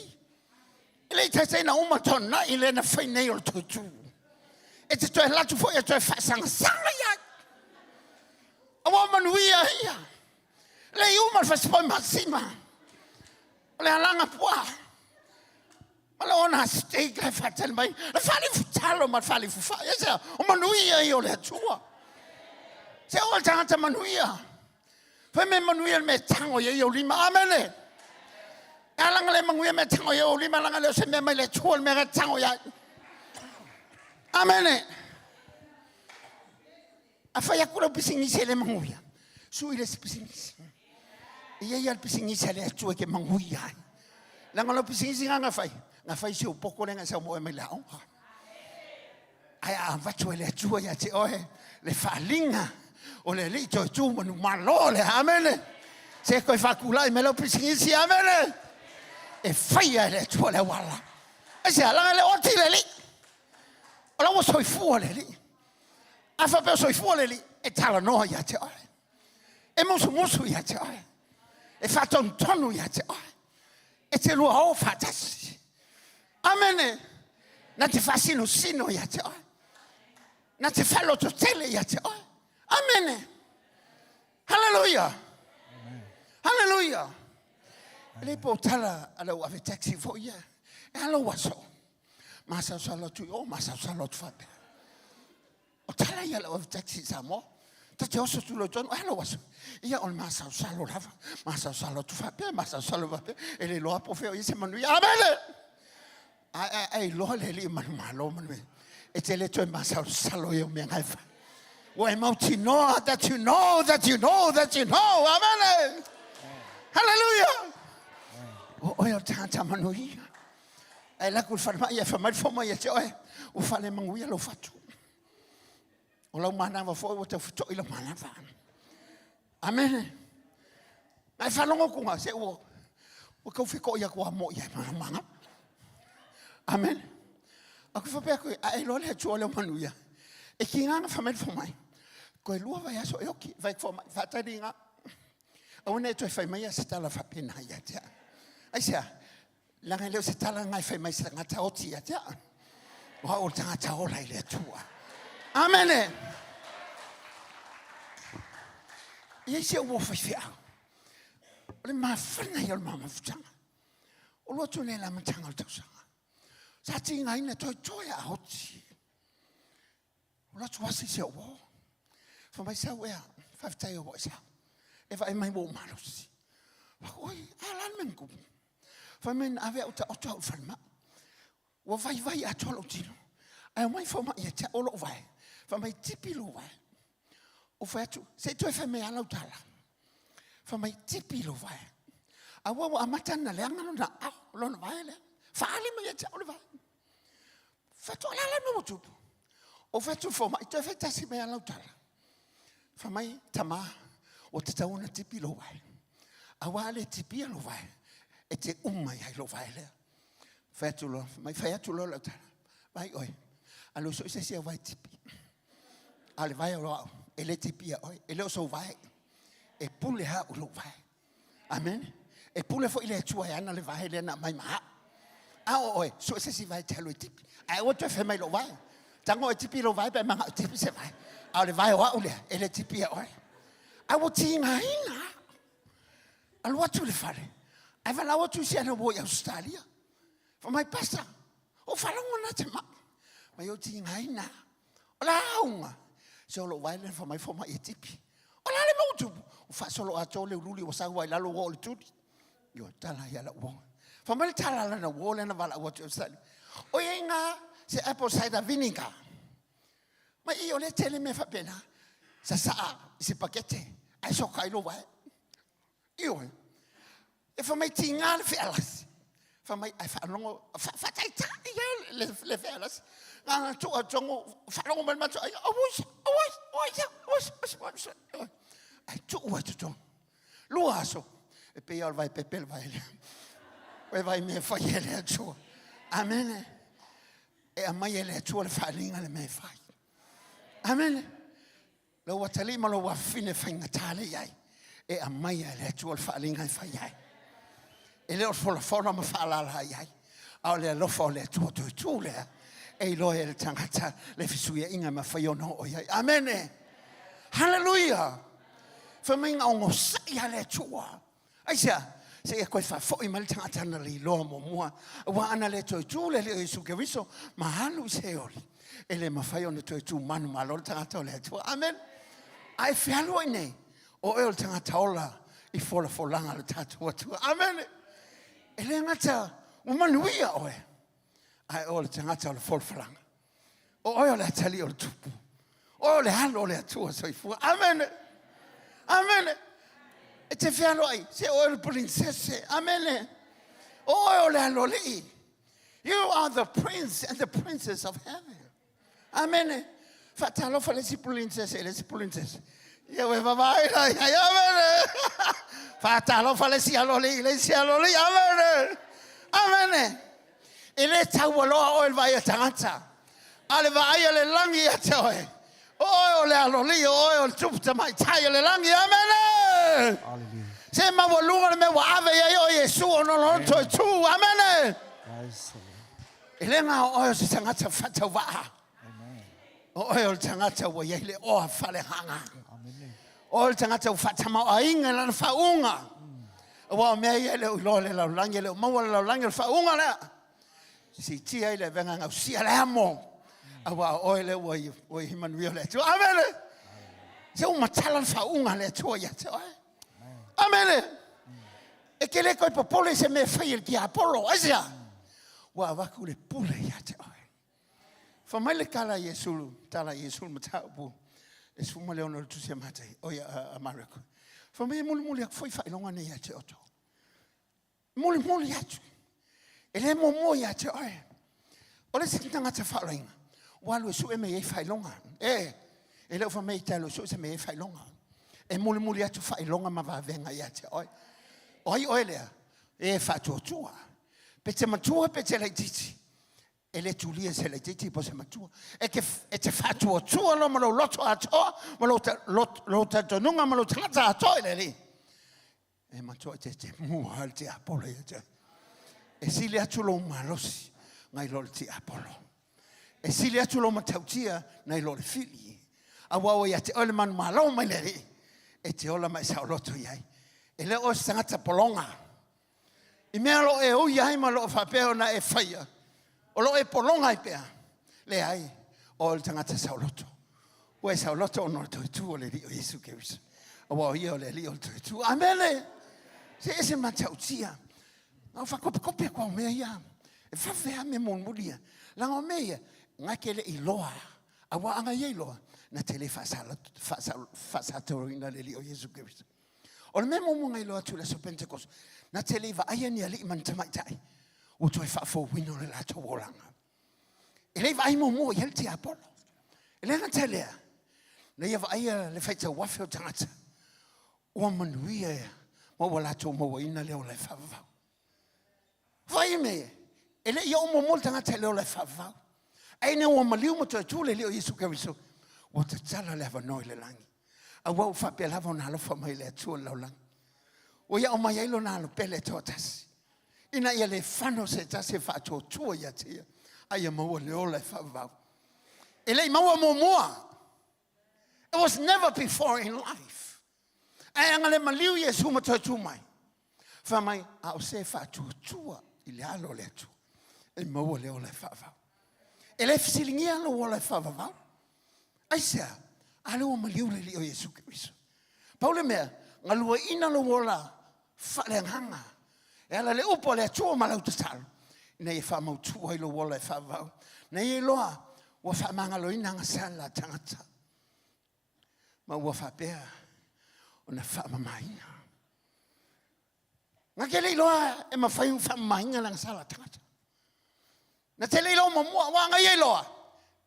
Le te se na uma tona ile na fai nei o tutu. E te toi latu fo e toi fa sanga ya. Awa manuia ia. Le uma fa spoi masima. Le langa poa. Ala ona steak la fatel mai. La fali futalo ma fali fufa. Esa o manuia io le tua. Se o tanta manuia. Fa me manuia me tango io lima amen. Ala ngale manuia me tango io lima la ngale se me mai le tua me tango ya. Amen. Afa ya kula pisingi se le manuia. Su ile pisingi. Ia ia pisingi se le tua ke manuia. La ngalo pisingi nga fai. Na fai si o poko lenga sa mo e me lao. Ai a vatu le tua ya te oe le falinga o le lito tu manu malo le amen. Se ko fa kula me lo pisingi amen. E fai le tua le wala. Ese ala le oti le li. Ola wo soi fu le li. A fa pe soi fu le li e tala no ya te oe. E musu ya te oe. E fa tonu ya te oe. E te lua o fatasi. Amen. Na te fasino sino ya te oe. Na te falo to tele ya te oe. Amen. Hallelujah. Hallelujah. Le po tala ala wa taxi fo ya. E alo waso. Masa salo tu o masa salo tu fa. O tala ya la wa taxi samo. Ta te oso tu lo ton alo waso. Ia on masa salo lava. Masa salo tu fa. Masa salo va. E le lo apo fe o ise manu. Amen. Ai lo le li man malo man me. E te le toi masa salo yo me ngaifa. Wo e mau ti know that you know that you know that you know. Amen. Hallelujah. O yo tanta manuia. Ai la kul farma ia fa mai foma ia te oe. O fale manguia lo fatu. O la mana va fo o te futo i lo mana va. Amen. Ai fa longo kunga se o ko fiko ia ko mo ia mana. Amen. Aku fa pe ko ai lo le tuo le manuia. E ki nga fa mai fo mai. Ko lua vai aso e oki vai fo mai fa tadinga. O ne to fa mai sta la fa pena ia te. Ai sia la ngale se tala ngai fa mai sa ngata oti ia te. Wa o tanga ta ola ile tua. Amen. Ia se o fa fia. O le ma fa na ia mama futanga. O lo tu ne la matanga o tausa. Sa tinga ina toi a hoti. Ola tu wasi se o. Fa mai sa wea Whaftai o sa. E whai mai mo marosi. Oi, alan mengu. Whamen ave o ta o tau whanma. Wa vai a tolo tino. Ai mai foma ia te olo vai. Whamai tipi lo vai. O whatu, se toi whame alau tala. Whamai tipi lo vai. Awa amatana le angano na au, lona vai le. Whaali mai ia te olo vai. Whatu alala no tupu. O whatu foma, i toi whetasi me alau tala. Whamai tama o te tauna tipi lo vai. Awa le tipi lo vai. E te umai ai lo vai lea. Whatu lo, mai whaiatu lo lau tala. Mai oi. Alo so se se vai tipi. Ale vai o ele tipi oi. Ele so vai. E pule ha o lo vai. Amen. E pule fo ile tua ana le vai le na mai ma. A oi, so se si vai telo tipi. Ai o te fe mai lo vai. Tango e tipi lo vai pe manga tipi se vai. Ale vai o le ele tipi oi. A o tinga ina. Al watu le fare. Ai va la o tu sia no boy Australia. For my pastor. O fala ngona te ma. Mai o tinga ina. Ola unga. So lo vai le for my tipi. Ola le mo tu. O fa solo a tole luli o sa wai la lo o le tuti. Yo tala ya la wo. For my tala la na wo le na vala o tu sa. O yenga se apple cider vinegar. Mai io le tele me fa pena. Sa se pakete. Ai so kai lo vai. Io. E for my tinga le felas. For my I fa longo fa tai ta le felas. Nga tu a tongo fa longo mal mato. Ai tu o tu. Luaso. E pe al vai pepel vai. E vai me fa ele tu. Amen. E a mai ele tu le fa linga le me fa. Amen. Lo watali malo wa fine fa ngatale yai. E a mai ele tu le fa linga fa yai. E le fora ma fa la yai. Au le lo fo le tu le. E lo e tangata le fisuia inga ma fa yo no o yai. Amen. Hallelujah. For me ngo sai le tua. Aisa se e koe fa fo i mal tangata na li lo mo mua. Wa ana le tu le Yesu ke viso ma halu se oli. E le ma fa yo ne tu manu ma lo tangata le tua. Amen. Ai fialo ine. O e o tangata ola i fola langa le tatu atu. Amen. E le ngata o manuia oe. Ai o le tangata o le fola. O le atali o le tupu. O le halo le atua soifua. Amen. Amen. E te fialo ai. Se o le princesse. Amen. O le halo li. You are the prince and the princess of heaven. Amen. Fatalo fa le si princesse e le si princesse. Io va vai. Amen. Fatalo fa le si aloli. Le si aloli. Amen. Amen. E le taualoa o il vai a tangata. Ale vai le langi a te. O le aloli o il tupta mai tai le langi. Amen. Hallelujah. Se ma volunga me wa ave io Yesu no lo tu. Amen. E le nga o se tangata fata wa. Amen. O il tangata wa yele o fale hanga. Amen. O il tangata fata ma a inga la faunga. Wa me yele lo le la langi le ma wa la langi faunga le. Si tia ile venga ngau sia le amo. Awa oile o himan viole tu. Amen. Se uma tala faunga le tu ya tu. Amen. E ke le ko popole se me fai il ki apolo asia. Wa va ku le pule ya tu. Fa mai le kala Yesu tala Yesu matabu. E su mo le ono tu se mate. O ya America. Fa mai muli foi fai longa ne ya tu. Muli ya tu. Ele mo ya te oi. Ole se tanga te faringa. Walu su e me fai longa. Ele fa me talo su se me fai longa. E muli atu fai longa ma va venga ya te oi. Oi le. E fa tua. Pete matua pete le titi. Ele tulia se le titi po se matua. E che e te fa tua lo mo loto ato, mo lo nunga mo lo tata ato le li. E matua te mu alti apolo ya te. E si le atu lo malosi ngai lo ti apolo. E si le atu lo matautia ngai lo le fili. A wawa ya te ole man malo mai le. E te ola mai sa loto yai. E le o sangata polonga. I mea lo e o yai ma lo fa peo na e faia. O lo e polonga i pea. Le ai o le tangata sa loto. O e sa loto o no to tu o le ri o Yesu ke wiso. Awa ia o le li o le tu. Amele. Se matautia. Ngau whakopia kwa mea ia. E whawhea me monmulia. Langa o mea, ngake le iloa. Awa anga ia iloa. Na tele whasatoro ina le li o Yesu Kiristo. O le mea momunga iloa tu le so Pentecost. Na tele wa aia ni ali iman tamaitai. O toi whafo wino le lato wolanga. E le wa ai momo i helti Apollo. E le nga telea. Na ia wa aia le whaita wafe o tangata. Ua manuia ea. Mo wala tō mo ina leo le whawau. Vai me. Ele ia o mo tangata leo le whawau. Aine ua maliu mo tō tūle leo Yesu Kiristo. Ua te tala le hawanoi le langi. A wau whapea lava o nalo whamai le atua lau langi. O ia o mai ailo nalo pele tō tasi. Ina ia le whano se tasi whato tua ia tia. Aia maua leo le whawau. Ele maua mo mua. It was never before in life. Ai anga le maliu Yesu ma tō mai. Whamai au se whato tua i le alo le atua. E maua leo le whawau. Ele fisilingi alo o le whawau. Aisea, ale o maliu le li o Yesu Kiristo. Paule mea, ngalua ina lo wola whalenganga. E ala le upo le atua malau te talo. Ina e whamau tua i lo wola e whawau. Na e loa, wa whamanga lo ina ngasala tangata. Ma ua whapea, o na whamamainga. Nga ke le loa, e ma whaiu whamamainga lang sala tangata. Na te le loa mamua, wanga e loa.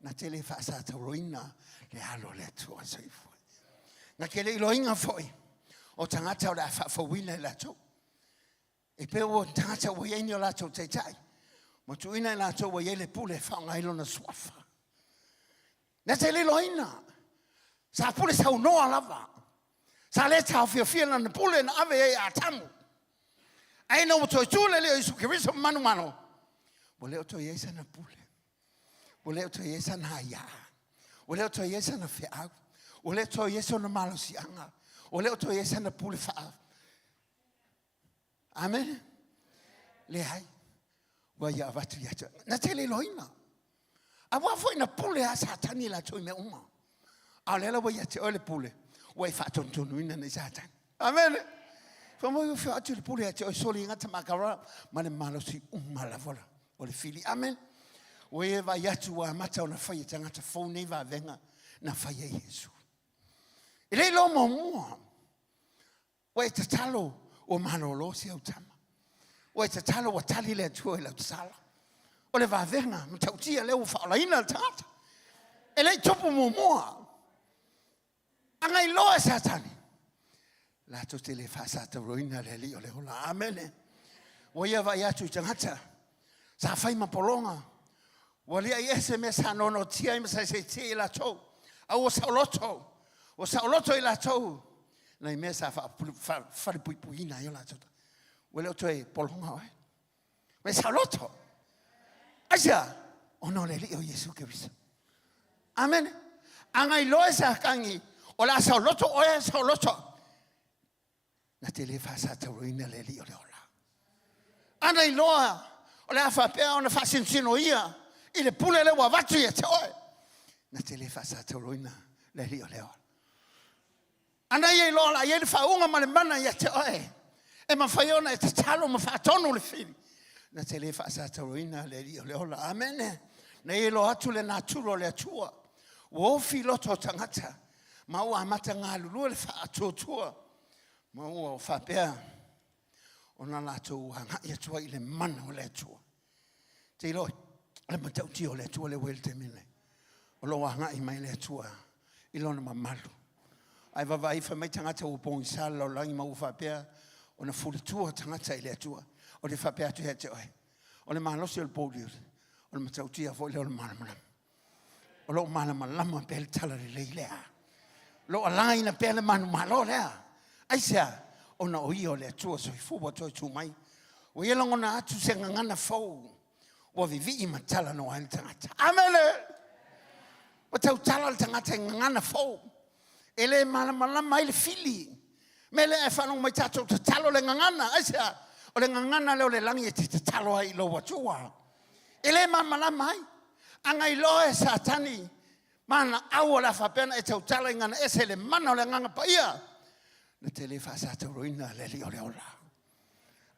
Na te le whaasata roina, le alo le atua saifua. Nga ke le loa inga foi. O tangata o le whawina e lato. E pe o tangata o yeini o lato te tai. Ma tuina e lato o yele pule whaonga ilo na swafa. Na te le loa ina. Sa pule sa unoa lava. Sa le tau fia na pule na ave e a tamu. Aina o toi tūle leo Yesu Kiristo manu manu. O leo toi eisa na pule. O leo toi eisa na ia. O leo toi eisa na whiau. O leo toi eisa na malo sianga. O leo toi eisa na pule wha. Amen. Le hai. Wa ia watu ia. Na te le loina. A wafo ina pule a satani la toi me uma. A lela wa ia te ole pule. Wa i whatontonu ina na satani. Amen. Famo yo fa atu le pule a te o soli ngata makara. Ma le malo si la vola. O le fili. Amen. O e va yatu wa mata o na whai tangata whone va venga na whai e Yesu. I le lo mo mua. O e te talo o manolo si au tama. O e te talo o tali le atua i lau tsala. O le va venga ma tautia leo whaola ina tangata. E le topo mo mua. Anga i loa satani. La to te le whasata roina le li o le hola. Amen. O ia va yatu tangata. Sa whai mapolonga. Wali ai SMS anono tia i masa se tia i la tau. Au o sauloto. O sauloto i la tau. Na i mea sa whare puipuina i o la tau. Wale o toi polonga oi. Me sauloto. Asia. Ono le li o Yesu Kiristo. Amen. Anga i loe sa kangi. O la sauloto oe sauloto. Na te le whasata ruina le li o le ola. Ana i loa. O le awhapea o na whasinsino ia. I le pule le wa watu ia te oe. Na te le whasata ruina le li o le ola. Ana ia i loa ia le whaunga ma le mana ia te oe. E ma whaiona e te talo ma whaatonu le whiri. Na te le whasata ruina le li o le ola. Amen. Na ia i loa atu le naturo le atua. Wofi loto tangata. Ma ua amata ngā lulu le whaatotua. Ma ua o whapea. O na lato hanga ia tua i le mana o le atua. Te iloi. Le matauti o le atua le wel te mine. O lo hanga i mai le atua. Ilo na mamalu. Ai vavai whamai tangata o pongi sala o langi mau whapea. O na fulitua tangata i le atua. O le whapea tu hea te oe. O le mahalosi o le pōli o le. O le matauti a fo le o le malamalama. O lo malamalama pe le tala le leilea. Lo alai na pe le manu malo lea. Aisea. O na oi o le atua so i fuwa toi tu mai. O ia lango na atu se ngangana fau. O vivi i matala no ai tangata. Amene! O tau tala le tangata i ngangana fau. Ele malamalama i le fili. Mele e whanong mai tato te talo le ngangana. Aisea, o le ngangana leo le langi e te talo ai lo watua. Ele malamalama ai. Anga i loe satani. Mana au o la whapena e tau tala i ngana ese le mana o le nganga pa ia. Le tele fa sa te roina le li ole ola.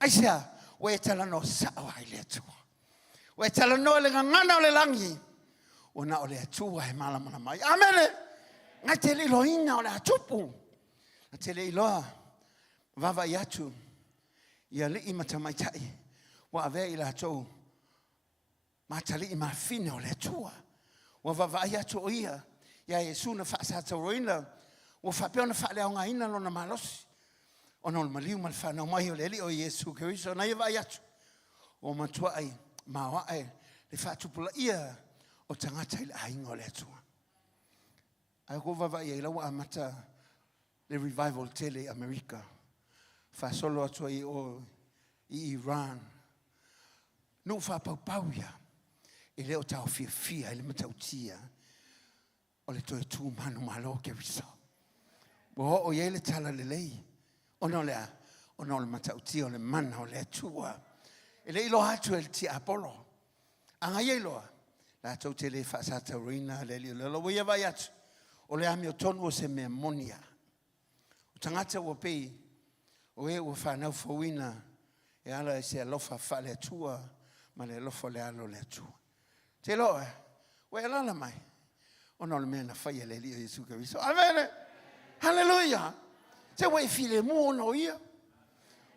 Aisia, we tala no sa o hai le tua. We tala no le ngana o le langi. O na o le atua he mala mana mai. Amene. Ngai te li loina o le atupu. Na te li loa. Vava i atu. Ia li i matamaitai. Wa ave i la tau. Matali i mawhine o le atua. Wa vava i atu o ia. Ia Yesu na wha sa tau roina. Wa whapeo na wha leo ngaina lo na malosi. O na o maliu mal whanau mai o le li o Yesu Keriso. Na ia vai atu. O matua ai. Mawa ai. Le whatupula ia. O tangata i le ainga o le atua. Ai ko vava i ila wa amata. Le revival tele Amerika. Fa solo atua i o i Iran. No fa pau ia. I leo tau fia i le matautia. O le toi tu manu malo ke viso. Bo o ye le tala le lei. Ono le matautia o le mana o le atua. I le ilo hatu e le tia Apollo. Anga ye loa. La tau te le fa sa taurina le li le lo ia vai atu. O le ami o tonu o se mea monia. O tangata o pei. O e o whanau fawina. E ala e se alofa fa le atua. Ma le alofa le alo le atua. Te loa. O e alala mai. O no le mea na whaia le li o Yesu Keriso. Amen. Hallelujah. Te wai file mu o na ia.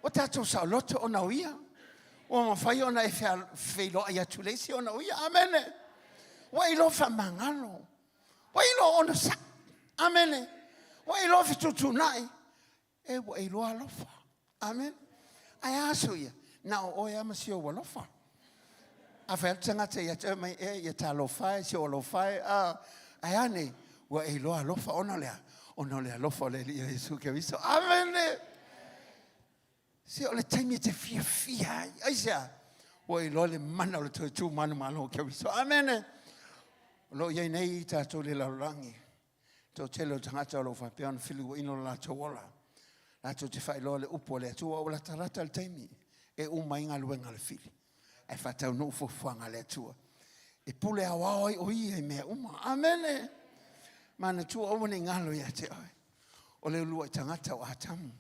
O tatou sa loto o na ia. O ma whai o na e whilo ai atu leisi o na ia. Amen. Wai lo fa mangalo. Wai lo ona sa. Amen. Wai lo fitutu nai. E wai lo alofa. Amen. Ai aso ia. Na o e amasio wa lofa. A whai tangata ia te mai e ia ta lofai, si o lofai. Ai ane, wa e lo alofa ona lea. Ona lea alofa le li Yesu Keriso. Amen. Si o le taimi te fia. Ai sea. Wa e lo le mana o le tu manu malo Keriso. Amen. Lo ia nei tatou le laurangi. Tau telo tangata o lo whapeana whilu ino la tawola. La tau te whai lo le upo le atua o la tarata le taimi. E umainga luenga le whili. E whatau no ufofuanga le atua. E pule awa oi o ia i mea uma. Amen. Mana tua o ni ngalo ia te oi. O le lua tangata o atamu.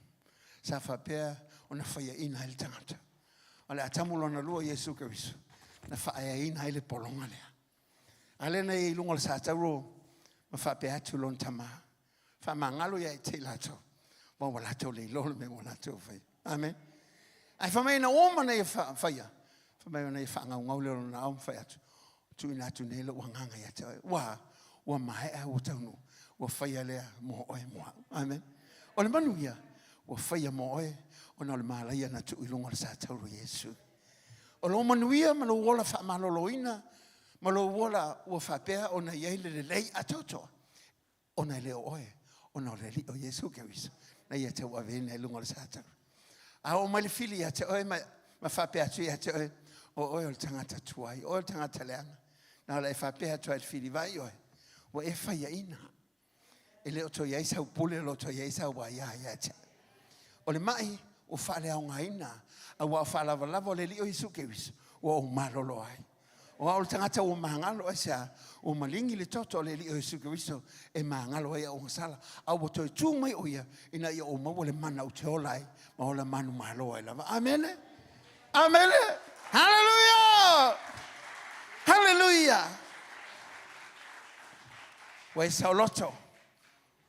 Sa whapea o na whaia ina ele tangata. O le atamu lo na lua Yesu Keriso. Na whaia ina ele polonga lea. Alena i lunga le sa tauro. Ma whapea atu lon tama. Wha mangalo ia i te lato. Wa walato le lolo me walato whai. Amen. Ai whamei na omana i whaia. Whamei na i whaangau ngau leo na au whai atu. Tu ina atu nelo wanganga ia te oi. Wa mai a o taunu. Wa whaia lea mo oe moa. Amen. O le manu ia. Wa whaia mo oe. O na le maalaia na tu ilunga le sa tauro Yesu. O lo manu ia ma lo wola wha maloloina. Ma lo wola ua whapea o na iei le lei atotoa. O na leo oe. O na le li o Yesu Keriso. Na ia te ua vene lunga le sa tauro. A o mai le fili ia te oe ma whapea tu ia te oe. O oe o le tangata tuai. O le tangata leanga. Na le whapea tu ai le fili vai oe. Wa e whaia ina. E leo to iei sau pule lo to iei sau wa ia ia te. O le mai o whale au ngaina. A wa whalava lava o le li o Yesu Keriso. Wa o marolo ai. O au tangata o mahangalo e sea. O malingi le toto o le li o Yesu Keriso. E mahangalo e o ngasala. Au o toi tū mai o ia. Ina ia o maua le mana o te olai. Ma o le manu mahalo e lava. Amen. Amen. Hallelujah. Hallelujah. Wa e saoloto.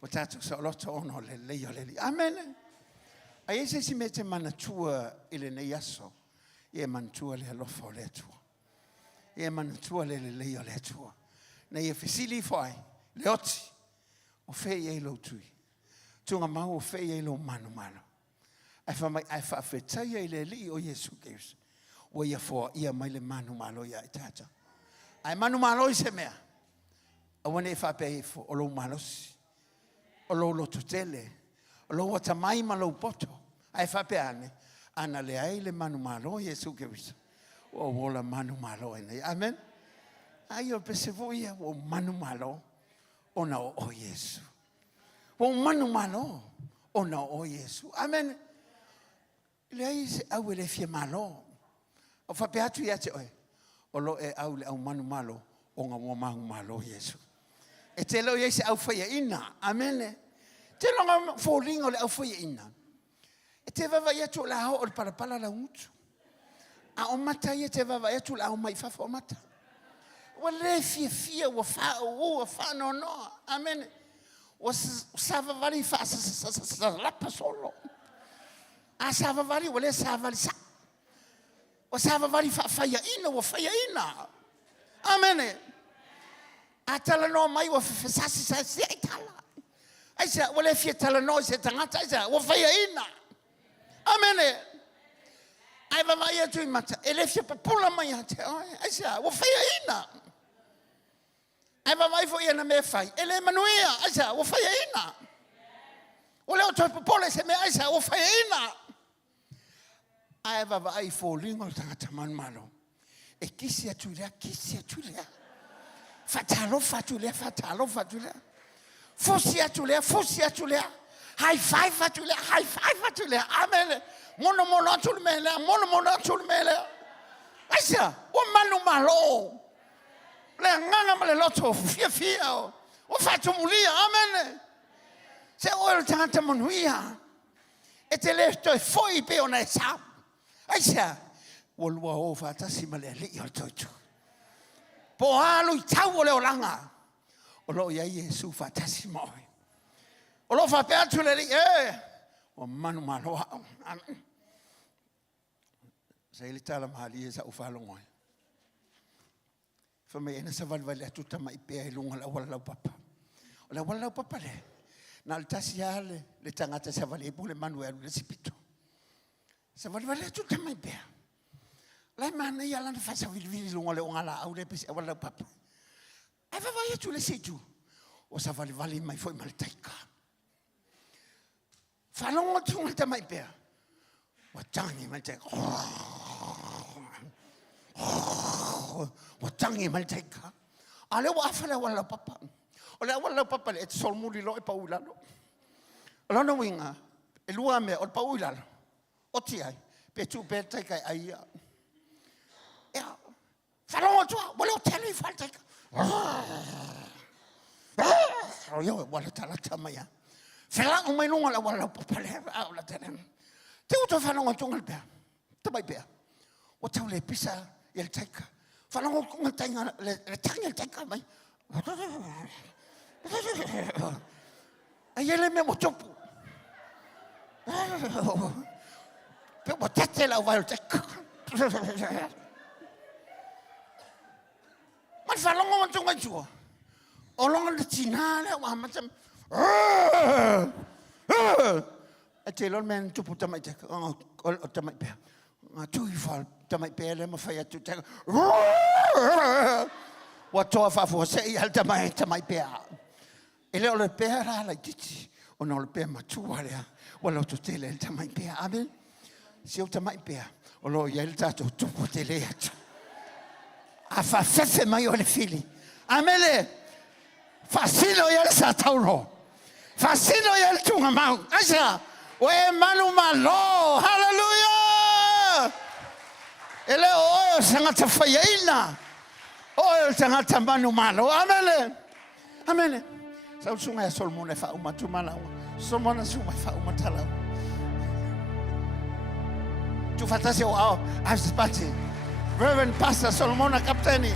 O tatu saoloto ono le leo le li. Amen. A ese si mete manatua ile ne yaso. Ie manatua le alofa o le atua. Ie manatua le leo le atua. Na ie fesili fai. Le oti. O fe ie Lotu. Tunga mau o fe ie lo manu malo. Ai fa fetaia ile li o Yesu Keriso. O ia fo ia mai le manu malo ia tata. Ai manu malo i se mea. A wane e whape o lo malosi. O lo lotu tele. O lo wata mai ma lo poto. Ai whape ane. Ana le ai le manu malo Yesu Keriso. O wola manu malo ene. Amen. Ai o pesevo ia o manu malo. O na o Yesu. O manu malo. O na o Yesu. Amen. Le ai se au le fie malo. O whape atu ia te oe. O lo e au le au manu malo. O ngā mua mahu malo Yesu. E te leo Yesu au whaia ina. Amen. Te longa falling o le au foi ina. E te vava ia tu la o le parapala la utu. A o mata ia te vava ia tu la o mai fa fo mata. Wa le fia wa fa o fa no no. Amen. O sava vari fa sa rapa solo. A sava vari o le sava vari sa. O sava vari fa ia ina wa fa ia ina. Amen. A tala no mai wa fa sa si ai tala. Aisa o le fia tala no se tangata aisa wa fa ia ina. Amen. Ai va vai tu mata. Ele fia papula mai ate. Aisa wa fa ia ina. Ai va vai foi na me fai. Ele manuia, aisa, o fai ina. O le o toi popole se me aisa, o fai ina. Ai va vai fo lingo tanga man malo. E kisi atulia. Fatalo. Fatulea. Fosi atulia. High five atulia. Amen. Mono atulmele. Aisa, o manu malo. Le nganga male loto fia o fatu mulia amen se o tanta manuia e te le sto foi pe ona sa aisa o lua o fata si male li o totu po alu tau le olanga o lo ia Yesu fata si moi o lo fa pe atu le o manu malo amen se ele tala mali esa o falongo Fame ena sa valvale atu tama ipea ilunga la wala papa. O la wala papa le. Na altasi ale le tangata sa vale pule manuel le sipito. Sa valvale atu tama ipea. La mana ia la fa sa vilvili lunga le ngala au le pesi wala papa. Ai va vai atu le situ. O sa valvale mai foi maltaika. Falongo tu tama ipea. Wa tangi maltaika. Watangi maltaika. Ale wa afala wala papa. Ole wala papa le sol muli lo e paulalo. Ala no winga. E lua me o paulalo. O ti ai. Pe tu pe taika ai. Ya. Falongo tu wala tele faltaika. Yo wala tala tamaya. Fela o mai lunga la wala papa le ala tele. Te uto falongo tu ngal pe. Tabai pe. O tau le pisa el taika. Falongo kung tainga le tanga el taika mai. Ai ele me motopu. Pe mo tete la vai el taika. Man falongo man tunga jua. O longa le tinale wa matam. E te lor men tupu tamai taika. O tamai pe. Nga tui fal tamai pele ma fai atu tanga. Wa toa fa fo sei al tamai pea. Ele o le pea ra la titi. O no le pea matua lea. Wa lo to tele el tamai pea. Amen. Si o tamai pea. O lo ia el tato tupu tele atu. A fa fefe mai o le fili. Amele. Fasino ia le sa tauro. Fasino ia le tunga mau. Asa. O e manu malo. Hallelujah. Ele o sangata fayaina. O sangata manu malo. Amen. Amen. Sa sunga sol mona fa uma tu mana. Somona suma fa uma tala. Tu fatase o asipati. Reverend Pastor Solomona Kapteni.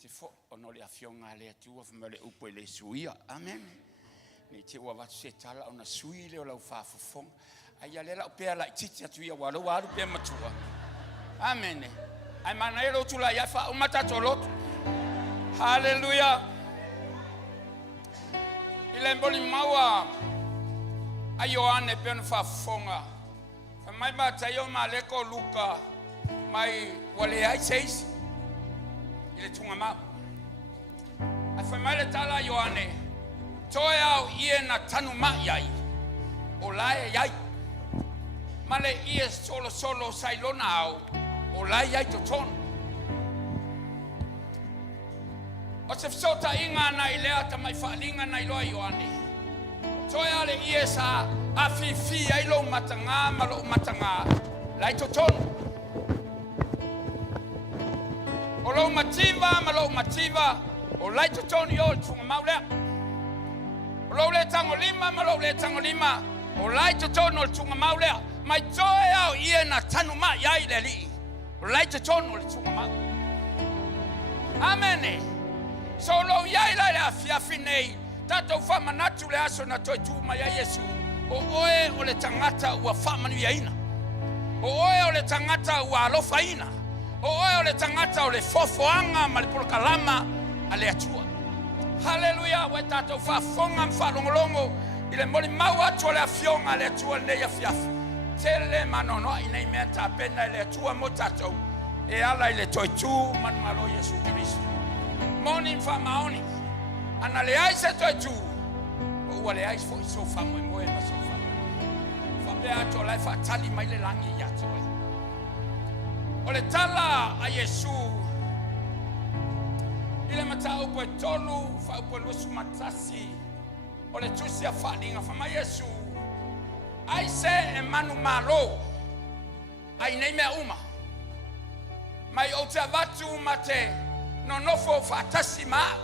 Te fo ono le afionga le atua fa mele upo le suia amen ni te wa wat setala ona sui le o fa fofong ai le la pe la titi atua wa lo wa pe matua amen ai mana ero tu la ya fa o mata tolot hallelujah ile mboli mawa ayo ane pe no fa fonga fa mai ba tayo ma le ko luka mai wale ai seis ile tunga ma afamale tala yoane toya ie na tanu ma yai olae yai Male ia solo sailona au. O lai ai totonu. O se fsota inga na ilea ta mai whaalinga na iloa Ioane. Toi ale ia sa afifi ai lo matanga malo matanga. Lai totonu. O lo mativa malo mativa. O lai totonu yo tunga maulea. O lo le tango lima malo le tango lima. O lai totonu tunga maulea. Mai toi au ia na tanu ma yai le li. O lai totonu tunga maulea. Amen. So lo yai la le afiafi nei. Tato whama natu le aso na toi tūma ya Yesu. O oe o le tangata ua whamanu iaina. O oe o le tangata ua alofa ina. O oe o le tangata o le fofoanga ma le polokalama a le atua. Hallelujah, we tato whafonga mwhalongolongo i le moli mau atu o le afionga le atua nei afiafi. Tele manono i nei mea ta pena i le atua mo tato. E ala i le toi tū manu malo Yesu Kirisu. Moni whamaoni. Ana le aise toi tu. O ua le aise fo iso whamo e moe ma so whamo. Whapea ato lai whatali mai le langi i ato e. O le tala a Yesu. Ile mata upo e tolu, wha upo e lusu matasi. O le tusi a whalinga whama Yesu. Aise e manu malo. Ai nei mea uma. Mai o te avatu mate. No nofo whatasi maa.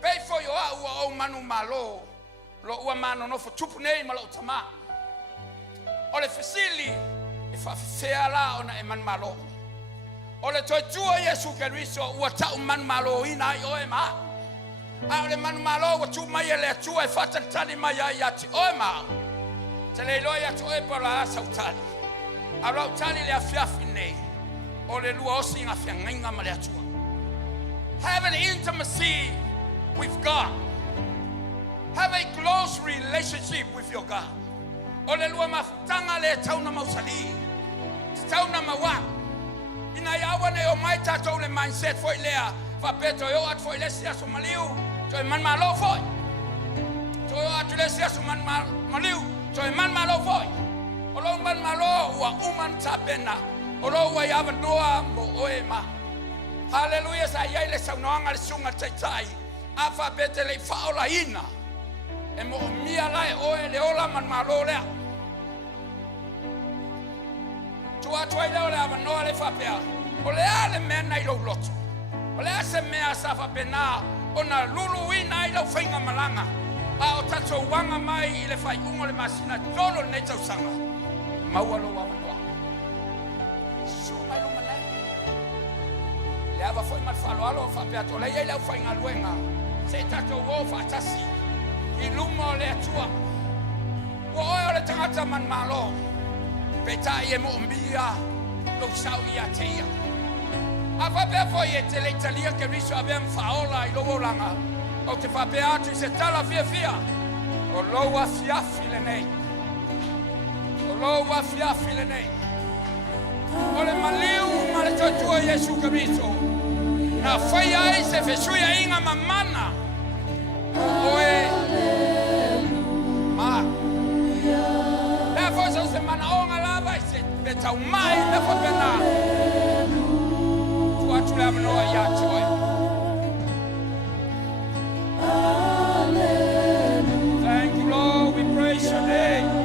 Pei fo yo a o manu malo. Lo ua mano nofo tupu nei malo tama. O le fesili. E whawhea la ona e manu malo. O le toi tua Yesu Keriso ua tau manu malo ina i oe maa. A o le manu malo ua tu mai e le atua e whatatani mai ai ati oe maa. Te le iloi atu oe pala asa utali. A lau tali le afiafi nei. O le lua osi nga fiangainga ma le atua. Have an intimacy with God. Have a close relationship with your God. O le lua mafutanga le tauna mausali. Tauna mawa. Ina yawa ne o mai tatou le mindset foi lea. Fa peto yo at foi le sia somaliu. Toi man malo foi. Toi at le sia soman maliu. Toi man malo foi. O lo man malo wa uman tapena. O lo wa yava noa mo oema. Hallelujah, sa yai le saunoanga le sunga taitai. Afa bete le faola ina. E mo mia lai oe le ola man malo lea. Tua tuai leo le avanoa le fapea. O le ale mea nai lo loto. O le ase mea safa pena. O na lulu ina i lau whainga malanga. A o tato wanga mai i le whai ungo le masina. Tolo nei tau sanga. Maua lo avanoa. Sumai lo manai. Le ava foi mal falo alo fa pe to le ia le foi ngaluenga se tato wo fa tasi I lumo le atua wo o le tangata man malo pe ta ie mo mbia lo sau ia teia ava pe foi e te le italia che riso avem faola I lo langa o te fa pe atu se tala via o lo wa fiafi le nei o lo wa fiafi le nei o le maliu ma le totua Yesu Kiriso na fai ai se fesuia inga mamana oe ma le fosa se mana onga lava se beta mai le fo pena tu atu le amanoa ia choe thank you Lord we praise your name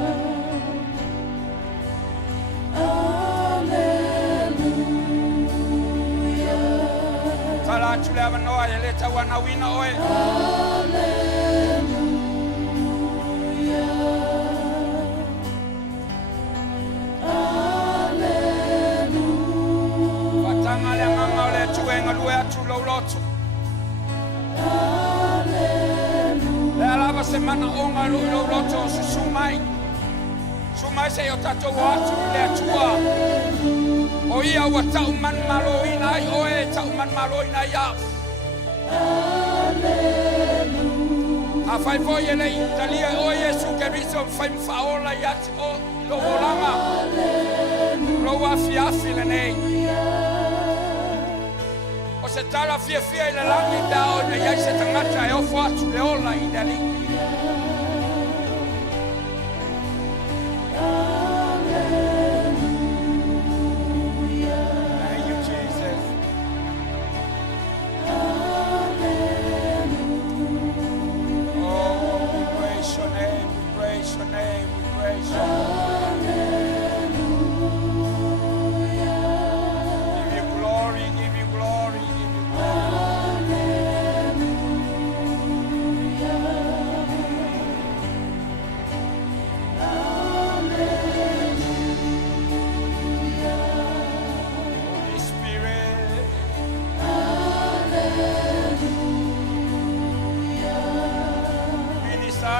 tu le amanoa e le tawana wina oe Watanga le nganga le tuenga lue atu lo lotu le alava semana onga lo lotu susumai sumai se o tato watu le atua o ia wa tau man malo ina ai oe tau man malo ina ia a fai foi ele italia o Yesu Kiriso fai faola ia o lo volanga lo wa fiafi le nei o se tala fia ile langi da o na ia se tangata e o fatu le ola i dali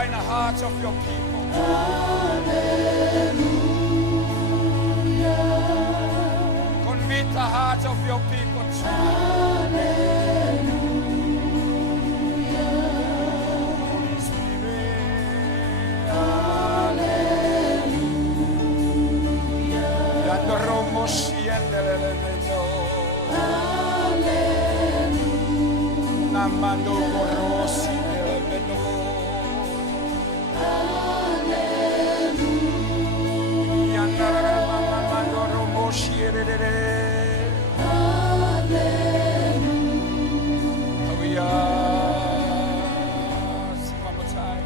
in the hearts of your people. Convict the hearts of your people tonight. Holy Spirit. Yandoromo siendelelelo. Namando korosi delebeno. Yandarama mandoromo siendelele. Sing one more time.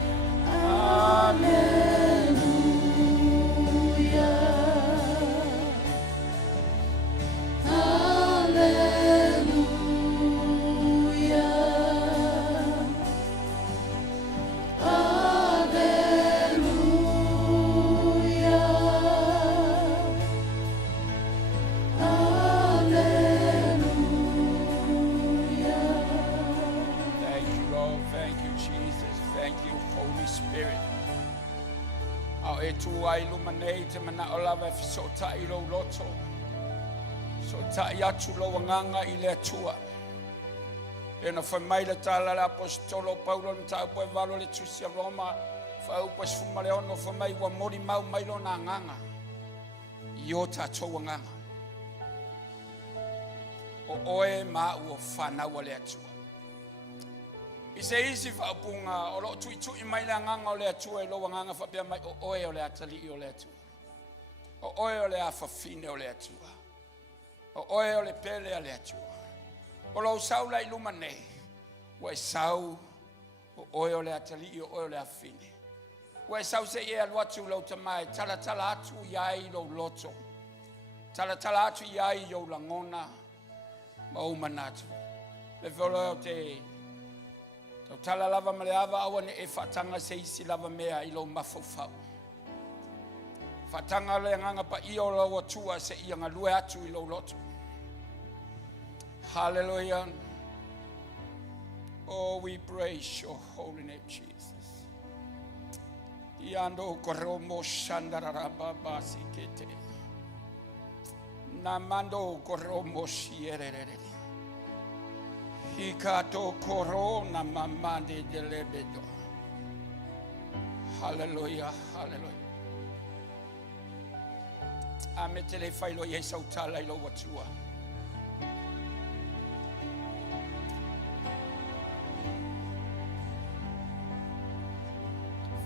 Thank you, Lord. Thank you, Jesus. Thank you, Holy Spirit. Au e tu ai lumanei te mana o lava so ta i lo loto. So ta i atu lo nganga i le atua. E na whai mai le tala le apostolo Paulo na tau poe valo le tusi a Roma. Whai upas fumale ono whai mai wa mori mau mai lo na nganga. I o tātou nganga. O oe ma ua whanau le atua. I se isi whaapunga o lo tui tui mai le nganga o le atua e lo nganga whapea mai o oe o le atali i o le atua. O oe o le awhawhine o le atua. O oe o le pele o le atua. O lo sau lai luma nei. Wa sau o oe o le atali i o oe o le awhine. Wa sau se e alu atu lau tamai. Tala tala atu iai lo loto. Tala tala atu iai yo langona. Maumanatu. Le volo te tau tala lava maleava awane e whatanga se isi lava mea i lo mafofau. Whatanga le nganga pa i o lau atua se i anga lue atu i lo loto. Hallelujah. Oh, we praise your holy name, Jesus. Iando koromo shandararaba basi kete. Namando koromo shierere. Hikato korona mamande delebedo. Hallelujah, hallelujah. Ametele failo yesa utala ilo watua.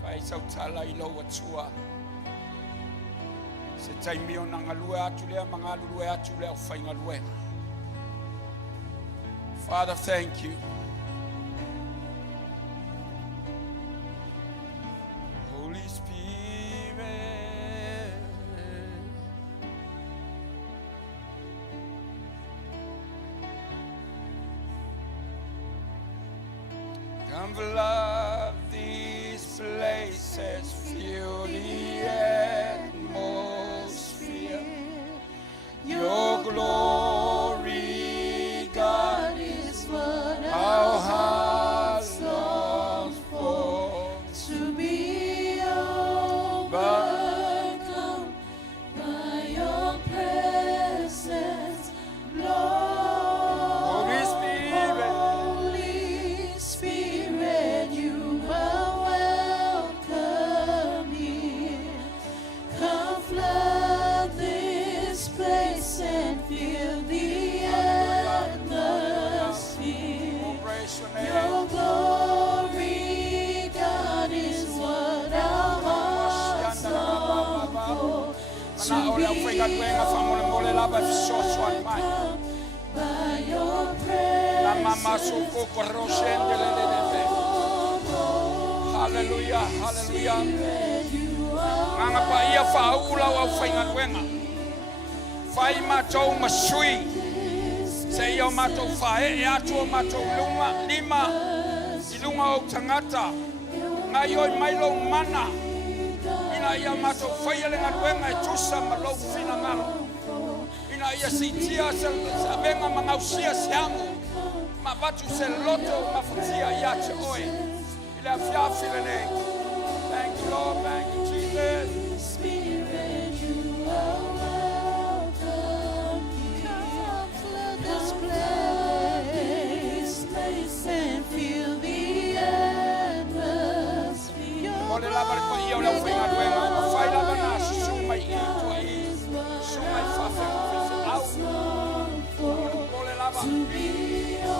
Faisa utala ilo watua. Se taimio na ngalue atu lea mga lue atu lea ufai ngalue. Father, thank you. Holy Spirit, come flood these places, fill the atmosphere. Your glory, God, is what our hearts long for. To be overcome by your presence, Lord. Holy Spirit, Holy Spirit, you are welcome here. Come flood this place and fill the atmosphere. praise your name. Your glory, God, is what our hearts long for. To be overcome by your presence, Hallelujah, hallelujah. you are Nganga pa ia whaula wa whainga luenga. Whai mātou masui. Se ia mātou whae e atu o mātou lima. I lunga o tangata. Ngai oi mailo mana. Ina ia mātou whaialenga luenga e tusa ma lau whina ngalo. Ina ia sitia se venga mangausia se angu. Ma vatu se loto ma fatia ia te oe. Ile a whiawhile nei. Thank you, Lord. Thank you, Jesus. Spirit, you are welcome here. Flood this place and feel the atmosphere. Mole la bar ko ia la whinga ruenga ma whai la bana sumai i tua i sumai whawhi mwhisi au mole la bar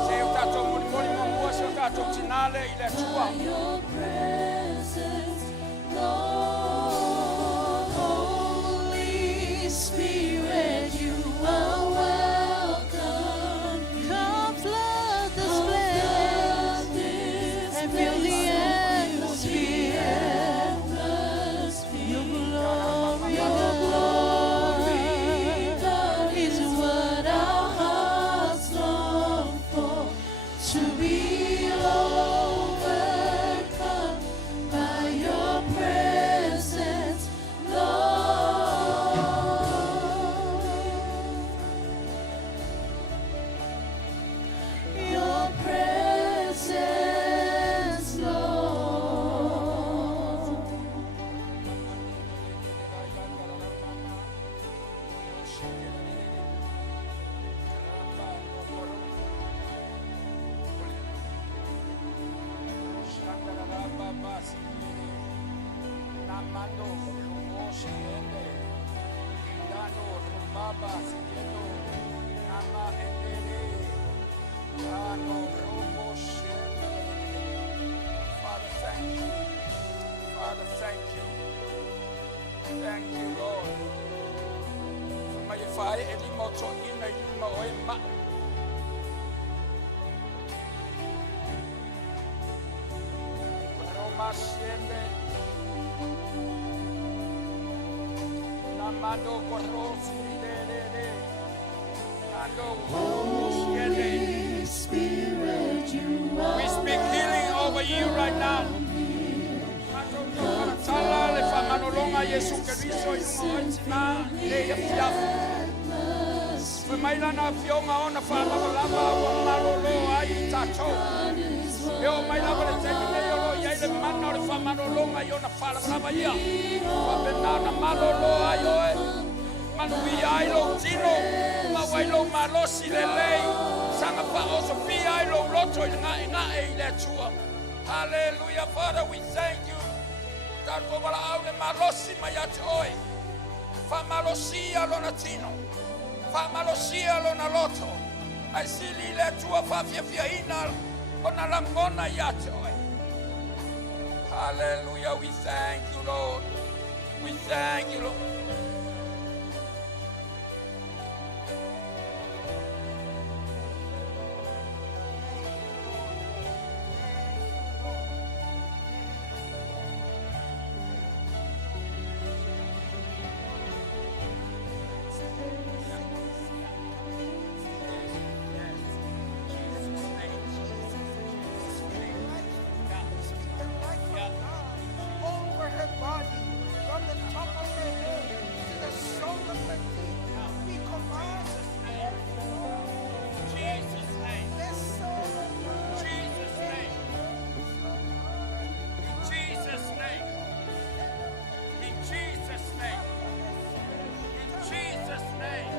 se o tātou mori mori ma mua se o tātou tinale i le tua Your presence, Lord, Holy Spirit, you are welcome. Come flood this place and fill the atmosphere. Your glory is what our hearts long for, to be overcome by your presence, Lord. Your presence, Lord. Father, thank you. Father, thank you. Thank you, Lord. Mai whae e li moto ina i ma oe ma. Roma siende. Namado korosi de. Nando siende. Spirit, you are We speak healing over you right now. Tala le whamanolonga Yesu Keriso i ngōitina le ia fiafu. Whe mailana fionga ona whalamalama wa malolo ai I tātou. E o mailama le teki nei olo iai le mana o le whamanolonga I ona whalamalama ia. Whapenana malolo ai oe. Manui ai lo tino. Mawai lo malosi le lei. Sanga pa oso pi ai lo loto I ngā e le tua. Hallelujah, Father, we thank you. Tato wala au le malosi mai ate oe. Fa malosia lo na tino. Fa malosia lo na loto. Ai sili le tua fa fia ina o na langona I ate oe. Hallelujah, we thank you, Lord. We thank you, Lord. Over her body, from the top of her head to the sole of her feet. We command Jesus' name. this soul of Jesus' name. In Jesus' name. In Jesus' name. In Jesus' name.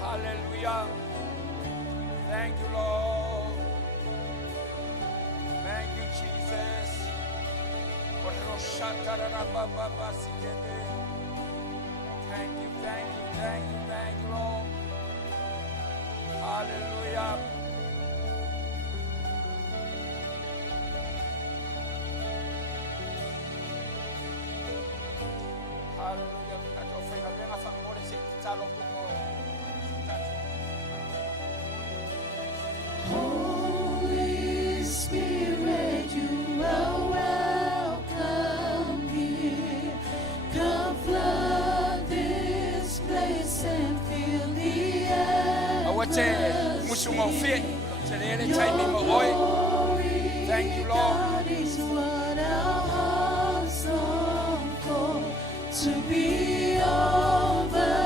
Hallelujah. Thank you, Lord. Thank you, Jesus. Thank you, thank you, thank you, thank you, Lord. Hallelujah. Hallelujah. Kato whainga renga whamore se talo kumo. Holy Spirit, you are welcome here. Come flood this place and fill the Awa te musu mo fie. Te rere taimi mo oi. Thank you, Lord. God is what our hearts long for, to be overcome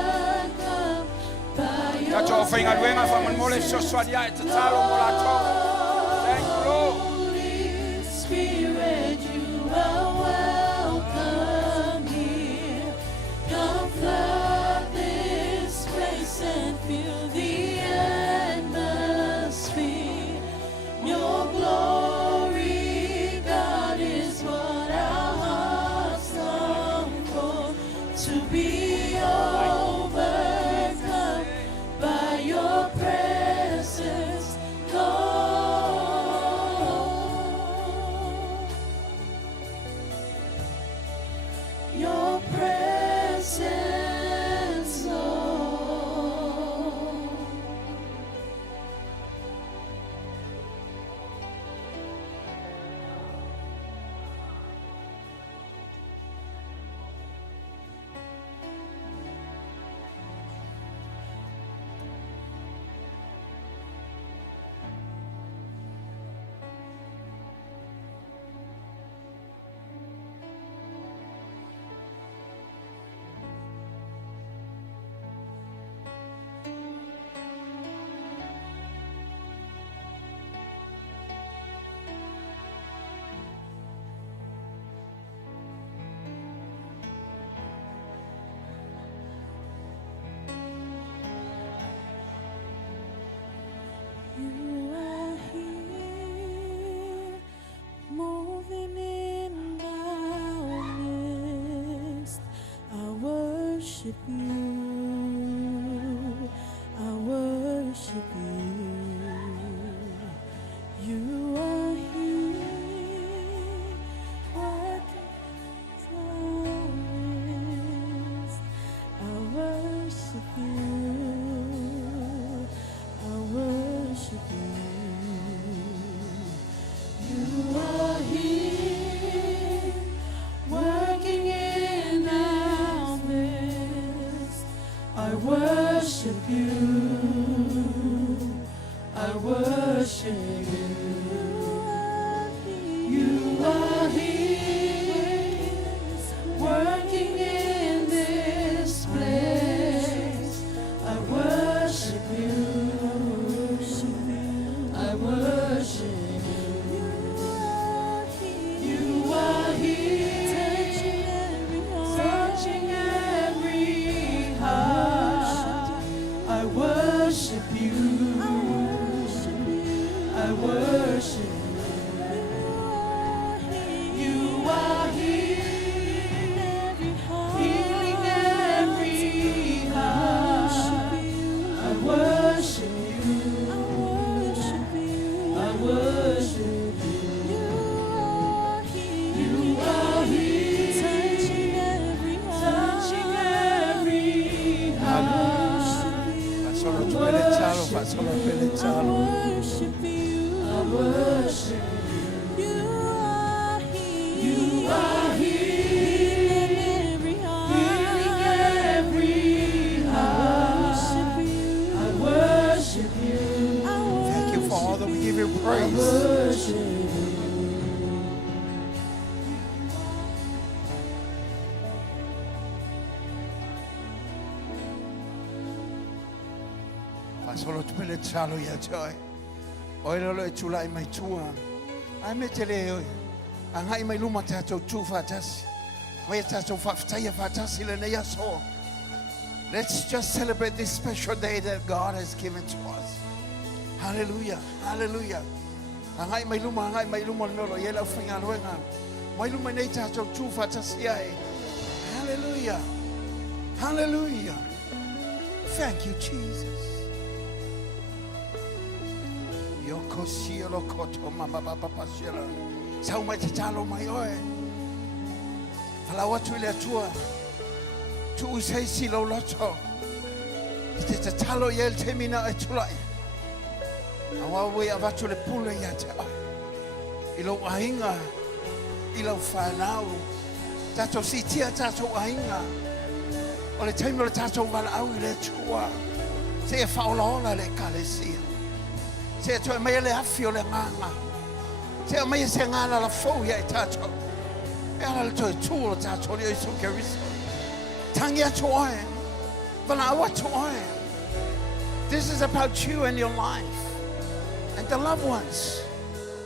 by your Kato whainga renga whamore so swadia e te talo mo la tau. Thank you, Lord. worship you. I worship you. You are here, working tireless. I worship you. I worship you. You are here, working in our midst. I worship you. I worship you. You are here, working in this place. I worship you. I worship you. You are here, touching every heart. I worship you. I worship you. You are here, healing every heart. I worship you. I worship you. You are here, touching every heart. Solo tu pelechalo, fa solo pelechalo. I worship you. You are here, healing every heart. I worship you. Thank you, Father. We give you I praise. worship you. Fa solo tu pelechalo ya joy. Oilo lo chula mai tua. Ai me tele oi. Angai mai luma tato tu fatas. Mai tato faftaya fatas ile ne yaso. Let's just celebrate this special day that God has given to us. Hallelujah. Hallelujah. Angai mai luma no lo yela finga luenga. Mai luma nei tato tu fatas ia. Hallelujah. Hallelujah. Thank you, Jesus. Yoko sielo koto mama papa pasiela. Sau mai te talo mai oe. Fala watu ile tua. Tu usai silo loto. Ite te talo yel te mina e tulai. Awa we avatu le pule ya te oe. Ilo wahinga. Ilo whanau. Tato sitia tato wahinga. O le taimo le tato wala au ile tua. Se e whaolaola le kalesia. Se toi mai le afio le nganga. Se mai se ngana la fo ya tato. E ala le toi tuo tato le isu kerisa. Tangia toe. Vala awa toe. This is about you and your life. And the loved ones.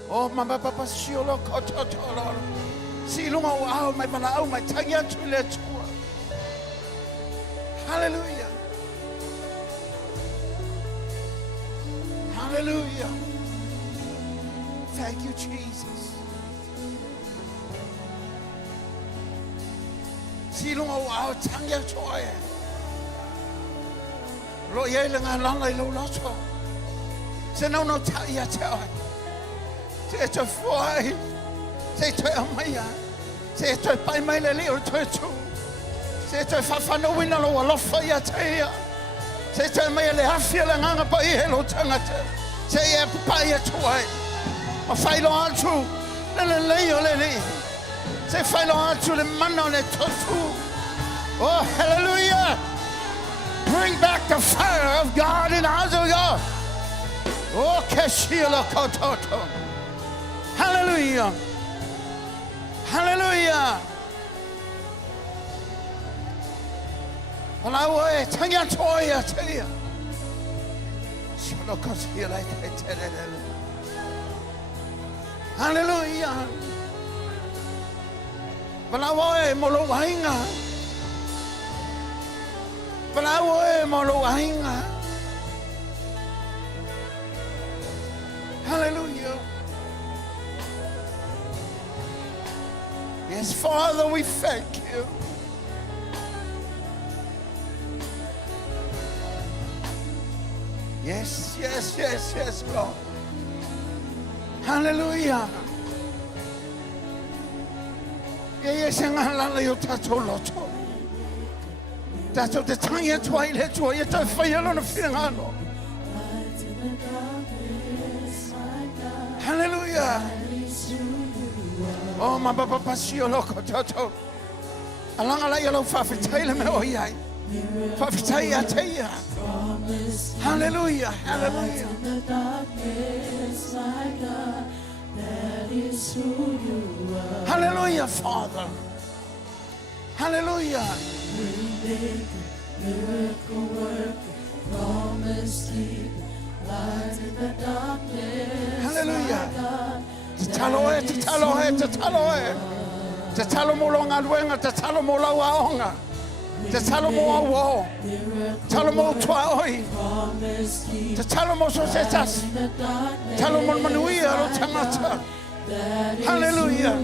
Oh mama papa siolo kototolo. Si lunga au mai vala au mai tangia tu le tua. Hallelujah. Hallelujah. Thank you, Jesus. Silong au tangya choy. Lo ye lenga langa lo loso. Se no ta ya choy. Se to foi. Se to amaya. Se to pai mai le le to tu. Se to fa no wina lo lo fa ya tea. Se to mai le afia le nganga pa I helo tangata. Se e pa ya choy. Ma fai lo altro. Le yo le. Se fai lo altro le manno le tofu. Oh, hallelujah. Bring back the fire of God in us, oh God. Oh, keshila kototo. Hallelujah. Hallelujah. Alawe, tanya toya teya. Shilo kosila tetelele. Hallelujah. Alawe, molo wainga. Alawe, molo wainga. Hallelujah. Yes, Father, we thank you. Yes, yes, yes, yes, Lord. Hallelujah. Yes, and I you touch Lotu. That's what the tongue yet twilight to it. I fire on the finger. Hallelujah. Oh, my Papa Pasio Loco Toto. Along a yellow Fafi Taylor Meoyai. Fafi Taya. Hallelujah. Hallelujah. Hallelujah, Father. Hallelujah. Miracle worker, promise keeper, light in the darkness. Hallelujah. Te talo mo longa luenga, te talo mo la waonga. Te talo mo wo. Talo mo tua oi. Te talo mo sosetas. Talo mo manuia lo tangata. Hallelujah.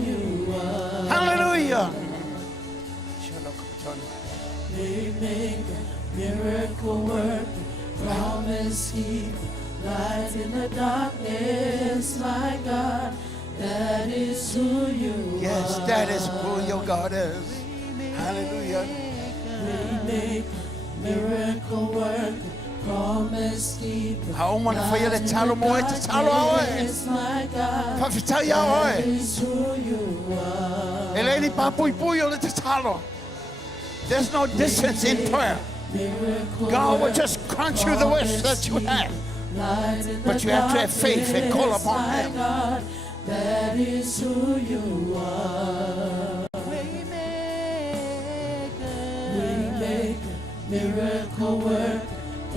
Hallelujah. Waymaker, miracle worker, promise keeper, light in the darkness, my God, that is who you Yes, are. that is who your God is. Hallelujah. Waymaker, miracle worker, promise keeper, How man for you to talo mo te talo oi. my God, Fa fitaya that oi. is who you are. Eleni papui puyo le te talo. There's no distance in prayer. God will just grant you the wish that you have. But you have to have faith and call upon Him. That is who you are. Waymaker, miracle worker,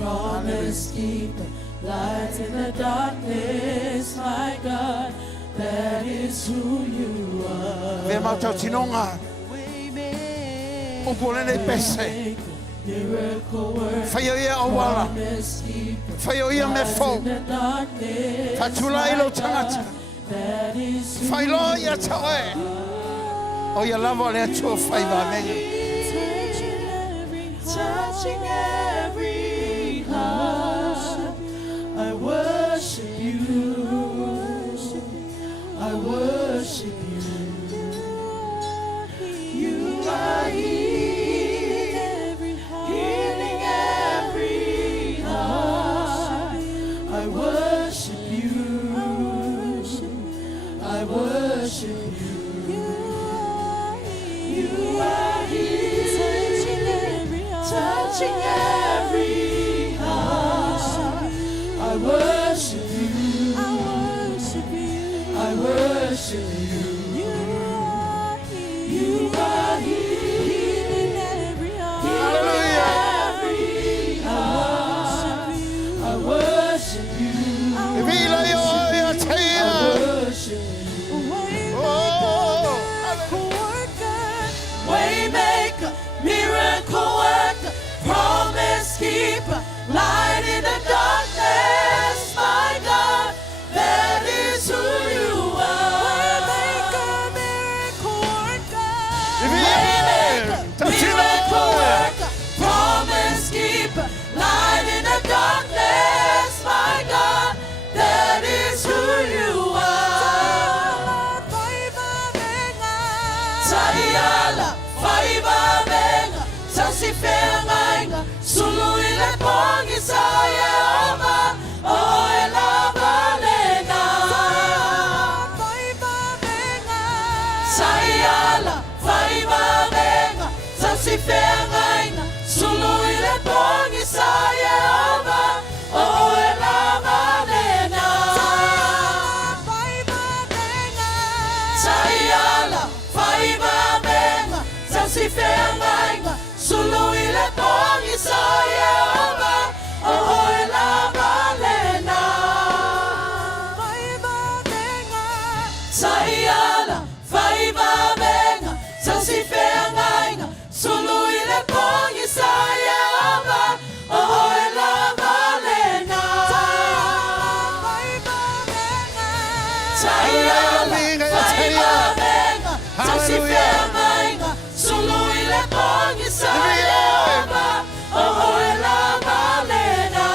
promise keeper, light in the darkness, my God. That is who you are. Ve mautau tinonga. Upole ne pese. Whaia ia awala. Whaia ia me fo. Fatula ilo tangata. Whailo ia taoe. O ia lava le atua whaiva menga. Touching every heart, I worship you. I worship you. You are healing every heart. I worship you. I worship you. You are healing, touching every heart. I worship you. I worship you. You are healing every heart. Every heart. I worship you. Vila yo ia I teia. worship you. Waymaker, miracle worker, promise keeper, light in the darkness, my God, that is who you are. Waymaker, miracle worker, miracle worker, promise keeper, light in the darkness, my God, that is who you are. Sayala, faiba benga, sasifenga, suluile pongi sayama, oh ela valena. Sayala, faiba benga, sasifenga, suluile pongi sayama, oh ela valena. Sayala, faiba benga, sasifenga, suluile pongi sayama, oh ela valena. Sayala, faiba benga, sasifenga, suluile pongi sayama, oh ela valena. Sayala, faiba benga, sasifenga, suluile pongi sayama, oh ela valena.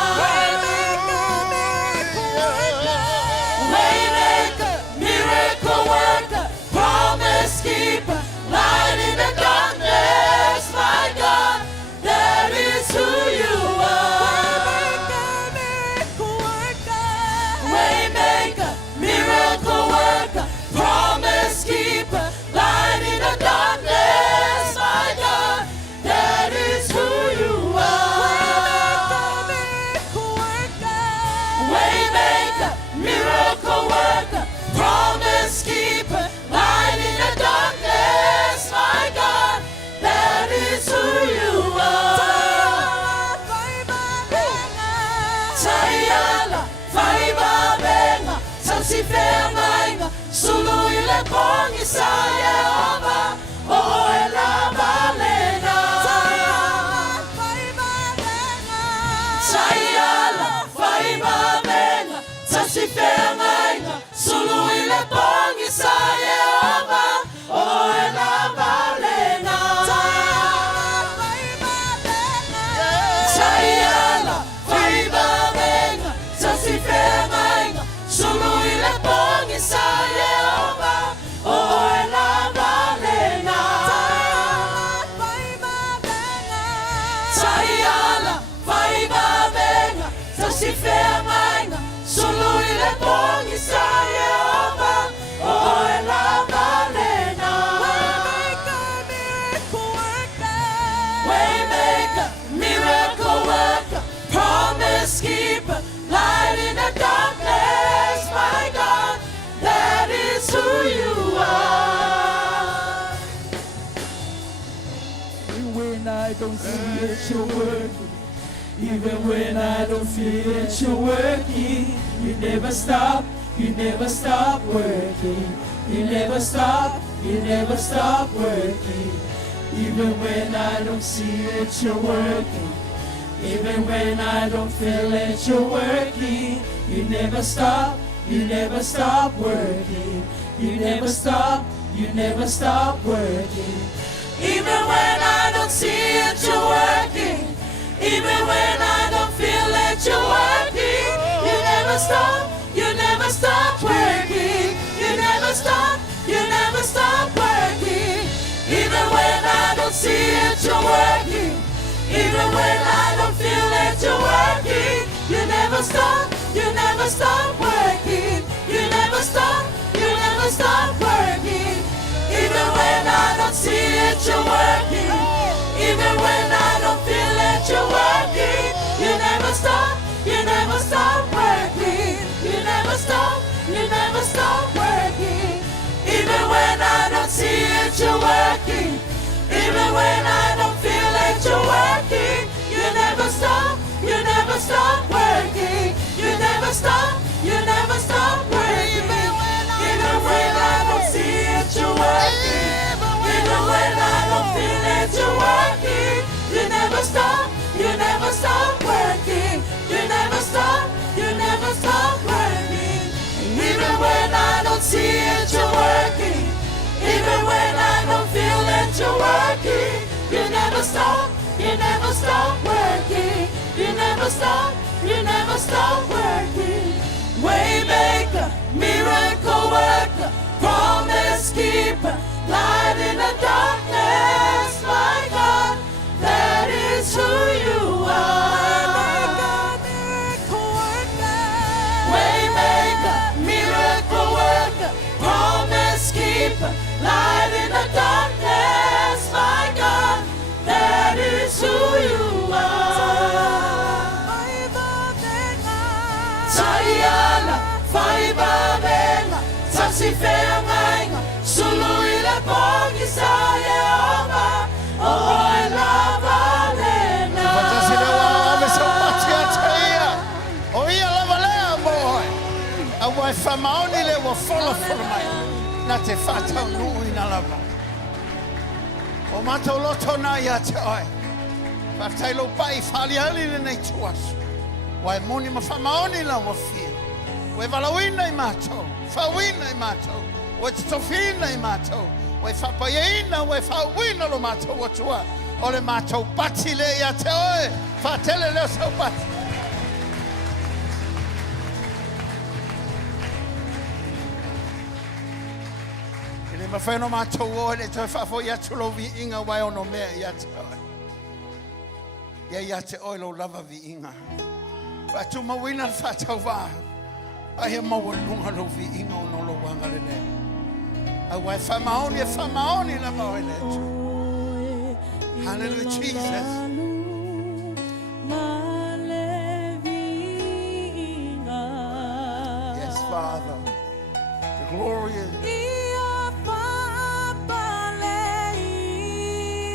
Tasifengainga, suluile pongi sa Yehova, oela valena. Sayala, faiba venga, tasifengainga, suluile pongi sa Yehova, oela valena. Sayala, faiba venga, tasifengainga, suluile pongi sa Yehova, oela valena. Sayala, faiba venga, tasifengainga, suluile pongi sa Yehova, oela valena. Waymaker, miracle worker, promise keeper, light in the darkness, my God, that is who you are. Even when I don't see it, you're working. Even when I don't feel it, you're working. You never stop working. You never stop working. Even when I don't see it, you're working. Even when I don't feel it, you're working. You never stop working. You never stop working. Even when I don't see it, you're working. Even when I don't feel it, you're working. You never stop working. You never stop working. Even when I don't see it, you're working. Even when I don't feel it, you're working. You never stop working. You never stop working. Even when I don't see it, you're working. Even when I don't feel it, you're working. You never stop working. You never stop working. Even when I don't see it, you're working. Even when I don't feel it, you're working. You never stop working. You never stop working. Even when I don't see it, you're working. Even when I don't feel it, you're working. You never stop working. You never stop working. Even when I don't see it, you're working. Even when I don't feel it, you're working. You never stop working. You never stop working. Waymaker, miracle worker, promise keeper, light in the darkness, my God, that is who you are. Waymaker, miracle worker, promise keeper, light in the darkness, my God, that is who you are. Sayala, faiba venga, tasifengainga, suluile pongi sa Yehova, oela valena. Fatasilewa amesopatia teia. Oia lavalea boy. Awai famaoni le wa fola formai. Na te fatau nui na lava. O matau loto na ia te oi. Fatailo pai fali ali le nei tuasu. Wai moni ma famaoni la wa fia. Wai valawina I matau. Fawina I matau. Wai tofina I matau. Wai fapayeina, wai fawina lo matau watua. Ole matau pati le ia te oi. Fatele le sau pati. Ele mawhaino matau o le toi fafo ia tulo vi inga wai ono mea ia te oi. Ia te oi lo lava vi inga. Fatu mawina le fatau waa. Ai maua lunga lo vi inga o no lo wanga le ne. Awai famaoni la maua le tu. Hallelujah, Jesus. Yes, Father. The glory is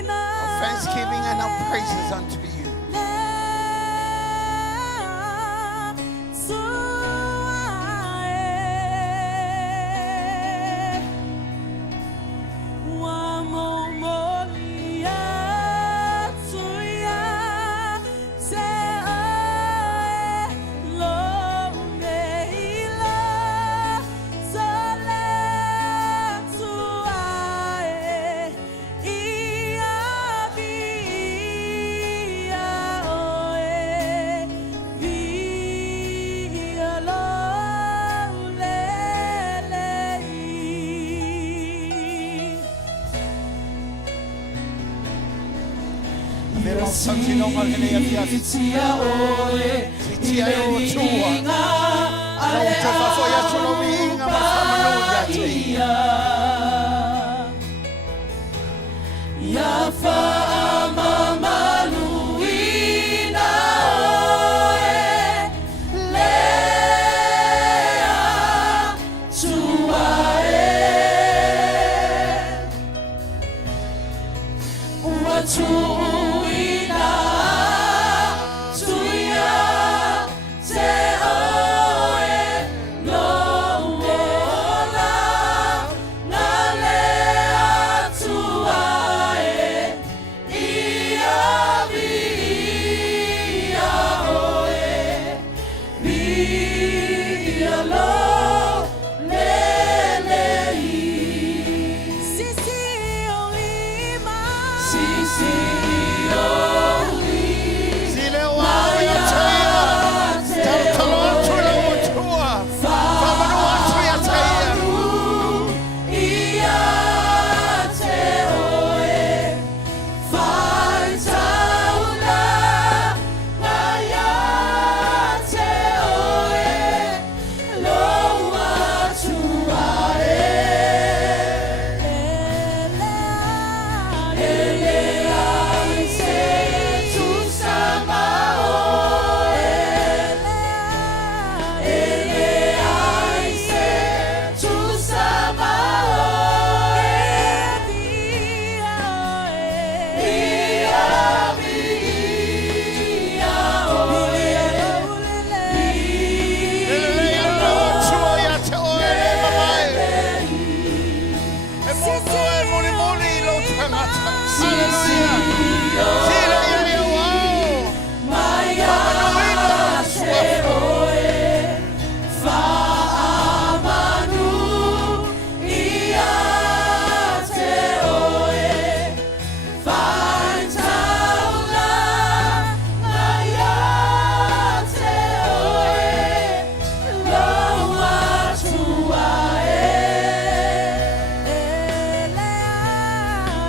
our thanksgiving and our praises unto you. Me mau tautinonga ene ia fiafi. Tia oe, Tia e o tua. Lau te whafo ia tolo mi inga ma whamanu ia te ia. Ya whaamamaluina oe, lea tuae. Ua tuina tuia te oe lo'ola na lea tuae ia via oe via lo lelei Sisi olima Sisi olima Sile o au ia te ia. Tau talo atu ila o tua. Whamanu atu ia te ia. Ia te oe Whai tauna Ngā ia te oe Loa tuae Elea I se tu sama oe Elea I se tu sama oe Ia via oe Lelelei lo tua ia te oe le mamai. E mono e moni moni lo tangata. Hallelujah. Sile ia ia wau. Maya te oe Whaamanu Ia te oe Whai tauna Maya te oe Loa tuae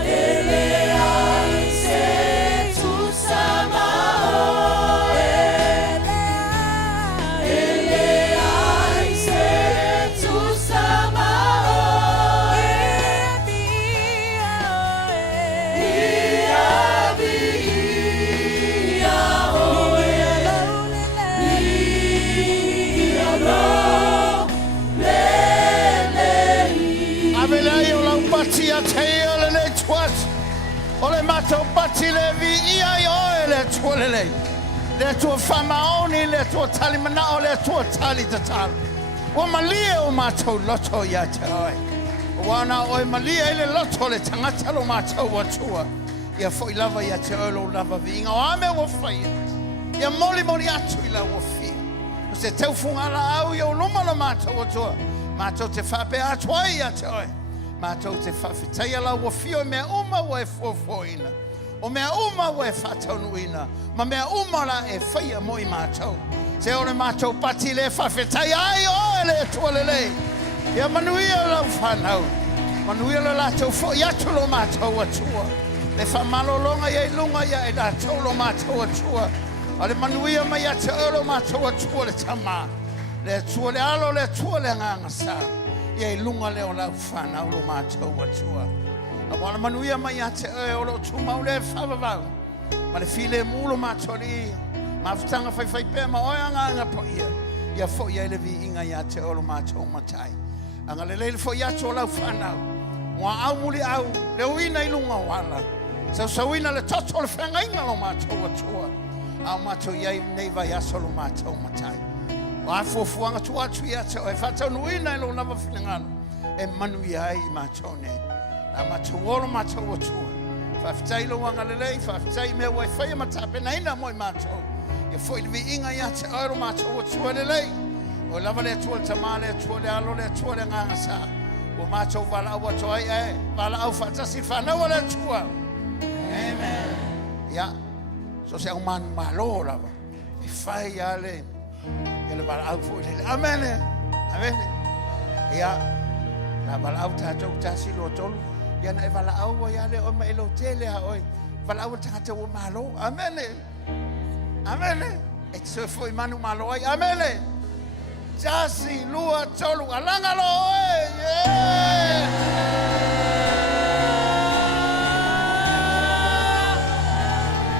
Elea I se tu sama oe Elea I se tu sama oe Ia via oe Via lo lelei Avelei o lau pati a te ia le le tuat. O le matau pati le vi ia i oe le tuolelei. Le tua whamaoni, le tua tali manao, le tua tali tatala. Ua malia o matau loto ia te oe. Wana oe malia ile loto le tangata lo matau watua. Ia fo i lava ia te oe lo lava vi inga o ame ua whaia. Ia moli moli atu i la ua fia. O se tau fungala au ia o luma lo matau watua. Matau te whape atua ia te oe. Matau te whawhitaia la ua fia o mea uma ua e fuafuaina. O mea uma ua e whataunuina. Ma mea uma la e whaia mo i matau. Se o le matau pati le whawhitaia ai oe le tualelei. Ia manuia lau whanau. Manuia la lātou fo i atu lo matau atua. Le whamalolonga ia i lunga ia i lātou lo matau atua. A le manuia mai atu lo matau atua le tama. Le atua le alo le atua le ngangasa. Ia i lunga le o lau whanau lo matau atua. A wana manuia mai atu o lo tumau le whavavau. Ma le file mulo matau li. Ma futanga whai pē ma oe anga po ia. Ia fo ia le vi inga ia te o lo matau matai. Anga le leile fo ia to lau whanau. Mua au muli au, le uina i lunga wala. Sauina le toto le whengainga lo mātou atua. Au mātou iai nei vai aso lo mātou matai. O a fuafuanga tu atu ia te o e whatau nuina i lo lava whenangano. E manu iai i mātou nei. A mātou oro mātou atua. Whawhitai lo wanga le lei, whawhitai mea wai whaia matape na ina moi mātou. Ia fo i le vi inga ia te oro mātou atua le lei. O lava le atua le tamā le atua le alo le atua le ngangasa. O mātou wala au atoa e, wala au whatasi whanau le atua. Amen. Ya, so se au manu malo lava. I whai ale. Ia le wala au fo le. Amen. Amen. Ya, la wala au tātou tāsi lo tolu. Ia na e wala au wa ia le o ma elo tele ha oi. Vala au tangata o malo. Amen. Amen. E te soe foi manu malo ai. Amen. Tasi lua tolu alanga lo.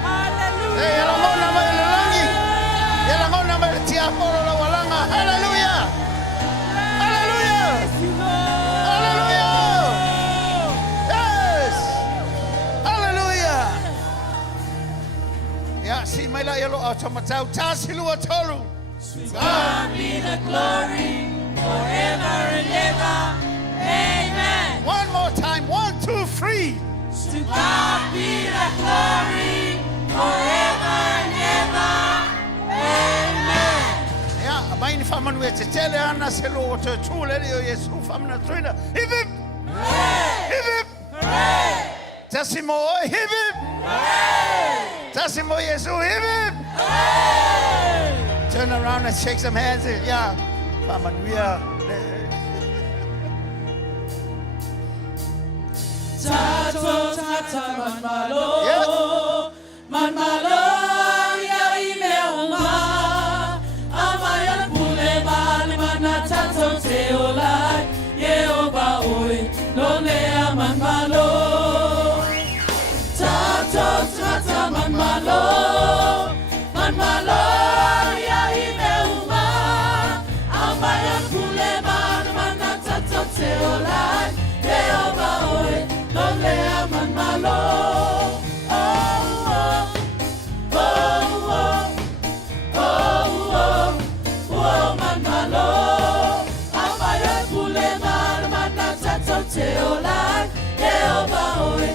Hallelujah. Hey, alangona mai le langi. Alangona mai le tia polo la walanga. Hallelujah. Hallelujah. Hallelujah. Yes. Hallelujah. Ya si mai la yelo au tamatau tasi lua tolu. God be the glory forever and ever. Amen. One more time. 1, 2, 3. To God be the glory forever and ever. Amen. Ja, maar in van mijn te tellen aan als je loopt te toelen, je is hoe van mijn truinen. Hip hip, hip hip, dat is mooi, hip hip, dat is mooi, Jezus, hip hip. Turn around and shake some hands. Ja, van mijn weer. Tato tata man malo, Yeah. man malo ya imeuma. Amayan pule mali mana tato teolai, Yehova oi lolea man malo. Tato tata man malo ya imeuma. Amayan pule mali mana tato teolai, Yehova oi lolea man malo. Man malo, amaya pule man manata teolai, Yehova oi